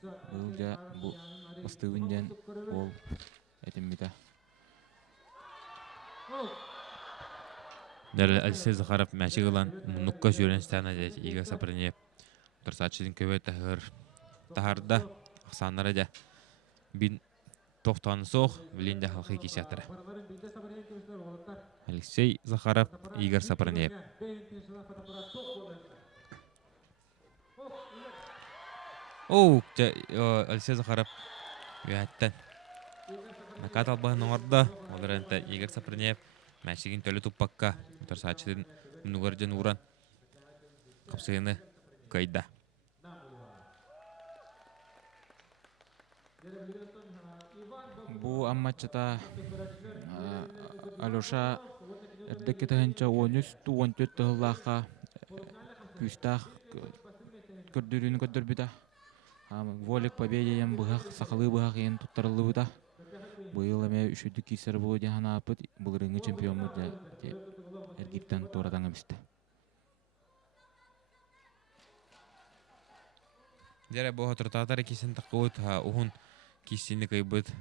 Быйыл да бу бастыбынден ол этимбита. Дәл Алексей Захаров мәчигылан мунукка жүрен стана дә Игорь Сафронеев. Турсачыдын көбе тахарда Оксанара да бин тоқтаны соқ Вилинда халқы кешектірі. Алексей Захаров, Игорь Сафронеев. Оу, Алексей Захаров үйәттен. Накат албағын оңырда, олар әнті Игорь Сафронеев мәшігін төлі тұппаққа Турсачыдын мұнығырден уран қапсығыны қайда. Бу аммачата Алёша эрдеккетенча 13-14 тыллаха күстах көрдүрүнү көдөрбүта. Волик победием быгак сакалы быгак ен туттарылыбыта. Быйыл эме үшүдү кисер бу жаһанапыт булырыңы чемпионму да эргиттен торатаңа бисте. Дәрә бу хатыртатар кисен тақыт ухун кисинни кайбыт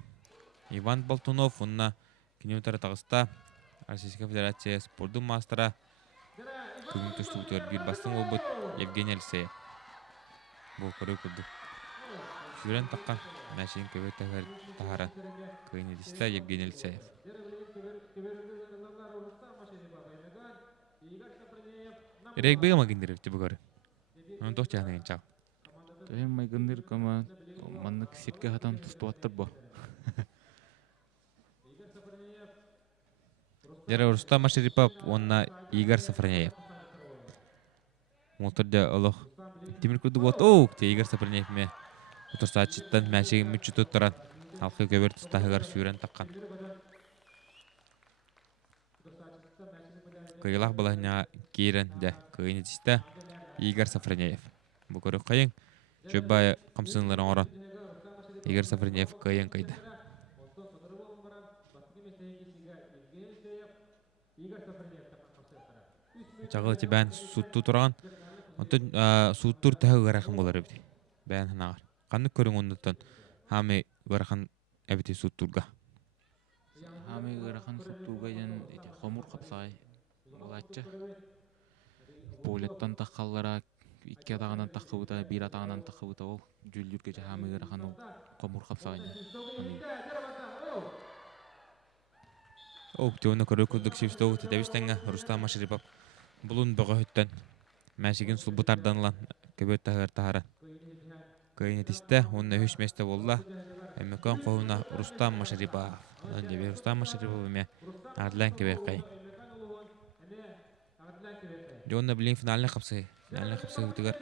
Иван Болтунов, онна кинемтар тагыста Российская Федерация спорттун мастера күн түстүктөр бир бастың болбут Евгений Алексеев. Бу көрө күдү. Сүрен таккан мәшин көбөтөр тахара кыйнидиста Евгений Алексеев. Регбига магиндирip тибгөр. Он тохчаны чак. Тэм майгындыр кама маннык сирке хатан тустуаттыр бу. Дәрә Рустам Машарипов, онна Игорь Сафронеев. Моторда олох Тимир күрдү бот. О, те Игорь Сафронеев ме. Утурсачыттан мәшеги мүчүтө туран халкы көбөр тустагар сүрен таккан. Кыйлах балаһына кирен дә кыйнитисте Игорь Сафронеев. Бу көрө кайын жөбай камсынларын ора. Игорь Сафронеев кайын кайда. Чагыл тибен сутту турган. Онтон суттур тагы гарахым болар бит. Бән ханагар. Канны көрүң ондон хами гарахан эбити суттурга. Хами гарахан суттурга жан хомур капсай булаччы. Полеттан таккаллара икки атагынан таккыбыта, бир атагынан таккыбыта ол жүлдүргө хами гарахан ол хомур капсай. О, тёны көрө күлдүк сивстоо тедебистенге Рустам Машарипов. Булун бага хөттөн мәшигин сулбутарданлан көбөт тахара. Кыйнетисте онна хүч месте болла. Эмекан коуна Рустам Машарипов. Онда Рустам Машарипов эме адлан кебе кай. Жонна билин финалны капсы. Финалны капсы үтүгөр.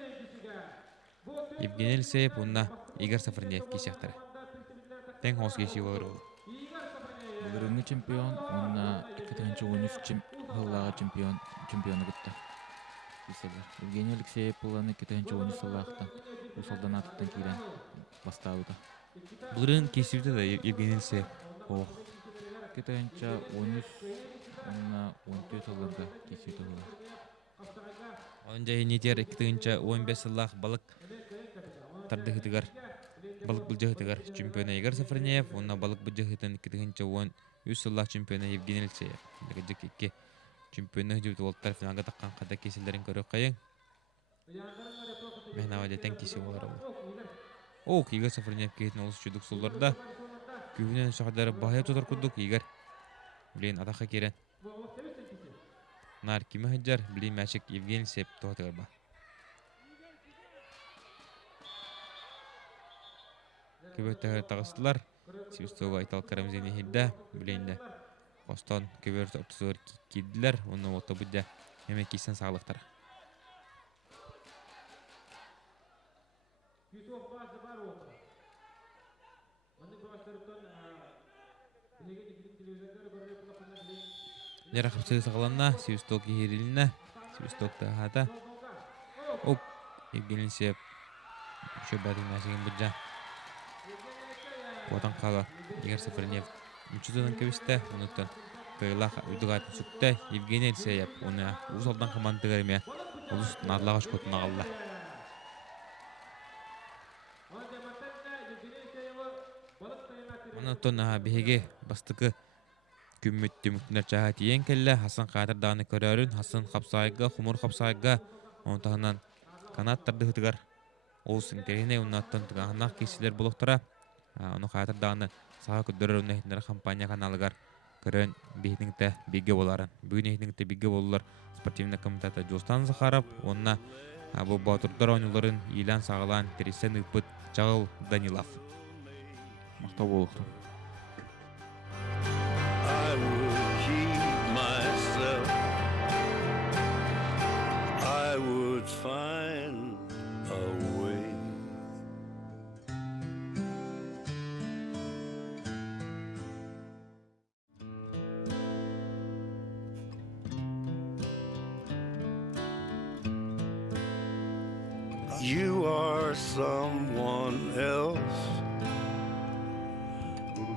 Евгений Алексеев онна Игорь Сафронеев кишектер. Тең хосгеши болор. Булырыңы чемпион, онна 2013 жыллағы чемпионы гытта. Евгений Алексеев буланы 2013 жыллағыта усалдан аттан кирен бастабыта. Булырын кесибде да Евгений Алексеев. Ох, 2013 онна 14 жылларда кесибде була. Онда нетер 2015 жыллах балык тардыгытыгар. Балык бұлжығытығар чемпионы Игорь Сафронеев, онна балык бұлжығытын 2010 жыллах чемпионы Евгений Алексеев. Дегеджік екі чемпионы жүбіті олттар финалға таққан қада кеселдерін көрі қайын. Мен аваде тән кесе олар олар. О, Игорь Сафронеев кейтін олыс жүдік солларда. Күйінен шағадары бағайып тұтар күрдік Игорь. Білейін атаққа керен. Нар кеме хыджар, білейін мәшік Евгений Алексеев тоғатығар ба. Көбөттәгә тагыстылар. Сибисток айтал карамзени хидда билейнде. Костон көбөр тортузор киддилер. Оны ото будда эме кийсен саалыктар. Нера хапсыгы сагаланна, Сибисток кихирилинна, Сибисток тахата. Оп, Евгений Сеп. Шөбәтин насыгын буджа. Отан қала егер сафарнев мүчізінің көбісті, ұныттан қиылақ үйдіғатын сүкті Евгений Елсеев, оны ұзалдан командығарыме ұлыс надылағаш көтін ағалла. Ұныттан бейге бастықы күмметті мүктінер жаға тиен келі, Хасан Қадырдағыны көрерін, Хасан қапсайға, Хумур қапсайға, онтағынан канаттарды ғытығар. Олсын керіне ұнаттан тұғанақ кесілер болуқтыра. Оны Қадырдағыны саға күддірір ұнайтындар компания каналығар көрен бейніңті бейге боларын. Бүгін ехніңті бейге болулар спортивный комитета Жостан Захаров, онына бұл батырдар ойнуларын елан сағылан тересен ұпыт Жағыл Данилов. Мақтау болуқты. I would keep myself. I would find a way. You are someone else.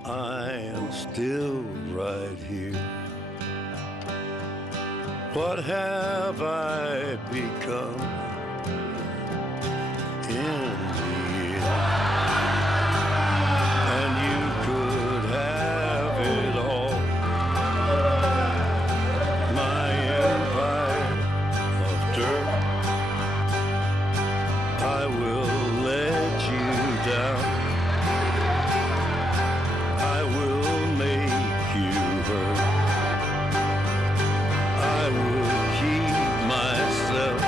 I am still right here. What have I become in the end? And you could have it all. My empire of dirt. I will let you down. I will make you hurt. I would keep myself.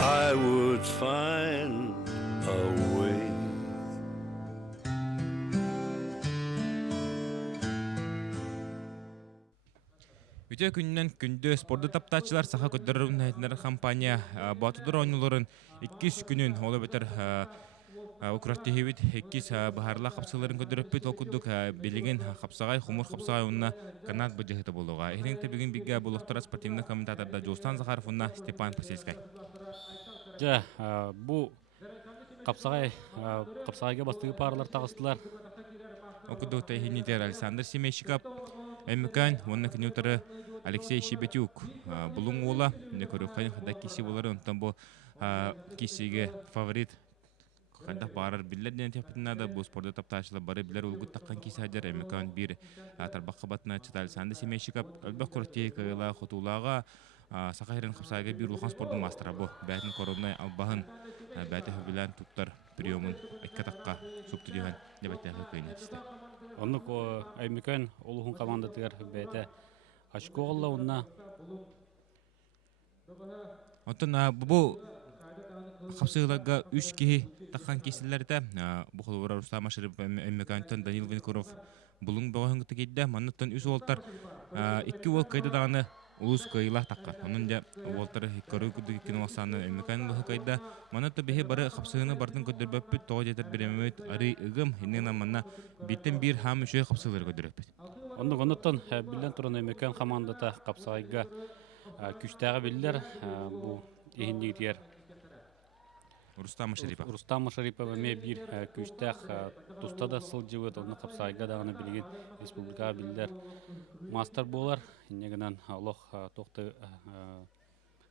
I would find a way. Үтө күннен күндө спорды таптачылар саха көддөрүн айтынар компания батыдыр ойнуларын 2 күнүн олы бетер Украттихивит 2 бахарла капсаларын көдөрөппүт окудук билеген капсагай Хумур капсагай унна канат быжыгыты болууга. Эхнеңте бүгүн бигге болуктара спортивный комментаторда Жостан Захаров унна Степан Посельскай. Ja, bu капсагайга бастыгы парлар тагыстылар. Окудук технитер Александр Семейщиков, Эмикан, онна кнютары Алексей Щебетюк. Булуң ола, не көрүккан хада киси болары, онтан бу кисиге фаворит хада барар биллерден тепитинада бу спорда тапташылар бары билер улгут таккан киси хаджар Эмикан бир тарбакка батына чыта Александр Семейщиков, албак көрөтте кыйла хотулага Сахарин капсагайга бир улхан спордун мастера бу. Бәтин коронай албахын бәте хөбүлән туттар приемын айкатакка супту дигән дебәттәге кыйнатысты. Онны Аймекан улуһун командатыгар бәте очко алла унна. Онтон бу капсагайга 3 кихи таккан кисилерде бу холбора Рустам Ашырып Аймекантан Данил Винкуров булуң багын гытыгыйда маннаттан 3 волтар 2 вол кайда даганы улус кыйла таккан. Онун да волтар көрү күдүк киносаны Аймекан кайда манатта бехе бары капсагыны бардын көдөрбөппүт тоо жетер беремет ары ыгым хиннен манна биттен бир хам үчө капсагылар көдөрөппүт. Оннугоннотон билен туран Аймекан командата капсагайга күчтәге биллер бу ихиндигер Рустам Ашырипов. Рустам Ашырипов ме бир күчтәг тустада сылжыбыт онны капсагайга дагына билген республика биллер мастер болар. Иннегенен Аллах токты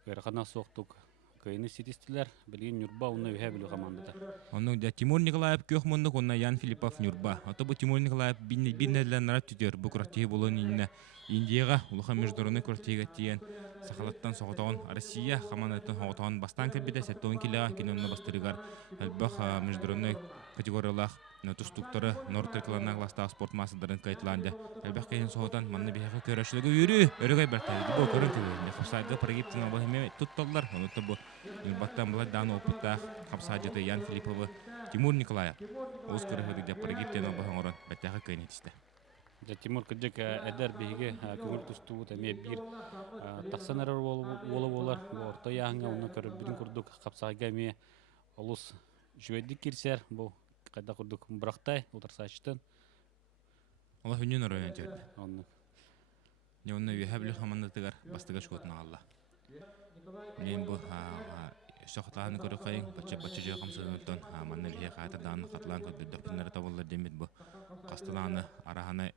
гәрхана соктук кыйны ситистилер билген Нюрба уны үһә биле командада. Онун да Тимур Николаев көхмөннүк онна Ян Филиппов Нюрба. Ото бу Тимур Николаев биннелен нарат түтөр бу кротии болон инне Индияга улахан международный кротига тиен Сахалаттан соғытауын Россия командатын соғытауын бастан кәбеде 7 килога кинонна бастырыгар әлбәқ международный категориялах тустуктары Норд-Теклана класстағы спорт массадарын кайтланды. Әлбәқ кейін соғытан манны бейхі көрәшілігі үйрі өрігай бәртәлді. Бұл көрін көлігінде қапсайды парагиптің албахыме тұтталылар. Онытты бұл баттан бұлай даны опыттақ қапсайдыды Ян Филипповы Тимур Николаев. Улус көрөһөдүк деп парагиптен обоһоңорон бәттәхә кыйын етисте. Тимур кыджык эдер биһиге күңүл тустуут эме бир тахсанар болар орто яңга уну көрүбүн курдук капсайга эме олус жүйөдүк кирсер бу кайда курдук брахтай утарсачтын Ола хүннен оройон жерде. онну Не онны үйәһәбле хамандатыгар бастыга шкотна алла. Мен бу шохтааны көрүп кайын бача жөө камсынылтан манны бие хата дааны катлан көдөпнөр табылды демит бу. Кастынааны арахана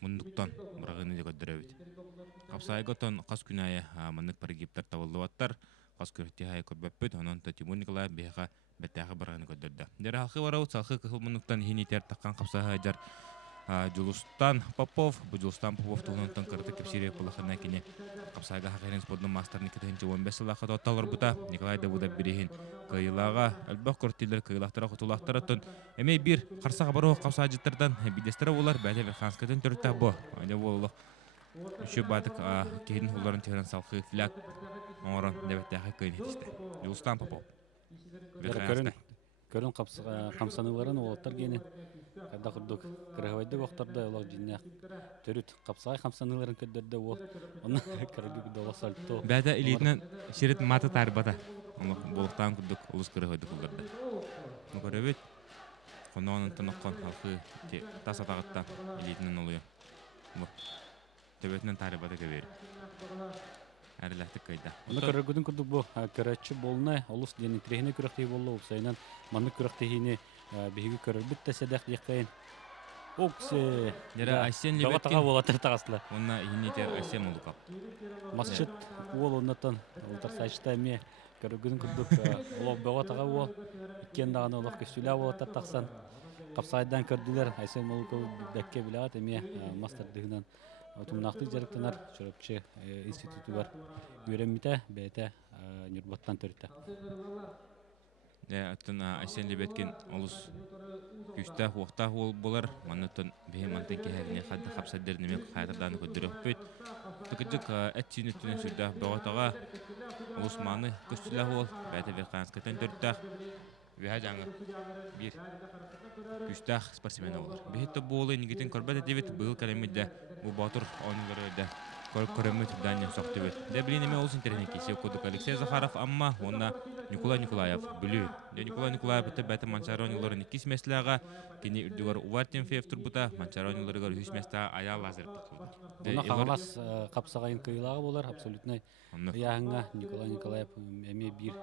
мундуктан мурагыны деп көдөрөбүт. Капсайготон кас күнәе манны парагиптер табылды баттар. Кас көрөтти хай көрбөппөт онон Тимур Николаев беха беттәгы барганы көдөрдө. Дер халкы барабыт салкы кыл мундуктан хинитер таккан капсага жар Жулустан Попов, Жулустан Попов тугунтан кырты кепсире булахына кине капсайга хакерин спортның мастерны кетенче 15 лаха тотталар бута Николай да буда бирихин кыйлага албак кортилер кыйлактара кутулактаратын эме бир карсага баруу капсажыттардан бидестер булар бәле ханскатын төртә бу аны боллы үчү батык кеһин хулларын терен салкы фляг орон дебетте хакын хитисте Жулустан Попов көрүн камсаныларын олоттар гени кайда курдук кыргыбайды вактарда олар жиннак төрүт капсай камсаныларын көдөрдө ол оны кыргыбы да осалто бәдә илитнен ширет мата тарбата болуктан курдук улус кыргыбайды кулдырды ну көрөбүт кононун тыныккан халкы тас атагатта илитнен олуя бу төбөтүнөн тарбата көбөр Әрләхтік кайда. Оны көргөдүн курдук бу көрөчү болна олус дени трехине көрөктей болду упсайнан манны көрөктейини биһиги көрөрбүт тәсәдәк якын. Оксе. Нера Айсен Лебеткин. Тага болатыр тагыслар. Онна инете Айсен Мулукап. Масчит уол оннотон ултар сачта эме көргөдүн курдук олог бага тага уол иккен даганы олог көсүлө болатыр таксан. Капсайдан көрдүлөр Айсен Мулуков бекке билат эме мастер дыгынан Отумнахты жарыктанар чоропчы институту бар. Үйренмите бете нюрбаттан төртө. Аттан Айсен Лебеткин олус күстә вакта ул булар. Маннан бехмантын кеһәрне хадда хапсадыр неме хатырдан көдөрөппөт. Тукыжык әтсинүтүнө сүдә багатага олус маны көстүлә ул бете веканскатан төртө. Веха жаңы бир күстә спортсмен булар. Бехте болы нигетен көрбәдә дебет быел калемидә бу батыр онлары көрөмөт данья соктыбет. Дә билин эме олсын теренек кесе кодук Алексей Захаров амма онна Николай Николаев бүлү. Дә Николай Николаев бете Манчаронларын 2 месләгә кини үрдүгөр Увартин Фев турбута Манчаронларга 3 места аял лазер тактылды. Оны калас капсагайын кыйлагы болар абсолютно. Яңа Николай Николаев эме бир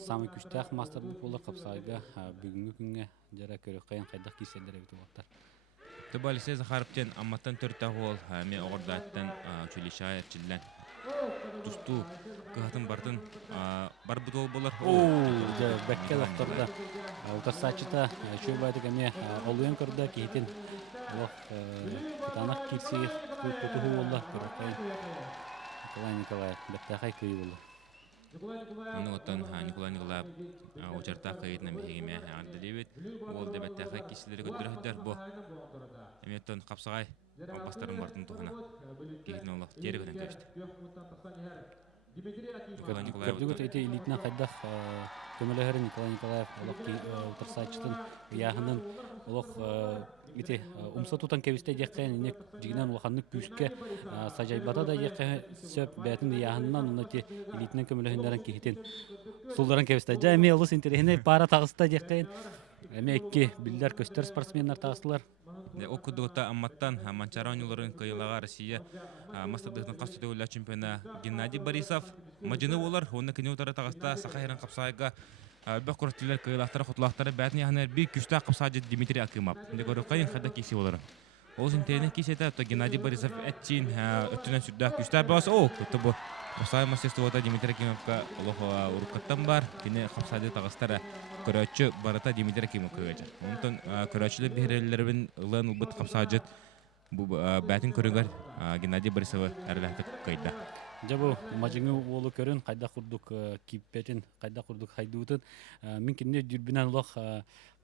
самый күчтәк мастер булар капсайга бүгүнкү күнгө жара көрөк кайын кайдак киселдер бит булар. Төбө Алексей Захаровтен амматтан төртә гол мен ордаттан чөлишай чиллән. Тусту кыһатын бардын бар бутол булар. Жа бекке лакторда. Утасачыта чөбайдык эме олуен көрдө кейтин. Ох танак кирси кутуху булар көрөк. Николай Николаев беттахай кый булар. Оны оттан Николай Николаев очарта кайытна мехеме ардылебет. Ол дебеттахай кисилери көдөрөддөр бу. Эметтен капсагай бастарын бартын тухана. Кейтин олох терегенен көстү. Николай Николаев Көрдүгөт эти элитна кайдах көмөлөһөр Николай Николаев олох утарсачтын яһынын олох эти умсатутан кебисте жаккан не жигинен улаханны күскө сажайбата да жакка сөп бетин яһыннан унати элитнен көмөлөһөндөрөн кихитин сулдарын кебисте жайме олус интерехне пара тагыста жаккан эме эки билдер көстөр спортсмендер тагыстылар. Окудута амматтан Манчаронларын кыйлага Россия мастerdыгын кастыды ула чемпиона Геннадий Борисов мажыны болар. Оны кине утара тагыста Сахайран капсайга бак куртилер кыйлактары хутлактары бәтни ханер бик күчтә капсаҗы Дмитрий Акимов. Инде көрөк кайын хада киси болар. Ол синтене кисетә то Геннадий Борисов әтчин өтүнән сүдә күчтә бас о күтү бу. Капсай мастерствода Дмитрий Акимовка Аллаһ уруккаттан бар. Кине капсаҗы тагыстары көрөчү барата Дмитрий Акимов кыйгача. Онтон көрөчүлөр бирелерин ылан убут капсаҗы бу бәтин көрүгөр Геннадий Борисов әрләтеп кайда. Жабу мажыңы олу көрүн кайда курдук киппетин кайда курдук хайдуутун мен кине дүрбүнөн лох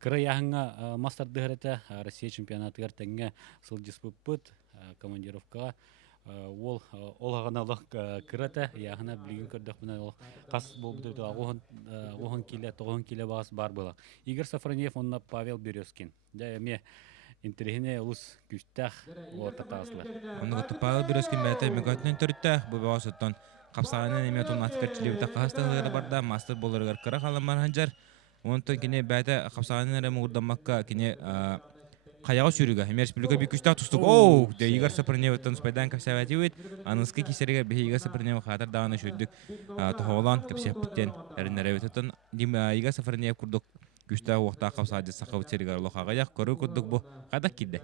кыра яһыңа мастер дыгырата Россия чемпионатыгар теңге сылжыс буппут командировкага ол олаганалык кырата яхына билген көрдөх менен ол кас болду огон киле 9 киле багас бар была. Игорь Сафроньев онна Павел Березкин. Да эме интерхине улус күстах ортатаслар. Онны готто Павел Березкин бәтә мегатнен төртә бу басыттан капсаганы неме тон аткарчылыгы кастыгы барда мастер болыргар кыра халамар ханжар. Онтон кине бәтә капсаганы ре мурдамакка кине Каяга сүрүгө эми республика бик күчтө тустук. О, де Игорь Сафроньевтан спайдан капсавативит, аныскы кисерге бе Игорь Сафроньев хатар даганы шүрдүк. Тохолан капсаптен эрнеревитен дим Игорь Сафроньев курдук күчтө уакта капсаажы сакабы теригер лохага як көрү курдук бу. Кадак кидде.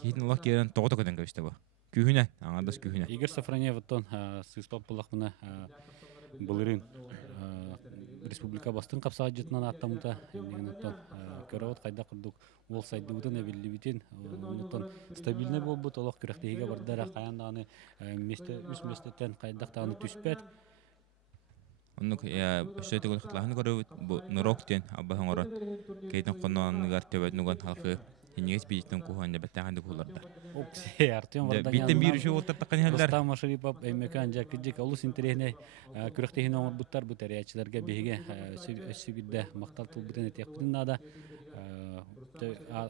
Китин лох керен тогото көдөн көстө бу. Күһүнө, аңадас күһүнө. Игорь Сафроньев тон сыспап булакмына булырын республика бастын капсаажытынан аттамыта негентон көрөт кайда курдук ол сайдыбытын эбиллибитин онтон стабильный болбут олох күрөктеге бардара каяндаганы үс местеттен кайдактаганы түспөт. Оннук өсөтө гол хатлааны көрөт бу нуроктен абахаңора кейтен конногар төбөт нуган халкы Хинегес бийтен куханьда беттаганды куларда. Оксе Артем Варданян. Биттен бир үшө олтартакан хәлләр. Рустам Машарипов эмекан жакыжык улус интерехне күрөктеһин оңор буттар бу тарыячыларга беге сөбидде мактал тулбутен этекпинада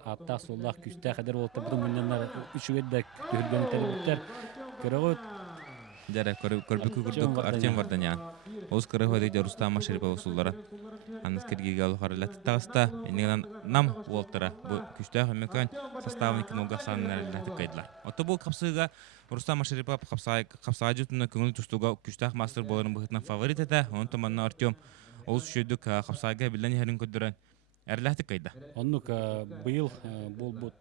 атта соллах күстә хәдер олта бу меннән үшүгеддә төһөлгән тербиттер. Көрөгөт Жара көрбүкү күрдүк Артем Варданян. Оз көрөгөдө Рустам Машарипов усуллары. Аныс киргиге алхарылат тагаста энеген нам волтара бу күчтө эмекан составникин угасаннарлар кайдылар. Ото бу капсыга Рустам Машарипов капсаажытына көңүл тустуга күчтө мастер боларын быхытна фаворит эте. Онто манна Артем ол шөйдүк капсаага билен херин көдөрөн эрләхти кайда. Оннук быйыл болбут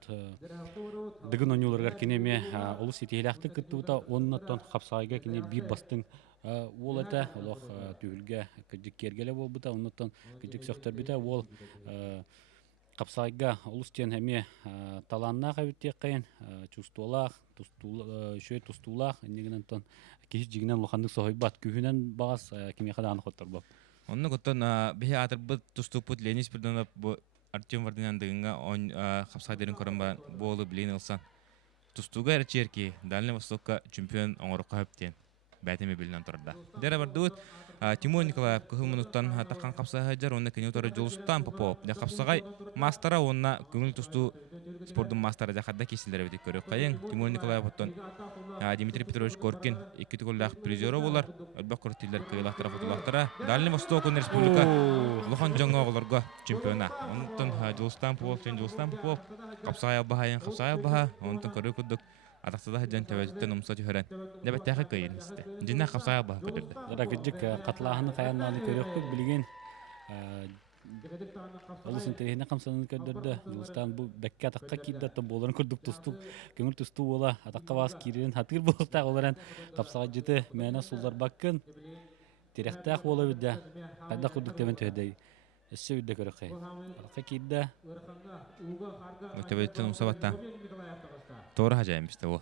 дыгын онюларга кинеме улус ителахты кыттыта оннотон капсаага кине бир бастың ол это олох түйүлгө кыжык кергеле болбута оннотон кыжык сөктөр бите ол капсаага улус тен эме таланна кабиттек кайын чувстволах тустулах негенентон киш жигинен лохандык сойбат күһүнен багас кимиядан хоттор бап. Онны готтон бе атырбыт туступут Ленис Придонов бу Артем Варданян дыгынга он капсаадерин көрөнбө болу билен алсан. Тустуга эрчерки Дальний Востокка чемпион оңорукка хөптен бәтеме билен турда. Дера бардыт Тимур Николаев кылмынуттан такан капсаажар онна кенеторы Жолустан Попов. Да капсагай мастера онна көңүл тусту спорттун мастера жакада кесилдер бит көрөк кайын. Тимур Николаев оттон Дмитрий Петрович Горкин 2 голдак призеры болар. Албак кортилер кыйлактара футболдактара. Дальний Восток республика Лохан жаңгоолорго чемпиона. Онтон Жолустан Попов капсагай баха онтон көрөк кудук атаксада жан төбөттөн умсат көрөн. Дебеттеге кыйынсты. Жинна капсагай баха көдөрдү. Ракыжык катлаахын каяннаны көрөк билген улус интерехне камсанын көдөрдү. Жулстан бу бекке атакка кийдатты боларын көрдүк тустук. Көңүл тустуу бола атакка бас кирен хатыр болта оларан капсага жете мена сулдар баккын. Терехтак боло бидде. Кайда көрдүк демен төдөй. Эссе үдө көрөк кай. Атакка кийде. Төбөттөн умсабатта. Тора хажаймышты ол.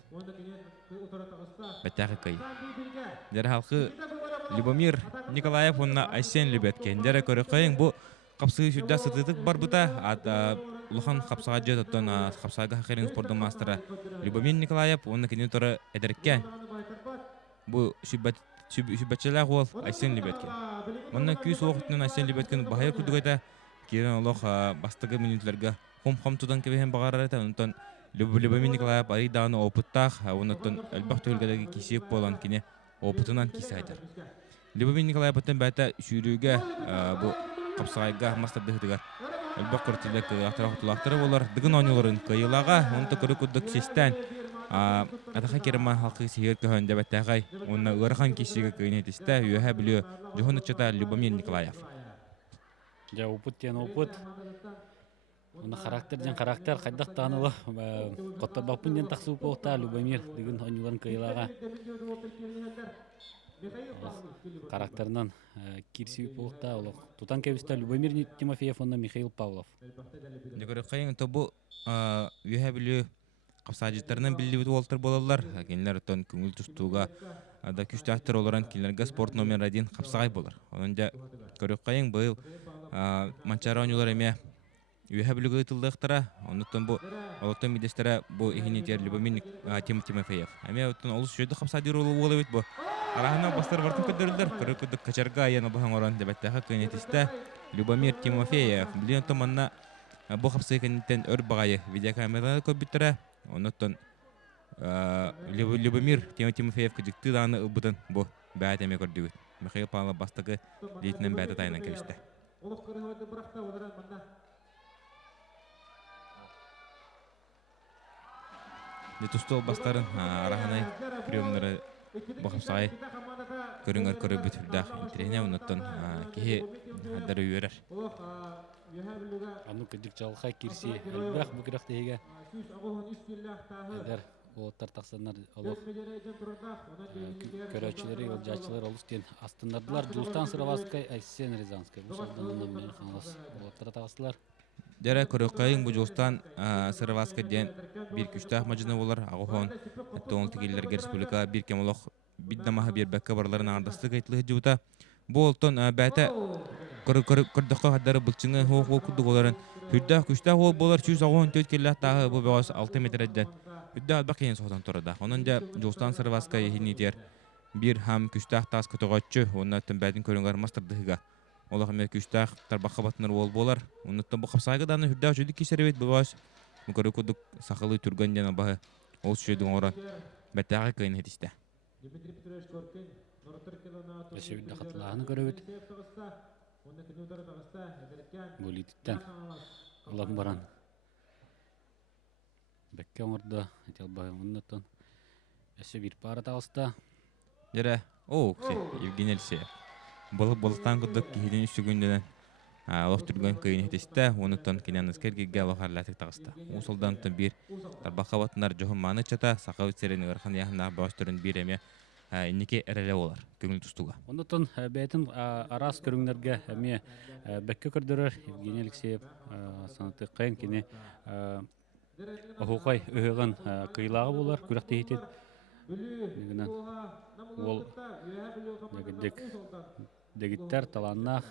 Беттеге кый. Жер халкы Любомир Николаев онна Айсен Любеткен. Жер көрөк кайын бу капсыгы сүддө сытытык бар бута. Улахан капсага жөтөттөн капсага хакерин спорттун мастера Любомир Николаев онна кенетора эдеркен. Бу сүббәтчеләк ол Айсен Любеткен. Онна күз уақытынан Айсен Любеткен бахая күдүгайда кирен олох бастыгы минутларга хом тудан кебен багарата онтон Любомир Николаев айданы опыттах онтон албак төлгәдәге кисеп болан кине опытынан кисайдар. Любомир Николаев оттан бәтә шүрүгә бу капсагайга мастардыгыга албак кортилек атырактылактыры болар дыгын онюларын кыйлага онто көрүк кудук систен атаха керма халкы сигер көһөндө бәтәгай онна ырхан кисиге кыйнетисте үһә биле жохончата Любомир Николаев. Ja опыт тен опыт. Оны характер кайдак таанылы коттабапын ден таксуу болта Любомир деген онюларын кыйлага. Характеринен кирсип болта ол тутан кебисте Любомир Тимофеев онна Михаил Павлов. Дегөрөк кайын тобу үһә биле капсаажыттарынан билибит волтер болалар. Кенлер тон көңүл тустууга да күчтәктер оларан килерге спорт номер 1 капсагай болар. Онда көрөк кайын быйыл Манчаронюлар эме үйе бүлігі тылдықтыра, онуттан бұл олықтан медестері бұл ихинетер Любомир Тимофеев. Әме оттан олыс жөйді қапсадыр олы олы бет бұл. Арахана бастар бартын көдірілдір, көрі күдік качарға аяны бұған оран дебаттағы көнетісті Любомир Тимофеев. Білен оттан манна бұл қапсы көнеттен өр бағайы видеокамераны көбіттірі. Онуттан Любомир Тимофеев күдікті даны ұбыдың бұл бәйт әме көрді өт. Михаил Павлов бастығы дейтінен бәйті тайынан кәвісті. Детустол бастарын араханай приемнары бақыпсағай көріңер көрі бүтірдақ интерене ұнаттан кеге аддары үйерер. Ану кәдік жалға кирси әлбәқ бұқырақ дейге әдер олаттар тақсанар олық көрәчілері, олжачылар олыстен астынардылар. Дұлыстан Сыраваскай, Айсен Рязанскай. Бұл салдан ондан мен қаңлас олаттара тағысылар. Дәрі көріққайын бұл жылыстан Сыраваскай ден бір күштақ мажыны олар ағухон әтті келілерге республика бір кемолық биддамаға бір бәккі барларын ардасты қайтлығы жуыта. Бұл олтын бәті көрдіққа қадары бұлчыңы хоқ күрдік оларын хүрдақ күштақ ол болар 194 келілер тағы бұл бәуас 6 метр әдден. Хүрдақ албақ кейін соғдан тұрады. Оның да жылыстан Сыраваскай ехінетер бір хам күштақ тағыз күтіғатшы, оның әттін бәдің көріңғар мастырдығыға. Олақ әмер күштақ тарбаққа батыныр ол болар. Онықтан бұл қапсайғы даны хүрдақ жөді кесеребет бұбаш. Мүкөрі көдік сақылы түрген ден абағы ол сөйдің оран бәттәғі кайын хетісті. Әшеуді қатылағыны көребет. Бұл етіттен алам баран. Бәкке оңырды әтел бағы мұннаттан. Әше бір пары тағыста. Жәрі, Евгений Алексеев. Болықтан күдік кейден үші күнденен олық түрген кайын хетісті. Онықтан кенен әскерге олық арлатық тағысты. Осылдан бір тарбаққа батынар жоғын маны чата, сақау өтсерені ғырхан яғындағы бағыш түрін бір әме инеке әрелі олар, көңіл тұстуға. Онықтан бәйтін арас көріңдерге әме бәкке көрдірір. Евгений Алексеев санаты қайын кене Оғуқай өйіған қиылағы болар, күріқті етет. Ол дегіттер таланнақ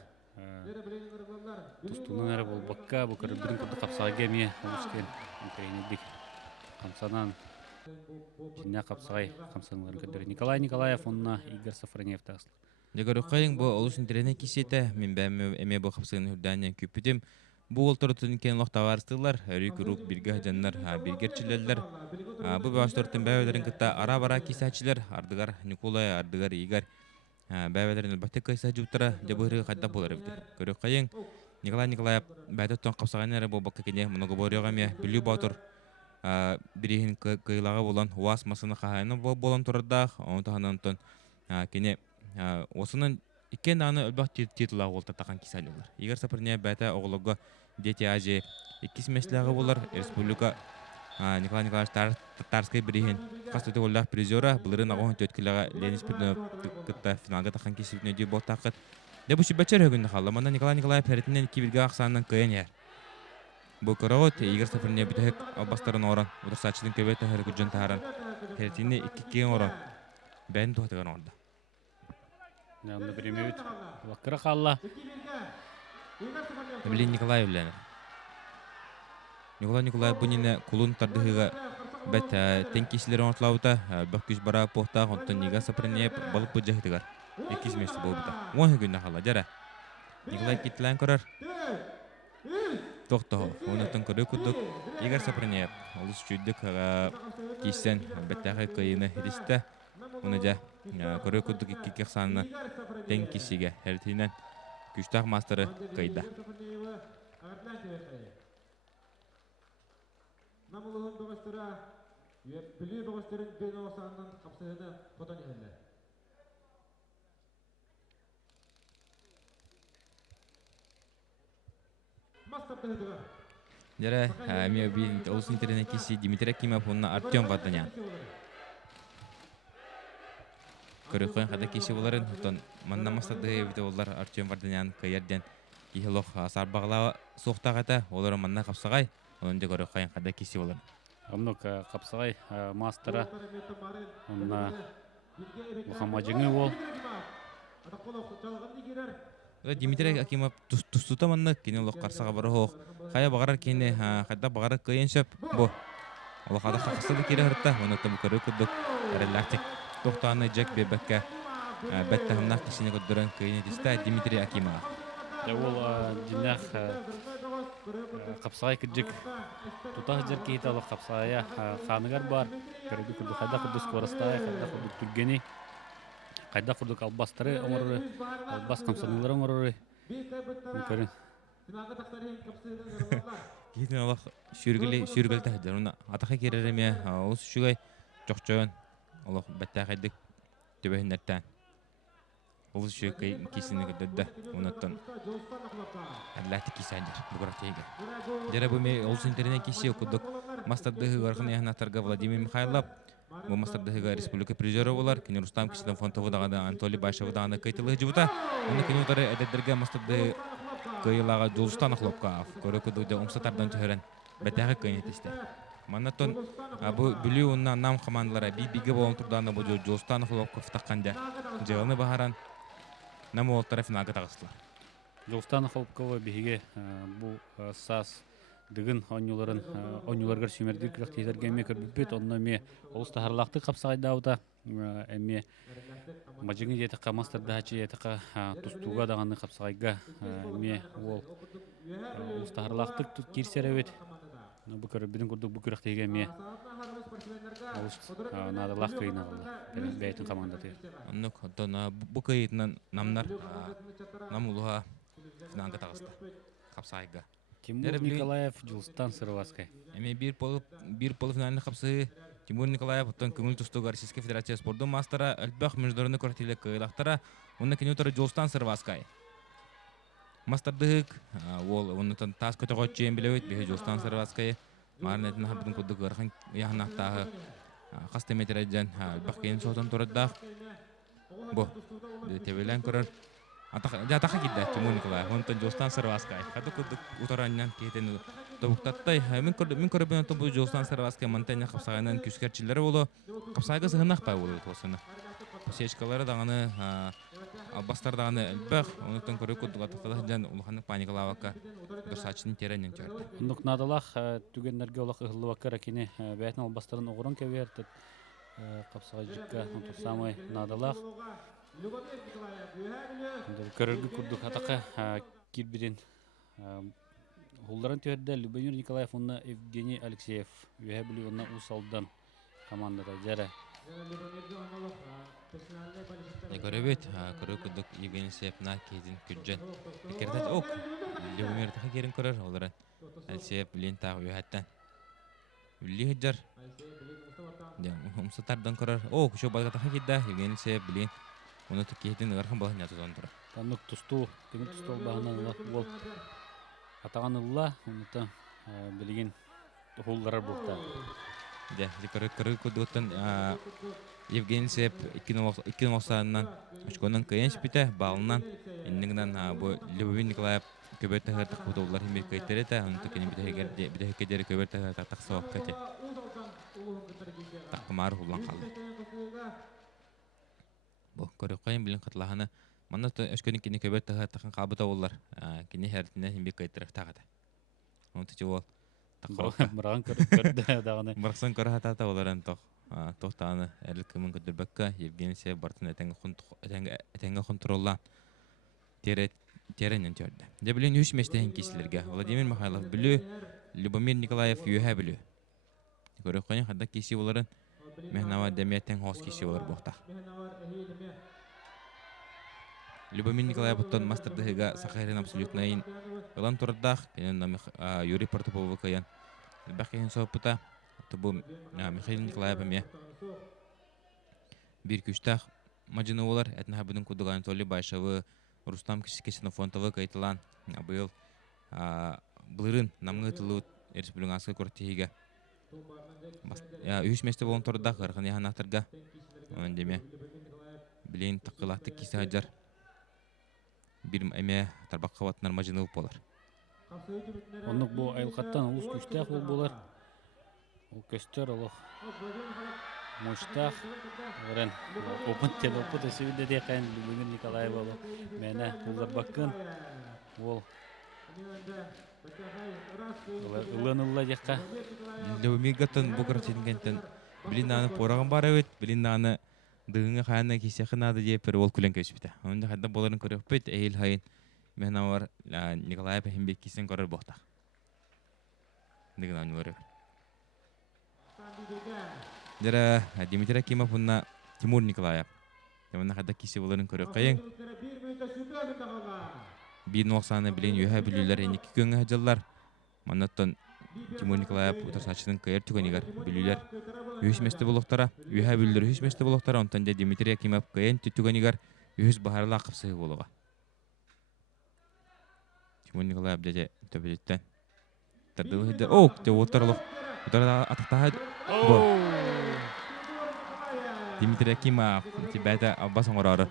тұстуынан әрі бол баққа бұл көрілдерін күрді қапсаға кәме олыскен кәйінедік қамсанан жинна қапсағай қамсаныларын көдірі. Николай Николаев, онына Игорь Сафронев тағысылы. Дегөрі қайын бұл олысын тірені кесеті, мен бәмі әме бұл қапсағын үрдәнен көпідім. Бұл олтырытын кен лоқ таварыстылар, өрік ұруқ бірге жандар, біргерчілерлер. Бұл бәуастырытын бәуелерін күтті ара-бара кесәчілер, ардығар Николай, ардығар Игорь. Бәуелерін әлбәтті қайса жүптіра, жабығырығы қадда болар өбді. Көрі қайын, Николай Николаев бәді тұн қапсаған әрі бұл баққа кене мұнығы борыға ме білі баутыр. Бірігін қиылаға болан уас масыны қағайыны болан тұрырдақ, оны тағынан тұн кене осының икен аны өлбақ титулағы олта таған кесәлілер. Игорь Сапырне бәті оғылығы дети ажи 2 меслігі болар. Республика Николай Николаевич Татарскай бірігін қастыты олақ призера бұлырын ағуын төткіліға Ленис Пирденов күтті финалға таған кесіпіне дей бол тақыт. Дебу шүбәтчер өгінді қалы. Мана Николай Николаев әрітінен 2 бірге ақсанынан көйен ер. Бұл көріғыт Игорь Сапырне бүтәк албастарын оран. Удырсатшының көбеті әрі күджін тағаран. Әрітіне 2 кейін оран. Бәйін туғатыған орда. Нәмді біремеуіт. Ваққыра қалла. Білін Николаев біләні. Николай Николаев бұніне құлын тардығыға бәт тәңкесілері оңытлауыта. Бәк күш бара поқтақ, онтын Игорь Сапырне балық бұл жағытығар. 2 месті бұл бұта. 10 күнді қала, жара. Николай кеттілән көрір. Тоқтығы. Онытын көрі күдік. Игорь Сапырне олыс жүдік кейсен бәттәғі қайыны хедісті. Оны жа көрі күдік 2 қсанына тәң кесіге әртейінен күштақ мастыры қайда. Намылығын бұғыстыра, білі бұғыстырын бен оғысанын қапсағыны фотон еңді. Жара, мен олысын теріне кесі Дмитрий Акимов, онына Артем Варданян. Көрі қойын қада кесі боларын, манна мастады бейті олар Артем Варданян кайерден ехелоқ сарбағылауы соқтағата, олары манна қапсағай, онында көрі қойын қада кесі боларын. Онық қапсағай мастера, онына Мұхаммаджыңы ол. Дмитрий Акимов тустута манны кине лох карсага бары хох. Хая багарар кине хадда багарар кыйын шөп бу. Аллах ада хаксылы кире хырта, оны тем көрө күдүк. Релактик тохтаны Джек Бебекке бетте хамнах кисине көдөрөн кыйын диста Дмитрий Акимов. Ол динах капсай киджик тутах жер кейталы капсая ханыгар бар. Көрөдү күрдү кайда курду скоростай, кайда курду түргени. Кайда курду албастары оңору, албас камсанылары оңору. Көрүн. Китин Аллах сүргөлтө хадыр. Уна атака керереме ус шугай жокчон. Аллах бетте хайдык төбөһүннәттән. Ул шугай кисине көдөрдө. Унаттан Аллах кисәндер бугратыйга. Жара бу ме ул синтерне киси окудук. Мастардыгы гаргын яхнатарга Владимир Михайлов, бу мастардыгы республика призеры булар. Кине Рустам Кисиден фонтовы дагы Анатолий Башев дагы кайтылы жибута. Уны кине утары эдердерге мастарды кыйлага Жолстан хлопкав. Көрөкүдү умсатардан төһөрөн. Бетеге кыйнетисте. Манатон бу бүлүү унна нам командалары биге болон турданы бу Жолстан хлопков такканда. Жыгыны баһаран намы ол тарап финалга тагыстылар. Жолстан Холкова биге бу сас дыгын онюларга сүмердир кирактыйдерге ме көрбүт онно ме олуста харлакты капсагайдаута эме мажыгы жетека мастерда хачы жетека тустуга даганы капсагайга ме ол олуста харлакты кирсеребет бу көрбүдүн курдук бу кирактыйга ме олуст надалак кыйнагылар бейтин командаты Оннук тона бу кыйытынан намнар намулуга финалга тагысты. Капсайга. Тимур Николаев, Жолстан Сырваскай. Эми бир полуфинальный капсы Тимур Николаев оттон көңүл тустуга Российская Федерация спорттун мастера Альбах международный квартирлик кыйлактара уну кинутары Жолстан Сырваскай. Мастардык ол онутан тас көтөгөт чейин билебет бе Жолстан Сырваскай марнетин хабдын кудук гархан яхнактагы кастеметерден Альбах кейин сотон турдак. Бу тебелен көрөр Атака кидде Тимур Николаев, онтон Жолстан Сырваскай. Хады курдук утараннан кетен тобуктаттай. Мен көрбүн тобу Жолстан Сырваскай монтanya капсагайнан күскерчилери болу. Капсайга сыгынакпай болу тосуну. Сечкалары даганы бастар даганы элбах, онтон көрө курдук атактада жан улаханы паникалавакка дурсачын теренен чөрдү. Ондук надалах түгеннерге олак ыллыбакка кини бәйтин албастарын огурун кебертет. Капсагайжыкка онтон самый надалах Көрөргү курдук атака кирбирин Хулларын төһөрдө Любомир Николаев онна Евгений Алексеев үһәбили онна усалдан командада жара. Көрөбөт, көрөкүдүк Евгений Алексеевна кезин күджен. Кердет ок. Любомир така керин көрөр олар. Алексеев билин тагы үһәттен. Билли жар. Я, умсатардан көрөр. Ок, шо балга така кидда Евгений Алексеев билин Оны текейтін ғархан балын ятудан тұра. Таннық тұсту, тегін тұсту бағынан ол атаған ұлла, оныта білген тұхулларар бұлта. Да, көрі көдіғыттан Евгений Сеп 2090-нан үшкөнен кайын шпите бағылынан ендігінен бұл Любомир Николаев көбетті ғыртық бұдолар химер көйттері та, оны текені бідәхекедері көбетті ғыртақ сауап көте. Тақымары ғулан қалды. Бу көрөккайын билин кытлаханы мана өскөнүн кине көбөт тагын кабыта боллар. Кине хертине химбек кайтырак тагыда. Онты жол Мыраган көрдө даганы. Мыраксан көрөтата боларан тохтаны элик кымын көдөрбөккө Евгений Сеп бартын этенге контролла теренен төрдү. Де билин 3 мештен кисилерге Владимир Михайлов билүү, Любомир Николаев юха билүү. Көрөккайын хадда киси боларын Мехнава деметтен хос киси болар бохта. Любомир Николаев оттон мастердыгыга Сахарин абсолютнайын ылан турдах, Юрий Портоповы каян. Бакин сопута, тобу Михаил Николаев эме. Бир күчтах мажыны болар, этне хабыдын кудуган Анатолий Башевы, Рустам Ксенофонтовы кайтылан. Быйыл былырын намгы тылы республикасы кортиге. Үш месте болон турдах, гарган яханатырга. Онан деме билин такылаты кисе хаджар. Бир эме тарбак кабатынан мажыны болар. Оннук бу айылкаттан улус күчтәк болар. Ол көстөр олох Муштах орен опыт тел опыт өсүбүдө декен бүгүн Николай болу мене улар баккын ол уланылла жакка Леумигатын букар тингентен билин аны пораган бар эбит, билин аны дыгыңа хана кисехнады депер ол күлен көсүптө. Онда хадда боларын көрөппөт эйл хайын мен авар Николай Пахимбек кисен көрөр бохта. Дыгын анылары. Дера Дмитрий Акимов уна Тимур Николаев. Темна хадда кисе боларын көрөп кайын. Bir noksana bilen yühe bilüler eniki göngü hacallar. Manattan Timur Nikolayev utarsaçının kayar tükenigar bilüler. Yühüs mesti buluktara, yühe bilüler yühüs mesti buluktara. Ondan da Dmitri Akimov kayan tükenigar yühüs baharla akıpsığı buluğa. Timur Nikolayev dece töbeletten. Tardığı hidder. De otarlık. Otarda atakta Dmitri Akimov tibete abbas oңорары.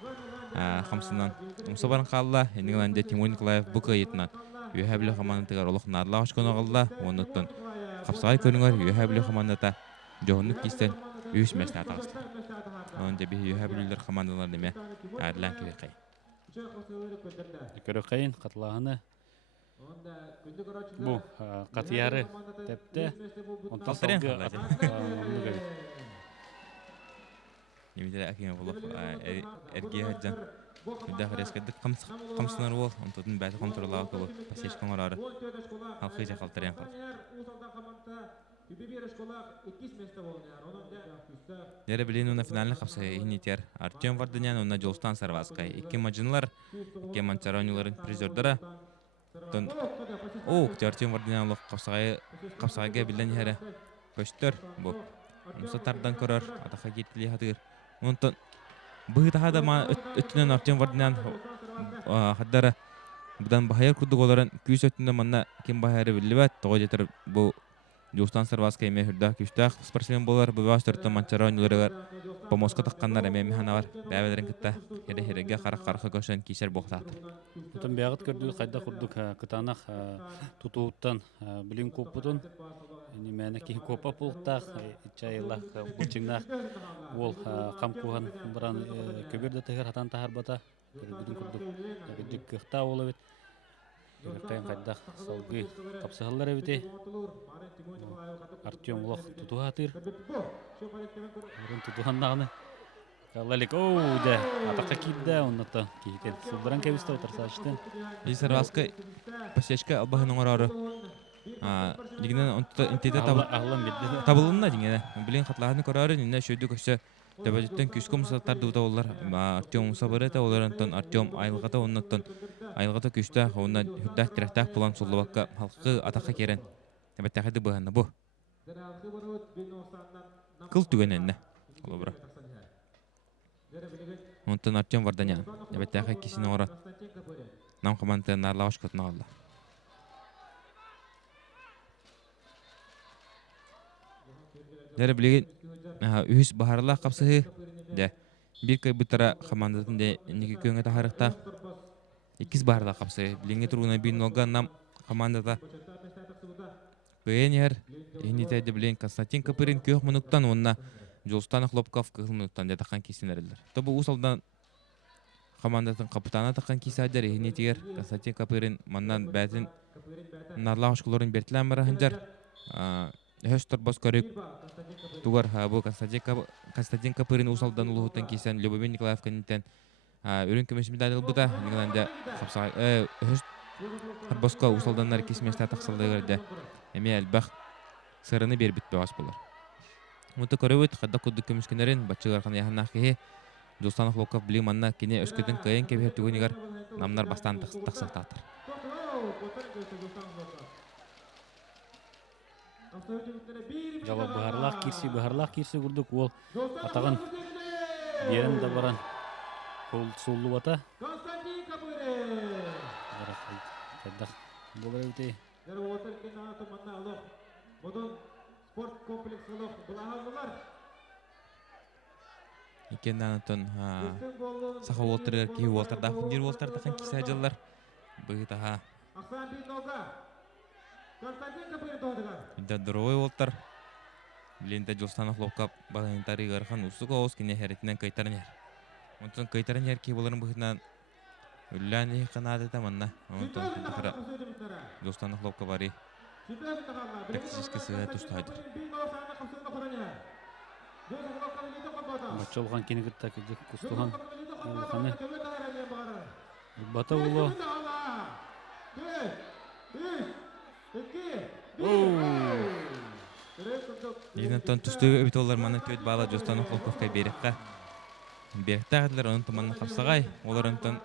Хамсынан умсабарын қалла, England'da Timur Nikolayev bu kayıtından üyehabili komandatigar oluq narla hoşkonu qalda, onuttan kapsağay körüngör üyehabili komandata johunluk kisten üyüs mesle atağıslı. Onca bir üyehabililer komandalar deme әрlän kebekay. көрөкайын катылааны бу катыяры тепте онтан салгы Dmitri Akimov ergiye hajjan Müdahar eskirdik kamsınar ol, ontudun bәті kontrolağı kılı, pasyeşkan orarı, halkı jakaltarayan kaldı. Dere bilen ona finalini kapsaya ihnitiyar Artyom Vardanyan ona Jolstan Sarvaskay. İki macınlar, iki mançaranyuların prizordara. Artyom Vardanyan oluq kapsaya bilen yere köştör bu. Musa tardan körör, ataqa getili hadır. Ondan bu daha da ötünen Artyom Vardanyan haddara budan bahayar kurduk olaran küs ötünde manna kim bahayarı billibat, toğa jeter bu Jolstan Sarvaskay mehürda küstaq sportsmen bolar bu bastırtı mançaranyuları pomoska taqqanlar ememi hana var. Bäbelerin kitta here-herege qaraq-qaraqı köşen kişer boqtat. Tutun bägit gördük, qayda kurduk kıtanaq tutuuttan bilin koputun. Mene ki kopa pultaq, içayılaq buçignaq ol qamkuhan buran köberde teher hatan taharbata. Bilin kurduk. Giddik kıqta olabet. Qayın qayda salgı kapsahıllar evite. Artyom loq tutuha atır. Urun tutuhannağını. Kalalik de ataqa kidde onnata kihiten. Sulduran kebiste otarsa açtın. Sarvaskay pasyeşka albahının orarı. Diginen onta intede tabılınna dingene. Bilen xatlarını körarı ninne şöydü köşe Tabajetten küskü musatlar duda ollar. Artyom musabareta olarantan Artyom ayılgata onnattan ayılgata küste ona hüddah direktah bulan sullubakka halkı ataqa keren. Tabattaqı buhanna bu. Kıl tügenenne. Ola bura. Ondan Artyom Vardanyan. Tabattaqı kisine ora. Nam komandantı narla hoşkotuna aldı. Dere bilegen ühüs baharla kapsığı de bir kay butara komandatın de niki köngü taharıqta ikiz baharla kapsığı bilenge turuna bir nolga nam komandata kıyen yer ehnite de bilen Konstantin Kapırin köy minuttan onna Jolstan Xlopkov kıl minuttan de taqan kisineriler. Tabu usaldan komandatın kapitana taqan kisader ehnite yer Konstantin Kapırin mandan bätin narla hoşkuların bertilen barahanjar Höstor Boskörük tugar bu Konstantin Kapırin usaldan uluhutan kisen Lyubomir Nikolayev kaniten ürün kömüş medalil buda England'da kapsay Höstor Bosko usaldanlar kismesle taqsaldıgırda emi elbaq sırını bir bitbe as bular. Muta körüvüt qadda kudduk kömüşkenerin batçıgar qana yahanna kehe Jolstan Xlopkov bilim manna kine ösküdün kayan keber tugunigar namlar bastan taqsaqtatır. Jala baharlaq kirsi kurduk ol atağın yerinde baran kol sollu bata. Konstantin Kapırin. Qayda bolar evite. Dere otel kena temanna Allah. Bodon sport kompleks Allah bulahalılar. Ikendan ton saha Walter ki Walter da fundir Walter taqan kisajallar begitu ha. Aksan bir noga. Konstantin Kapırin doğdular. Da droy Walter Билинде Жолстанов лопкап балантары гархан усук оос кине херетинен кайтарнер. Онтон кайтарнер ки боларын бухынан үлләни канадата манна. Онтон кара Жолстанов лопкап бари. Тактически сыга тустайды. Бачолған кенегітті кеде кустуған қаны. Бата ұлы. Енеттен түстігі өбіт олар маны төт бала Жолстанов лопкапқа берекқа. Беректі ағадылар онтон манна қапсағай. Олар онтон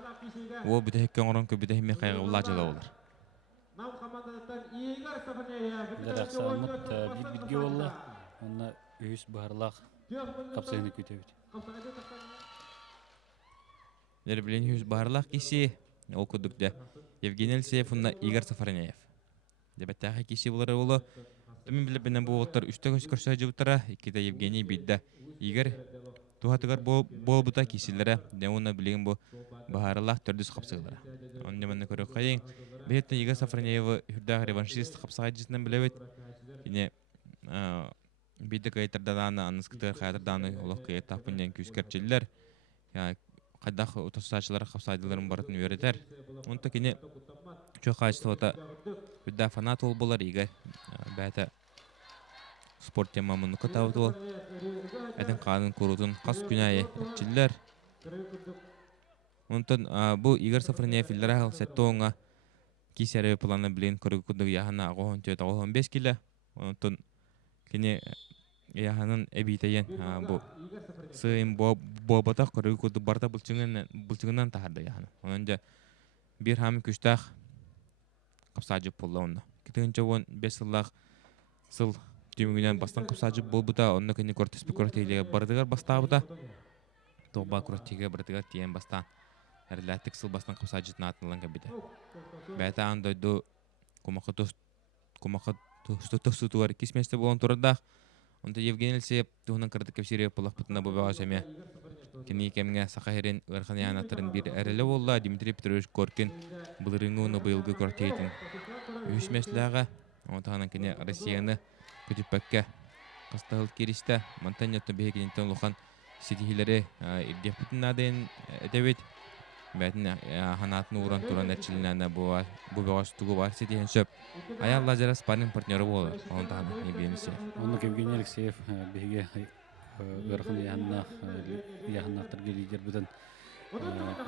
о бүтәхеккен орын көбітәхіме қайғы ұла жала олар. Дәрәқсамыт бит-битге олы. Онна өйіс бағарлақ қапсағыны көтебіт. Дәрбілен өйіс бағарлақ кесі ол көдікті. Евгений Алексеев, онна Игорь Сафарняев. Дебаттағы кесі болары олы. Төмен біліп бінен бұл оттар үшті көскөрсі жыбыттара. Икеті Евгений бидді. Игорь тухатыгар бол бұта кесілері. Дәуына білеген бұл бағарлақ түрдіс қапсығылары. Оның деманны көрі қайын. Бәйеттен Игорь Сафарняевы үрдағы реваншист қапсыға жесінен білебет. Ine bir kayıtlardan anıskıtır kayıtlardan olak kayıt tapınyan küskərçiler ya qaydaq otosaçılar qapsaydıların barıtın öğreter. Onda kine çok açtı ota bir fanat ol bolar iga bäte sport temamını katavdı ol. Edin qanın kurutun qas günayı çiller. Ondan bu Igor Safronyev illere settoğuna kisere planı bilen körükündü yahana qoğun töt 15 kilo. Ondan kine yahanın ebiteyen bu sığın bu batak körükündü barda bulçungından tahardı yahana. Onunca bir ham küçtaq qapsacı polla onda. Kitince on 5 yıllık sıl tümünden bastan qapsacı bol buta onda kine kortes pikorteliye bardıgar bastabıda. Toba kurtiga bardıgar tiyen bastan. Erlatik sıl bastan qapsacıtına atılan kabide. Bäte anda do kumakı tutuvar kismeste bolan turda. Onda Evgeniy Alekseyev tuhunun kırdı kepsiriye polak putuna bu bağışamya. Kini kemge sakahirin ırkın yanatırın bir erele oldu. Dmitri Petrovich Gorkin bulırını onu bıyılgı korteytin. Üsmeslağa ondan kini Rusya'nı kütüpbekke kastahıl kiriste Montanyatın behekinten lokan sitihileri irdiyap putuna den edebet. Bätin hanatını uğran turan etçiliğine bu bağış tuğu var setihen söp. Ayalla jara sparring partneri olur. Ondan Evgeniy Alekseyev. Onu Evgeniy Alekseyev bege ırkın yahannaktırga lider buden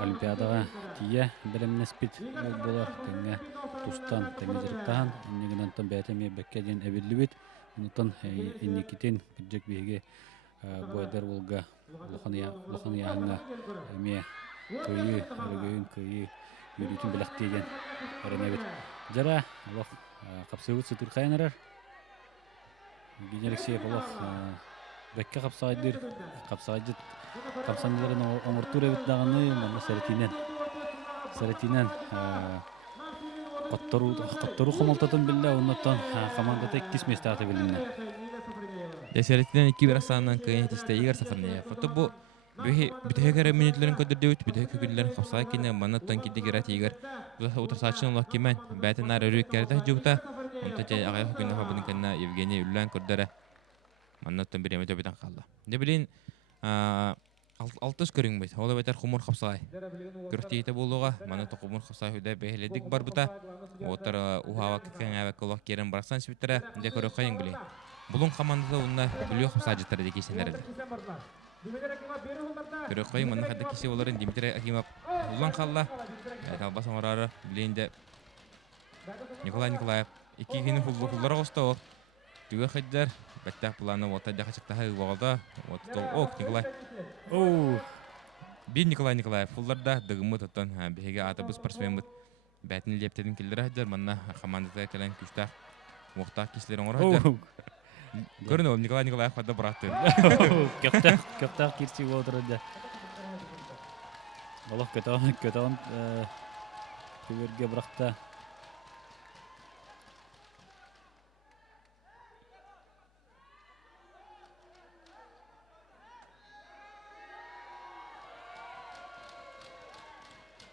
Olimpiadaga tiye bilemnespit bolar tenge tustan temiziriktahan inniginan tan bäteme bekkedin ebilibit unutan innikiten gidecek bege boyder volga lohan yahanna me köyü örgöйүн köyü yürütün bilaktiyen erenebit jara Allah kapsıvıt sıtır kaynarar Evgeniy Alekseyev Allah bekke kapsaydır kapsaycıt kapsanların omurtur evit dağını mana seretinen qattaru qamaltatan billa ondan komandada ikkis mestate bilinne Deseretinen 2 birasandan kıymetiste Igor Safronyev. Foto bu bütehekere minutların ködürdüğüt bütehek günlerin kapsay kine manattan kidi girat Igor. Bu otursaçın Allah kimen bäten ar örükkerde jubuta. Onda jay agay günü habının kanna Evgeniy Ulan kördere. Manattan bir emete bitan kaldı. Ne bilin altız körün bit. Ola beter humur kapsay. Görtiyete buluğa manat humur kapsay hüde behledik bar buta. Otar uhawa keken avak Allah keren bıraksan sibitere de körü kayın bilin. Bulun komandada onlar biliyor kapsaycıtları da kesinlerdi. Körü kayın manat hadda kesi oların Dmitri Akimov ulan kalla. Kalbasan orarı bilin de Nikolay Nikolayev iki günü hullara kosta o. Tüge xidder Battah planı wata jaha çıktaha wagda wata ok Nikolay. Bir Nikolay Nikolayev fullarda dığımı tutan bege atabız sportsmenmit. Bätin leptedin killer hajar manna komandada kelen küçtaq waqta kislerin orada. Görün o Nikolay Nikolayev hada bıraktı. Köptaq kirsi oturdu. Allah kötağın tüverge bıraktı.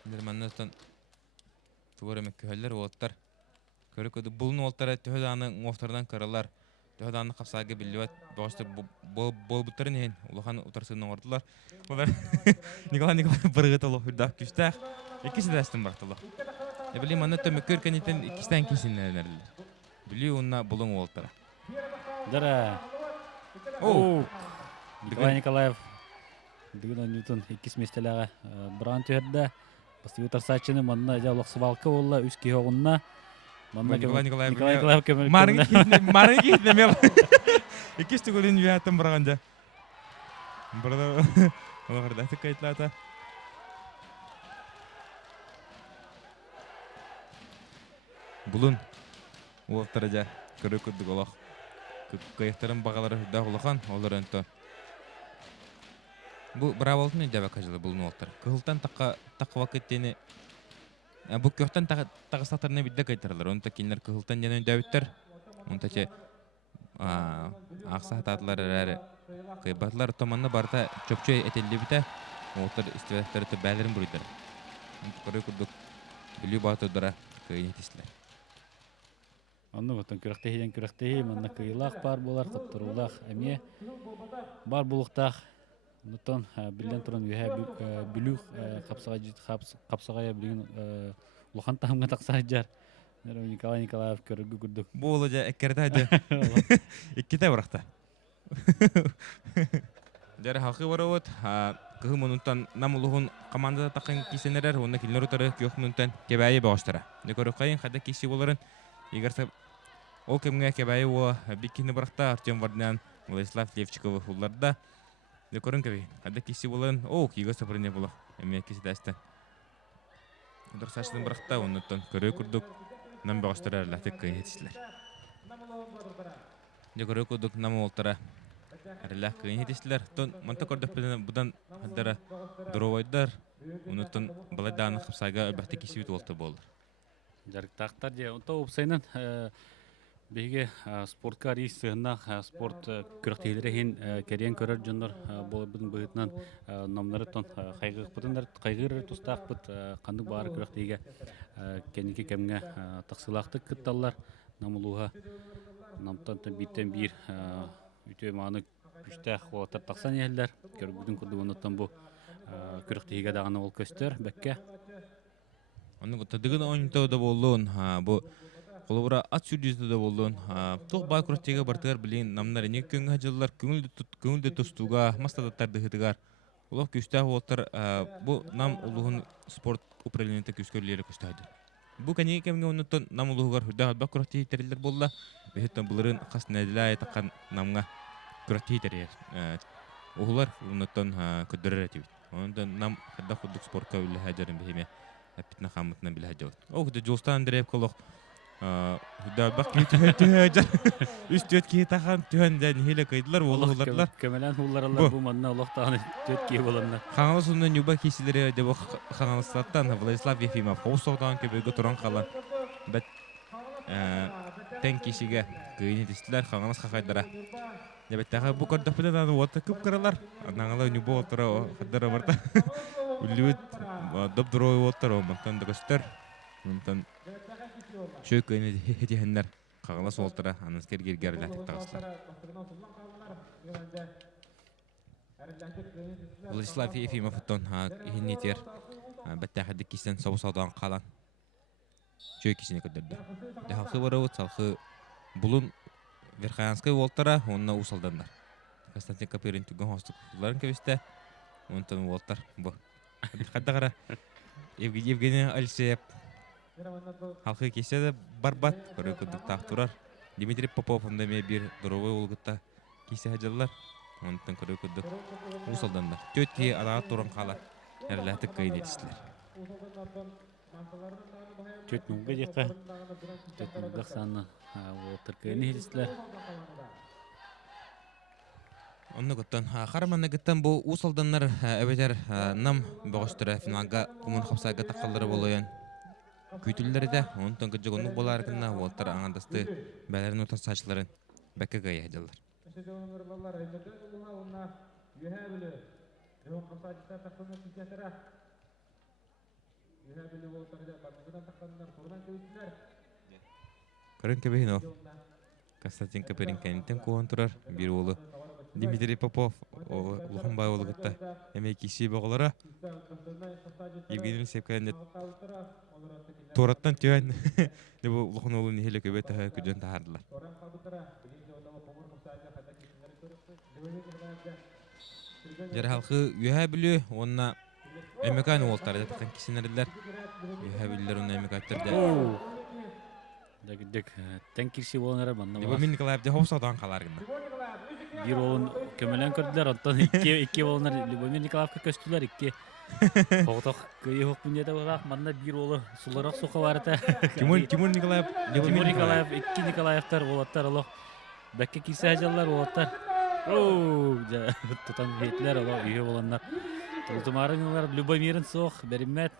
Dermandan tuvaremek köhəller oltlar. Körüküdü bulun oltlar töhədanın oftardan karalar. Төһөдааны капсаага биллибат богостор болбуттарын ehen улахан утарсынын ордулар. Олар Николай быргыт олох үрдак күстәк. Икisi дәстен бартылар. Билим аны төмөкөр кенитен икистен кисиннәр. Били унна булың олтара. Дара. О, Николай Николаев бүгүн Ньютон 2 местелеге бран төһдә. Бастыгы тарсачыны манна жаулык свалка болла үз киһогунна. Манна Николай Николай көмөр. Марың китне мел. Икисте гөлүн яттым барганда. Burada оларда кайтлата. Булун олтарда көрөкүдүк олох. Кайыктарын багалары да улахан олар энто. Бу браволтны жаба кажылы булун олтар. Кылтан такка вакыттени бу көктөн тагыстактарына бидде кайтарлар. Онта кинлер кылтан жана дөбүттөр. Онта че аксататлар әрі кыйбатлар томанна барта чөпчөй этелди бите. Олтар истебеттер бәлерин бурыйдар. Көрөкүдүк билүү батыдара кыйнетислер. Онны бүтүн күрәктеһи манна кыйлак бар булар, кыптырулак әме бар булуктак. Нутон билен туран билүү капсага билген улахан тамга таксаҗар. Николай Николаев көргү күрдүк. Бу оло жа эккердәде. Икките баракта. Дәр халкы барабыт, кыһымынтан намулугун командада такын кисенерер, онда килнер утары көкмүнтан кебәйе багыштыра. Некөрөкайын хада киси буларын, егерсе ол кемгә кебәйе о бикине баракта Артем Варднян, Владислав Левчиков улларда. Некөрөн кебәйе, хада киси буларын, егерсе бирне була. Эме киси дәстә. Дөрсәштен баракта, оннан көрө күрдүк. Нам багыштыра латык кыйнетислер. Некөрөкүдүк нам олтара. Әрләк кыйнетислер. Тон манта көрдөк будан хаддара дровойдар. Унутун баладаны капсайга албатта кисибит олты болду. Жарыктактар же онто упсайнан беге спортка рейсына спорт күрәктейләре хин керен көрөр жоннор болбудун быытынан номнары тон кайгыр тустак бут канды бары күрәктейге кеники кемгә таксылакты кытталлар намулуга намтан биттен бир үтө маны күчтә хватар таксан яллар көргүдүн кудуунуттан бу күрәктейге даганы ол көстөр бекке Аны гытыдыгын ойнтоо да болдун. Бу колубура ат сүрдүздө да болдун. Ток бай күрәктейге бартыгар билин намнар не көңгө жыллар көңүлдө тустуга мастадаттарды хытыгар. Улов күчтә хватар бу нам улугун спорт управлениете күскөрлери күчтәди. Бу кәне кемгә оннан нам улугар худа бак күрәктей терилер болла. Бехтен буларын каснадлай такан намга күрәктей терер. Улар оннан көдөрөр әтибит. Ондан нам хада худук спортка үле хаҗарын беме. Апитна хамытна билһәҗәү. Огда Жолстан дреп колох. Да бак китә. Үстөт ки тахан төндән хиле кайдылар, улларлар. Көмелән улларлар бу манна уллактан төт ки буланнар. Хаңалысында нюба кисиләре дә бу хаңалыстан Владислав Ефимов Хосовдан кебеге туран калган. Бәт тән кисигә кыйнетисләр хаңалыс хакайдыра. Дәбәттәгә бу көрдәп белән вата күп кыралар. Анаңала нюба отыра, хәддәр барта. Үлүт добдрой отыр, монтан да көстер. Монтан шөкөне дигәннәр кагылас отыра, анын кергергәрләр тагыслар. Владислав Ефимов тон хиннетер. Бәттәгә кисен сабысаудан калан. Шөкисене көдөрдө. Дә халкы барып, салкы булун Верхоянская отыра, онна усалдандар. Константин Капырин түгөн хостукларын кебисте. Монтан отыр бу. Хаддагара Евгений Алексеев халкы кесе барбат көрөкүдүк тактурар. Дмитрий Попов онда ме бир дровой улгытта кесе хаҗаллар. Онтан көрөкүдүк усалдандар. Төтки ала туран кала. Эрләтик кайнетислер. Төт нуңга жакка. Төт нуңга саны отыр кайнетислер. Онны готтан хараманны гыттан бу усалданнар әбетер нам богыштыра финалга кумун хапсага такаллары болоян. Күтүлләрдә онтан гыжыгынны болар гына олтар аңдасты бәләрен утан сачларын бәккәгә яҗалар. Көрөн кебеһин о. Константин Каперинканитен куон турар. Бир улу Дмитрий Попов, Луханбай улу гытта. Эме киши боголора. Евгений Лисевканет Тораттан түйен. Дебу Лухан улу нихеле көбөт күдөн тахардылар. Жер халкы үйә билүү, онна эмекан олтар жатқан кисинерлер. Үйә билер онна эмекаттерде. Дек тенкирси болонара банна. Дебу Николаев де хопсадан каларгында. Бир олун көмөлөн көрдүлөр, оттон икки болонар Любомир Николаевка көстүлөр икки. Хоготок кыйык бүнөдө болак, манда бир олу суларак сука барата. Тимур Николаев, Тимур Николаев, икки Николаевтар болоттар оло. Бекке кисе жаллар болоттар. Тутан хетлер оло үйө болондар. Тултумарынлар Любомирин сох, Беримет.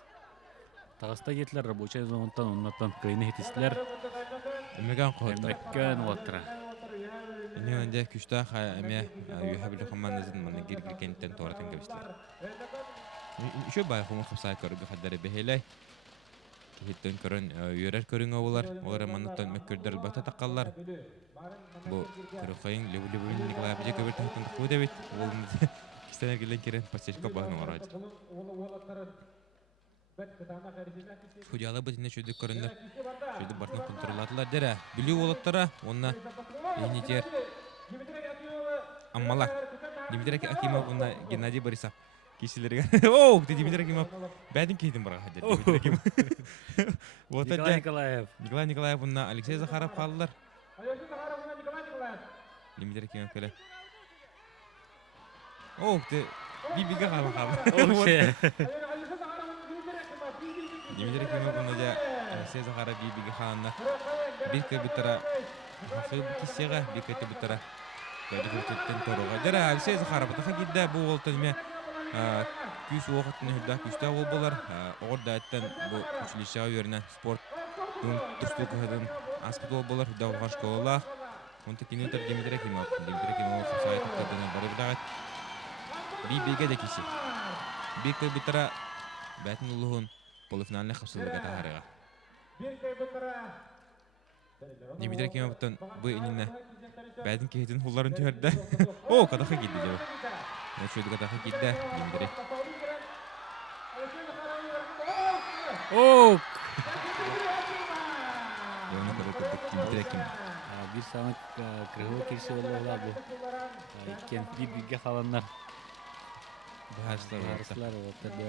Тагыста кетлер рабочий зонтан, оннан кыйны хетистер. Эмекан койдур. Эмеккан олоттар. Энде күчтә эме үйә билүү командасы мана гиргиркенттен торатан кебистер. Şu bay xum xapsay körgü xadları behelay. Hitten körün yörer körün olar. Olara manattan mökkürder bata taqallar. Bu körüqayın Любомир Николаевич көбөр тахтын кудебит. Ол кистенер келен керен пасечка багын ораж. Худяла битине шөдүк көрүндүр. Шөдүк бартын контролладылар дере. Билүү олаттара, онна енитер. Аммалар. Дмитрий Акимов, онна Геннадий Борисов. Кишилерге. Дмитрий Акимов. Бәдин кейдин бара хадер. Дмитрий Акимов. Николай Николаев, онна Алексей Захаров қалдылар. Дмитрий Акимов келе. Бибиге қалды. Дмитрий Акимов, онна Алексей Захаров бибиге қаланна. Bir kebitara hafif kisiga bir kebitara jadi kurtetten toruga dera Alsey Zakharov ta gidde bu oltanme küs wagtını hüdda küstä ol bolar orda etten bu üçlüşe yörünen sport tustuq hedin aspet ol bolar hüdda olgan şkola onta kineter Dmитрий Акимов sayt tadını bari bidagat bibiga de kisi bir kebitara batın ulun polifinaline xapsılıga tahariga Дмитрий Акимовтан bu inine bədin kehtin hulların tüyərdə. Qadaxa giddi cəvə. Şöyle qadaxa giddi Dmитрий. Bunu qadaxa Dmитрий Акимов. Bir sanat kırığı kirsi olurlar bu. İkken bir bilgi kalanlar. Baharslar ortada.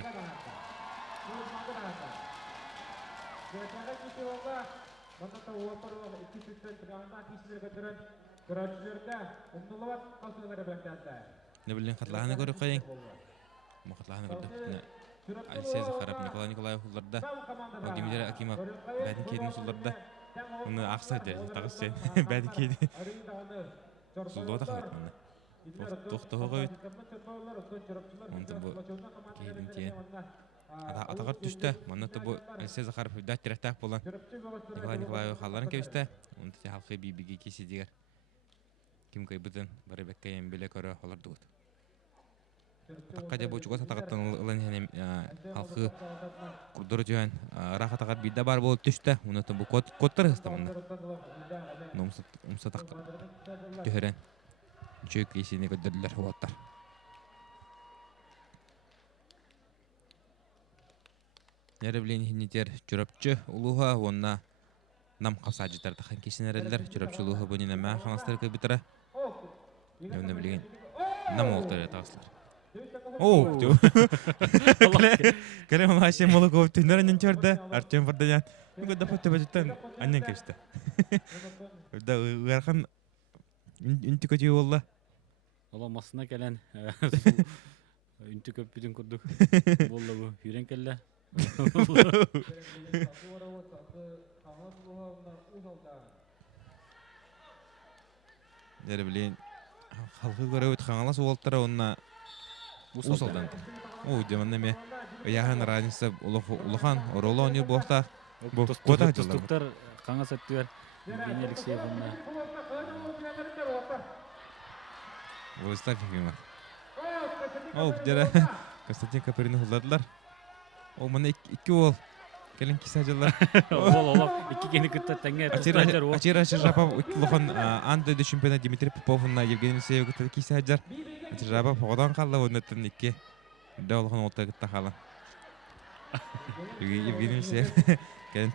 Мандата уапарлар 200 таганда кишилерге төрөн көрөчүлөрдө умдулат калсылары бактанда. Ne bileyim katlarını görüp koyayım. Bu katlarını gördük. Alsey Zakharov, Nikolay Nikolayev hullarda. Dmитрий Акимов, bədin kedin sullarda. Onu aksa der, tağız sen. Bədin kedin. Sulda da kaldı bana. Tohtuğa koyut. Onda bu kedin tiyen. Атагар түстө. Манаты бу Алсей Захаров да тирәтәк булган. Николай Николаев халларын кебисте. Унты халкы бибиге киси дигәр. Ким кайбытын бары беккәем беле көрө алар дут. Такка бу чуга сатагаттан улан һәм халкы курдыр җан рахатагат бидә бар булып төштә. Унаты бу коттыр хыстамында. Номса такка. Төһәрән. Чөк кисине көдерләр хуаттар. Нервлен хинитер чурапчы улуга онна нам касаҗитар тахан кисенерлер чурапчылыгы бунина ма ханастыр кебитара. Явна билген нам олтар таслар. Керем Хашим Молоков төнәрен чорда Артем Варданян. Бүгә дә фотобажыттан аннан кеште. Да уярхан интикәҗи булла. Оламасына келен үнтү көпүдүн курдук. Болла бу юрен келле. Нервлен халкы көрөт хаңалас олтара онна усалдан. Деманнеме яхан разница улухан оролон ю бохта. Бу кота тустуктар каңа саттыр. Евгений Алексеевна. Владислав Ефимов. Дера Константин Каперин hulladылар. Мана 2 гол. Келин кисажылар. Ол iki keni kıtta tenge tustacар o. Ачира Жапов лохон анты чемпионат Дмитрий Поповна Евгений Сеев кытты кисажар. Ачира Жапов ходан калла оннаттан икки. Да лохон олта кытта кала. Евгений Сеев келин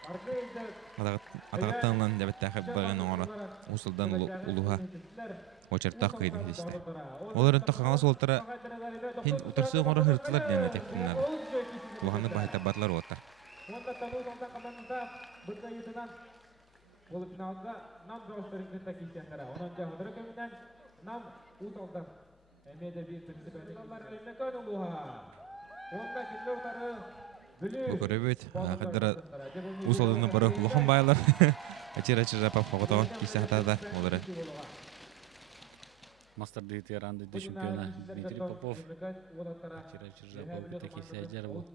атагаттан дебеттахы багын оңора. Усулдан улуха очертак кыйды дисте. Оларын тахаңа солтара хин утырсы оңора хыртылар дене тектиннар. Лоханы байта батлар отар. Онда тану сонда командасы бұтта етінен ол финалға нам жауыстырыңды тәкейсендері. Онан жағыдыры көмінен нам ұталдан әмеді бір принцип әдекалар әлмекен ұлуға. Онда келі ұтары бүлі... Бұқырыбет, қадыра ұсалдыны бұры лохан байлар. Ачира Жапов қоғытауын кесі атады олары. Мастер ветераны чемпиона Дмитрий Попов. Ачира Жапов кыта кисажар ол.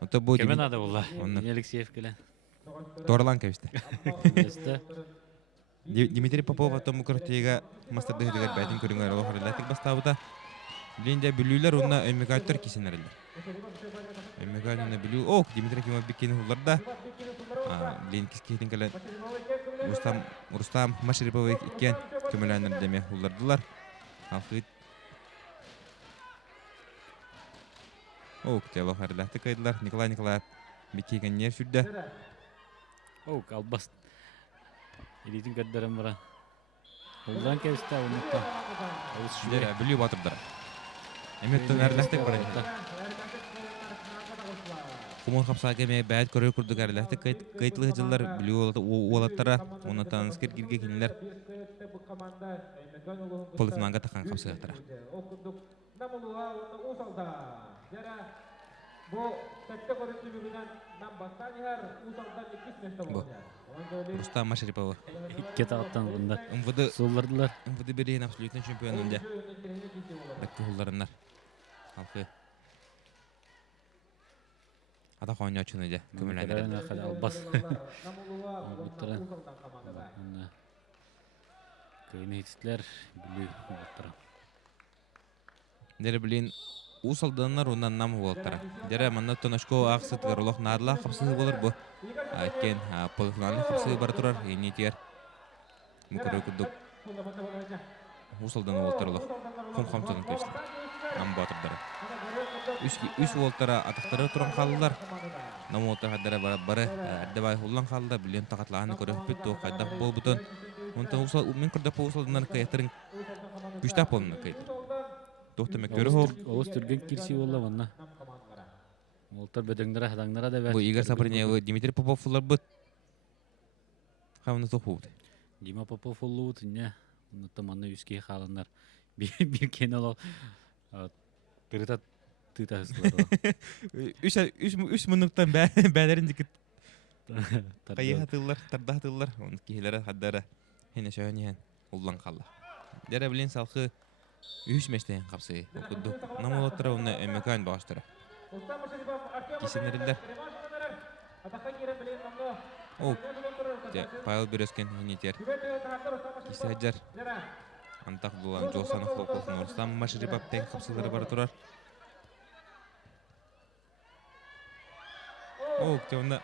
Онта бұл Кеме надо олла? Алексеев келе. Торлан кәвісті. Месте. Дмитрий Попов атом мұқыртыйға мастер дөйдігер бәтін көріңер олы қарылатық бастауыда. Білінде білулер онына өймекаттар кесенерілер. Өймекат онына білу... Оқ, Дмитрий Кемов беккені оларда. Білен кескейтін кәлі Рустам Машириповы еккен көмеләнір деме олардылар. Алқыд. Оқ, тәлі қарылатық қайдылар. Николай Николаев беккеген нер сүрді. О, kalbas. Elitin kaddaram bara. Oldan kesti avunutta. Şurada biliyor batırdılar. Emetten erlestek var ya. Kumun kapsa keme bayat koruyor kurduk erlestek kayıtlı hıcılar biliyor oğlatlara onu tanıskır girge kinler. Polifinanga takan kapsa yatara. Bu tette koruntu birbirinden nam bastan yer uzaktan ikis meşte Bu. Rustam Машерипова. Ket attan bunda. MVD Sollardılar. MVD birin absolutun şampiyonunda. Dakika hullarınlar. Halkı. Ata konya açınıca. Kömürlendirin. Albas. Buttara. Köyüne hititler. Biliyor. Buttara. Dere bilin Усалданнар оннан нам болтара. Дере манна тонашко аксытыр олох нарла капсыгы болор бу. Айкен полуфиналны капсыгы бар турар. Енетер. Мукры кудук. Усалдан болтар олох. Хом-хамтын кешти. Нам батырдары. Үш болтара атактары туран калдылар. Нам болтар хаддара бары аддабай хуллан калды. Билен такатлааны көрөп битти. Кайда бол бутун. Онта усал мен кырда усалданнар каятырын. Күчтап болны кайты. Тоқтамек көрі хоқ. Оғыз түрген кирси олла ванна. Олтар бөдөңдері хадаңдара да бәр. Бұл Игорь Сапарнев, Дмитрий Попов олар бұд. Қамыны тоқ болды. Дима Попов олу бұд. Не, ұнытты манны үске қаландар. Bir ken alo. Tırıta hızlılar. Üç minuttan bәлерін декет. Қайы хатылар, тарда хатылар. Оны кейлері хаддары. Хені шөйін ұллан қалла. Дәрі білен салқы 3 meşteyin kapsayı okudu. Namolattara onu ömmekan bağıştıra. Kesinlerinde. O, Pavel Bürösken hünyeter. Kesinler. Antak dolan Josanov Lokov'un Rustam Машерипов'ten kapsayları var durar. O, onda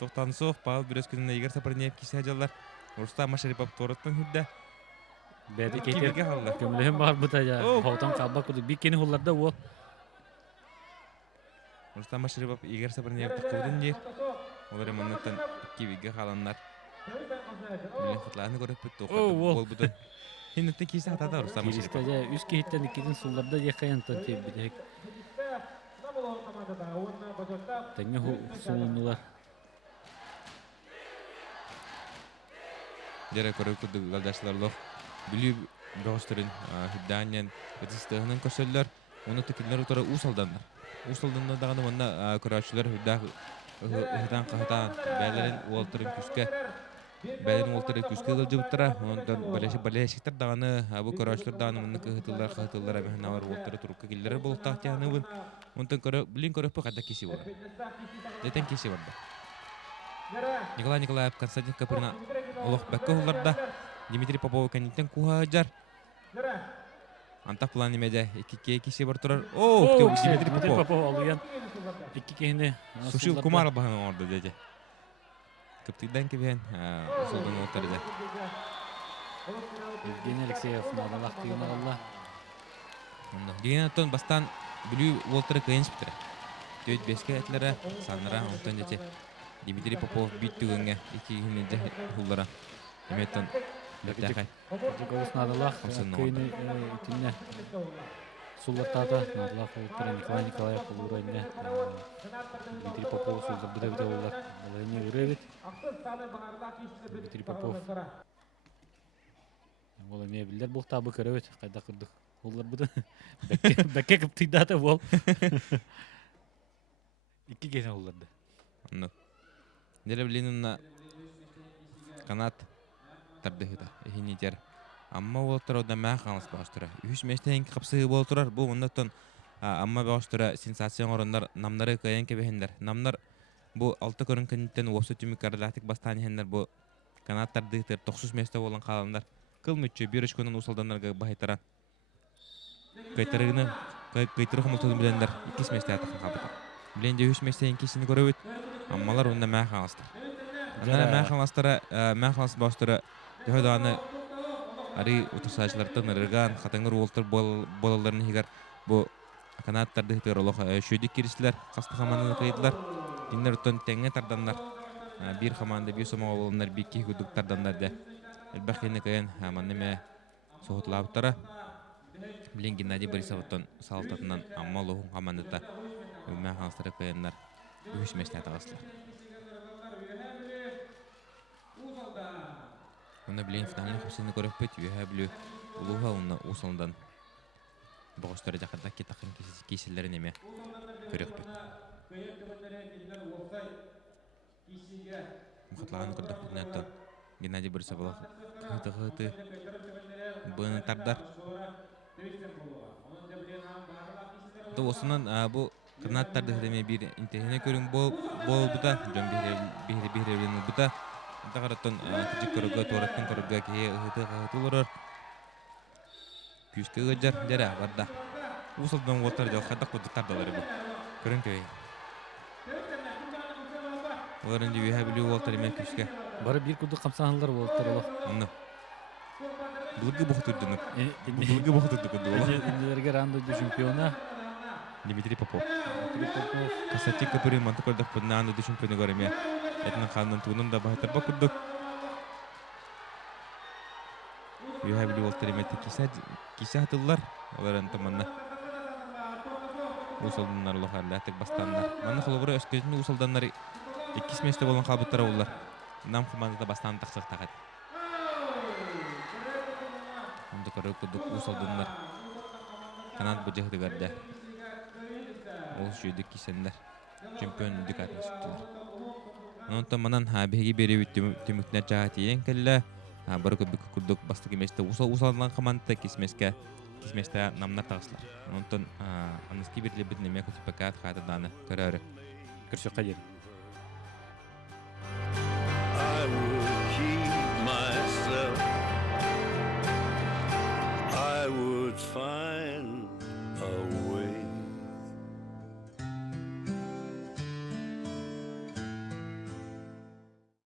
Tohtan soğuk Pavel Bürösken'in Igor Saparnev kesinler. Rustam Машерипов toruttan hüdde. Bäde keter kömlehem bar bu taja. Hawtan kalba kudu bir keni hollarda o. Rustam Машерипов Игорь Сапарнев takıldın diye. Onları manattan iki bilgi kalanlar. Bilen kutlarını görüp bitti. Bol budu. Hinnetten kisi hatada Rustam Машерипов. Taja üst kehitten ikinin sollarda yakayan tabi bilek. Tenge solundular. Dere körü kudu galdaşlar lof. Bilü gösterin hiddanyan ötüstüğünün köşeller. Onu tekiller utara usaldanlar. Usaldanlar dağını bana körüçüler hiddan kahtan. Beylerin Walter'ın küske. Beylerin Walter'ın küske kılcı bıtıra. Ondan baleşikler dağını bu körüçüler dağını bana kıhıtıllar. Abihana var Walter'ı turukka killeri bulup tahtiyağını bun. Ondan bilin körü pı kadar kişi var. Zaten kişi var da. Николай Николаев, Константин Каприна, Олох Бәкке оларда, Дмитрий Попов кәнеттен куға жар. Антақ план немеде 2-2 кесе бар тұрар. О, Дмитрий Попов. Попов алыян. 2-2 Сушил Кумар бағын орды деді. Көптігден кебен ұсылдың отырды. Евгений Алексеев надалақ деген алла. Деген аттан бастан бүлі олтыры кайын спітірі. Төйт беске әтлері саныра ұнтан дете. Дмитрий Попов бит түгінге 2-2 ұлдара. Еметтен бәттәқай. Жеговус надалақ. Көйіні үтінне. Суллартада надалақ олтыры Николай Николаев ұлырайны. Дмитрий Попов сулдар бұда олар. Олайны үребет. Дмитрий Попов. Ол әме білдер бұл табы көребет. Қайда құрдық. Олар бұда. Бәкке кіптейдаты бол. 2 кесен оларды. Нелі білінімна канат тардығыда. Ехинетер. Amma oltara мәң қаңыз бағыштыра. Үш мәштен қапсығы болтырар. Бұл мұндаттан amma бағыштыра сенсацион орындар намнары көйен кебехендер. Намнар бұл 6 көрін көнеттен осы түмі кәріләтік бастан ехендер. Бұл канаттар дығытыр 90 мәшті болан қаландар. Қыл мүтчі бір үш көнін ұсалданларға бағайтаран. Көйтірі құмылтудың білендер 2 мәшті атықын қабыдар. Біленде үш мәштен кесіні көрі өт. Аммалар онда мәң қаңыздар. Мәң қаңыз бағыштыра Ари утусачлартан ырган хатаңыр олтыр болаларын хигар бу канаттарды хитер олох шөдик кирислер каста хаманны кайдылар. Диннер тон теңе тарданнар. Бир хаманда бир сома болоннар бикки гудук тарданнар да. Элбахине кайын хаманны соғытлаптара. Билен Геннадий Борисовтан салтатынан амма лохун хамандата мәң хаңыстары кайыннар. Үш мәшне атагаслар. Оны білен финалын құпсыны көріп бөт, үйе білу ұлуға оны ұсылындан бұғыстары жақырда кетақын кеселерін еме көріп бөт. Мұқатлаған күрді құтынаттан Геннадий Борисовлық қыты бұны тардар. Осынан бұл қырнаттарды қыдаме бір интернет көрің бол бұта, жон бейревленің бұта. Дағараттан күжік көрігі, туараттан көрігі кеге ұғыты ұрыр. Күйіскі ғыджар дәрі ағарда. Усылдан отар жал қадақ бұдық тардалары бұл. Көрін көй. Оларын жүйе білі олтар емен күйіскі. Бары бір күдік қамсағылар олтар олық. Оны. Бұлғы бұқтырдың. Бұлғы бұқтырдың күді олық. Үнділерге ранды чемпиона. Дмитрий Попов. Касатик көпірі манты көрдік бұдына анды чемпионы көріме. Этнің қанның туының да бағытар бақырдық. Үйе білі олтар еметті кесе атылар. Олар әнтіманна. Усалданлар олықарлы әтік бастанлар. Манны құлығыры өскөзінде усалданлар 2 месті болын қалбыттара олар. Нам командада бастан тақсық тағады. Онды көрі күдік усалданлар. Канат бұжығы дығарды. Ол жүйдік кесендер. Чемпион үндік атын сүттілер. Онтан манан беги бери түмүкнер жаат иен келле бар көбүк курдук бастык эместе усалдан команда кисместе намнар тагыслар. Онтан аныски бирле бит неме көтүпкат хатаданы көрөрү. Көрсөк кайыр.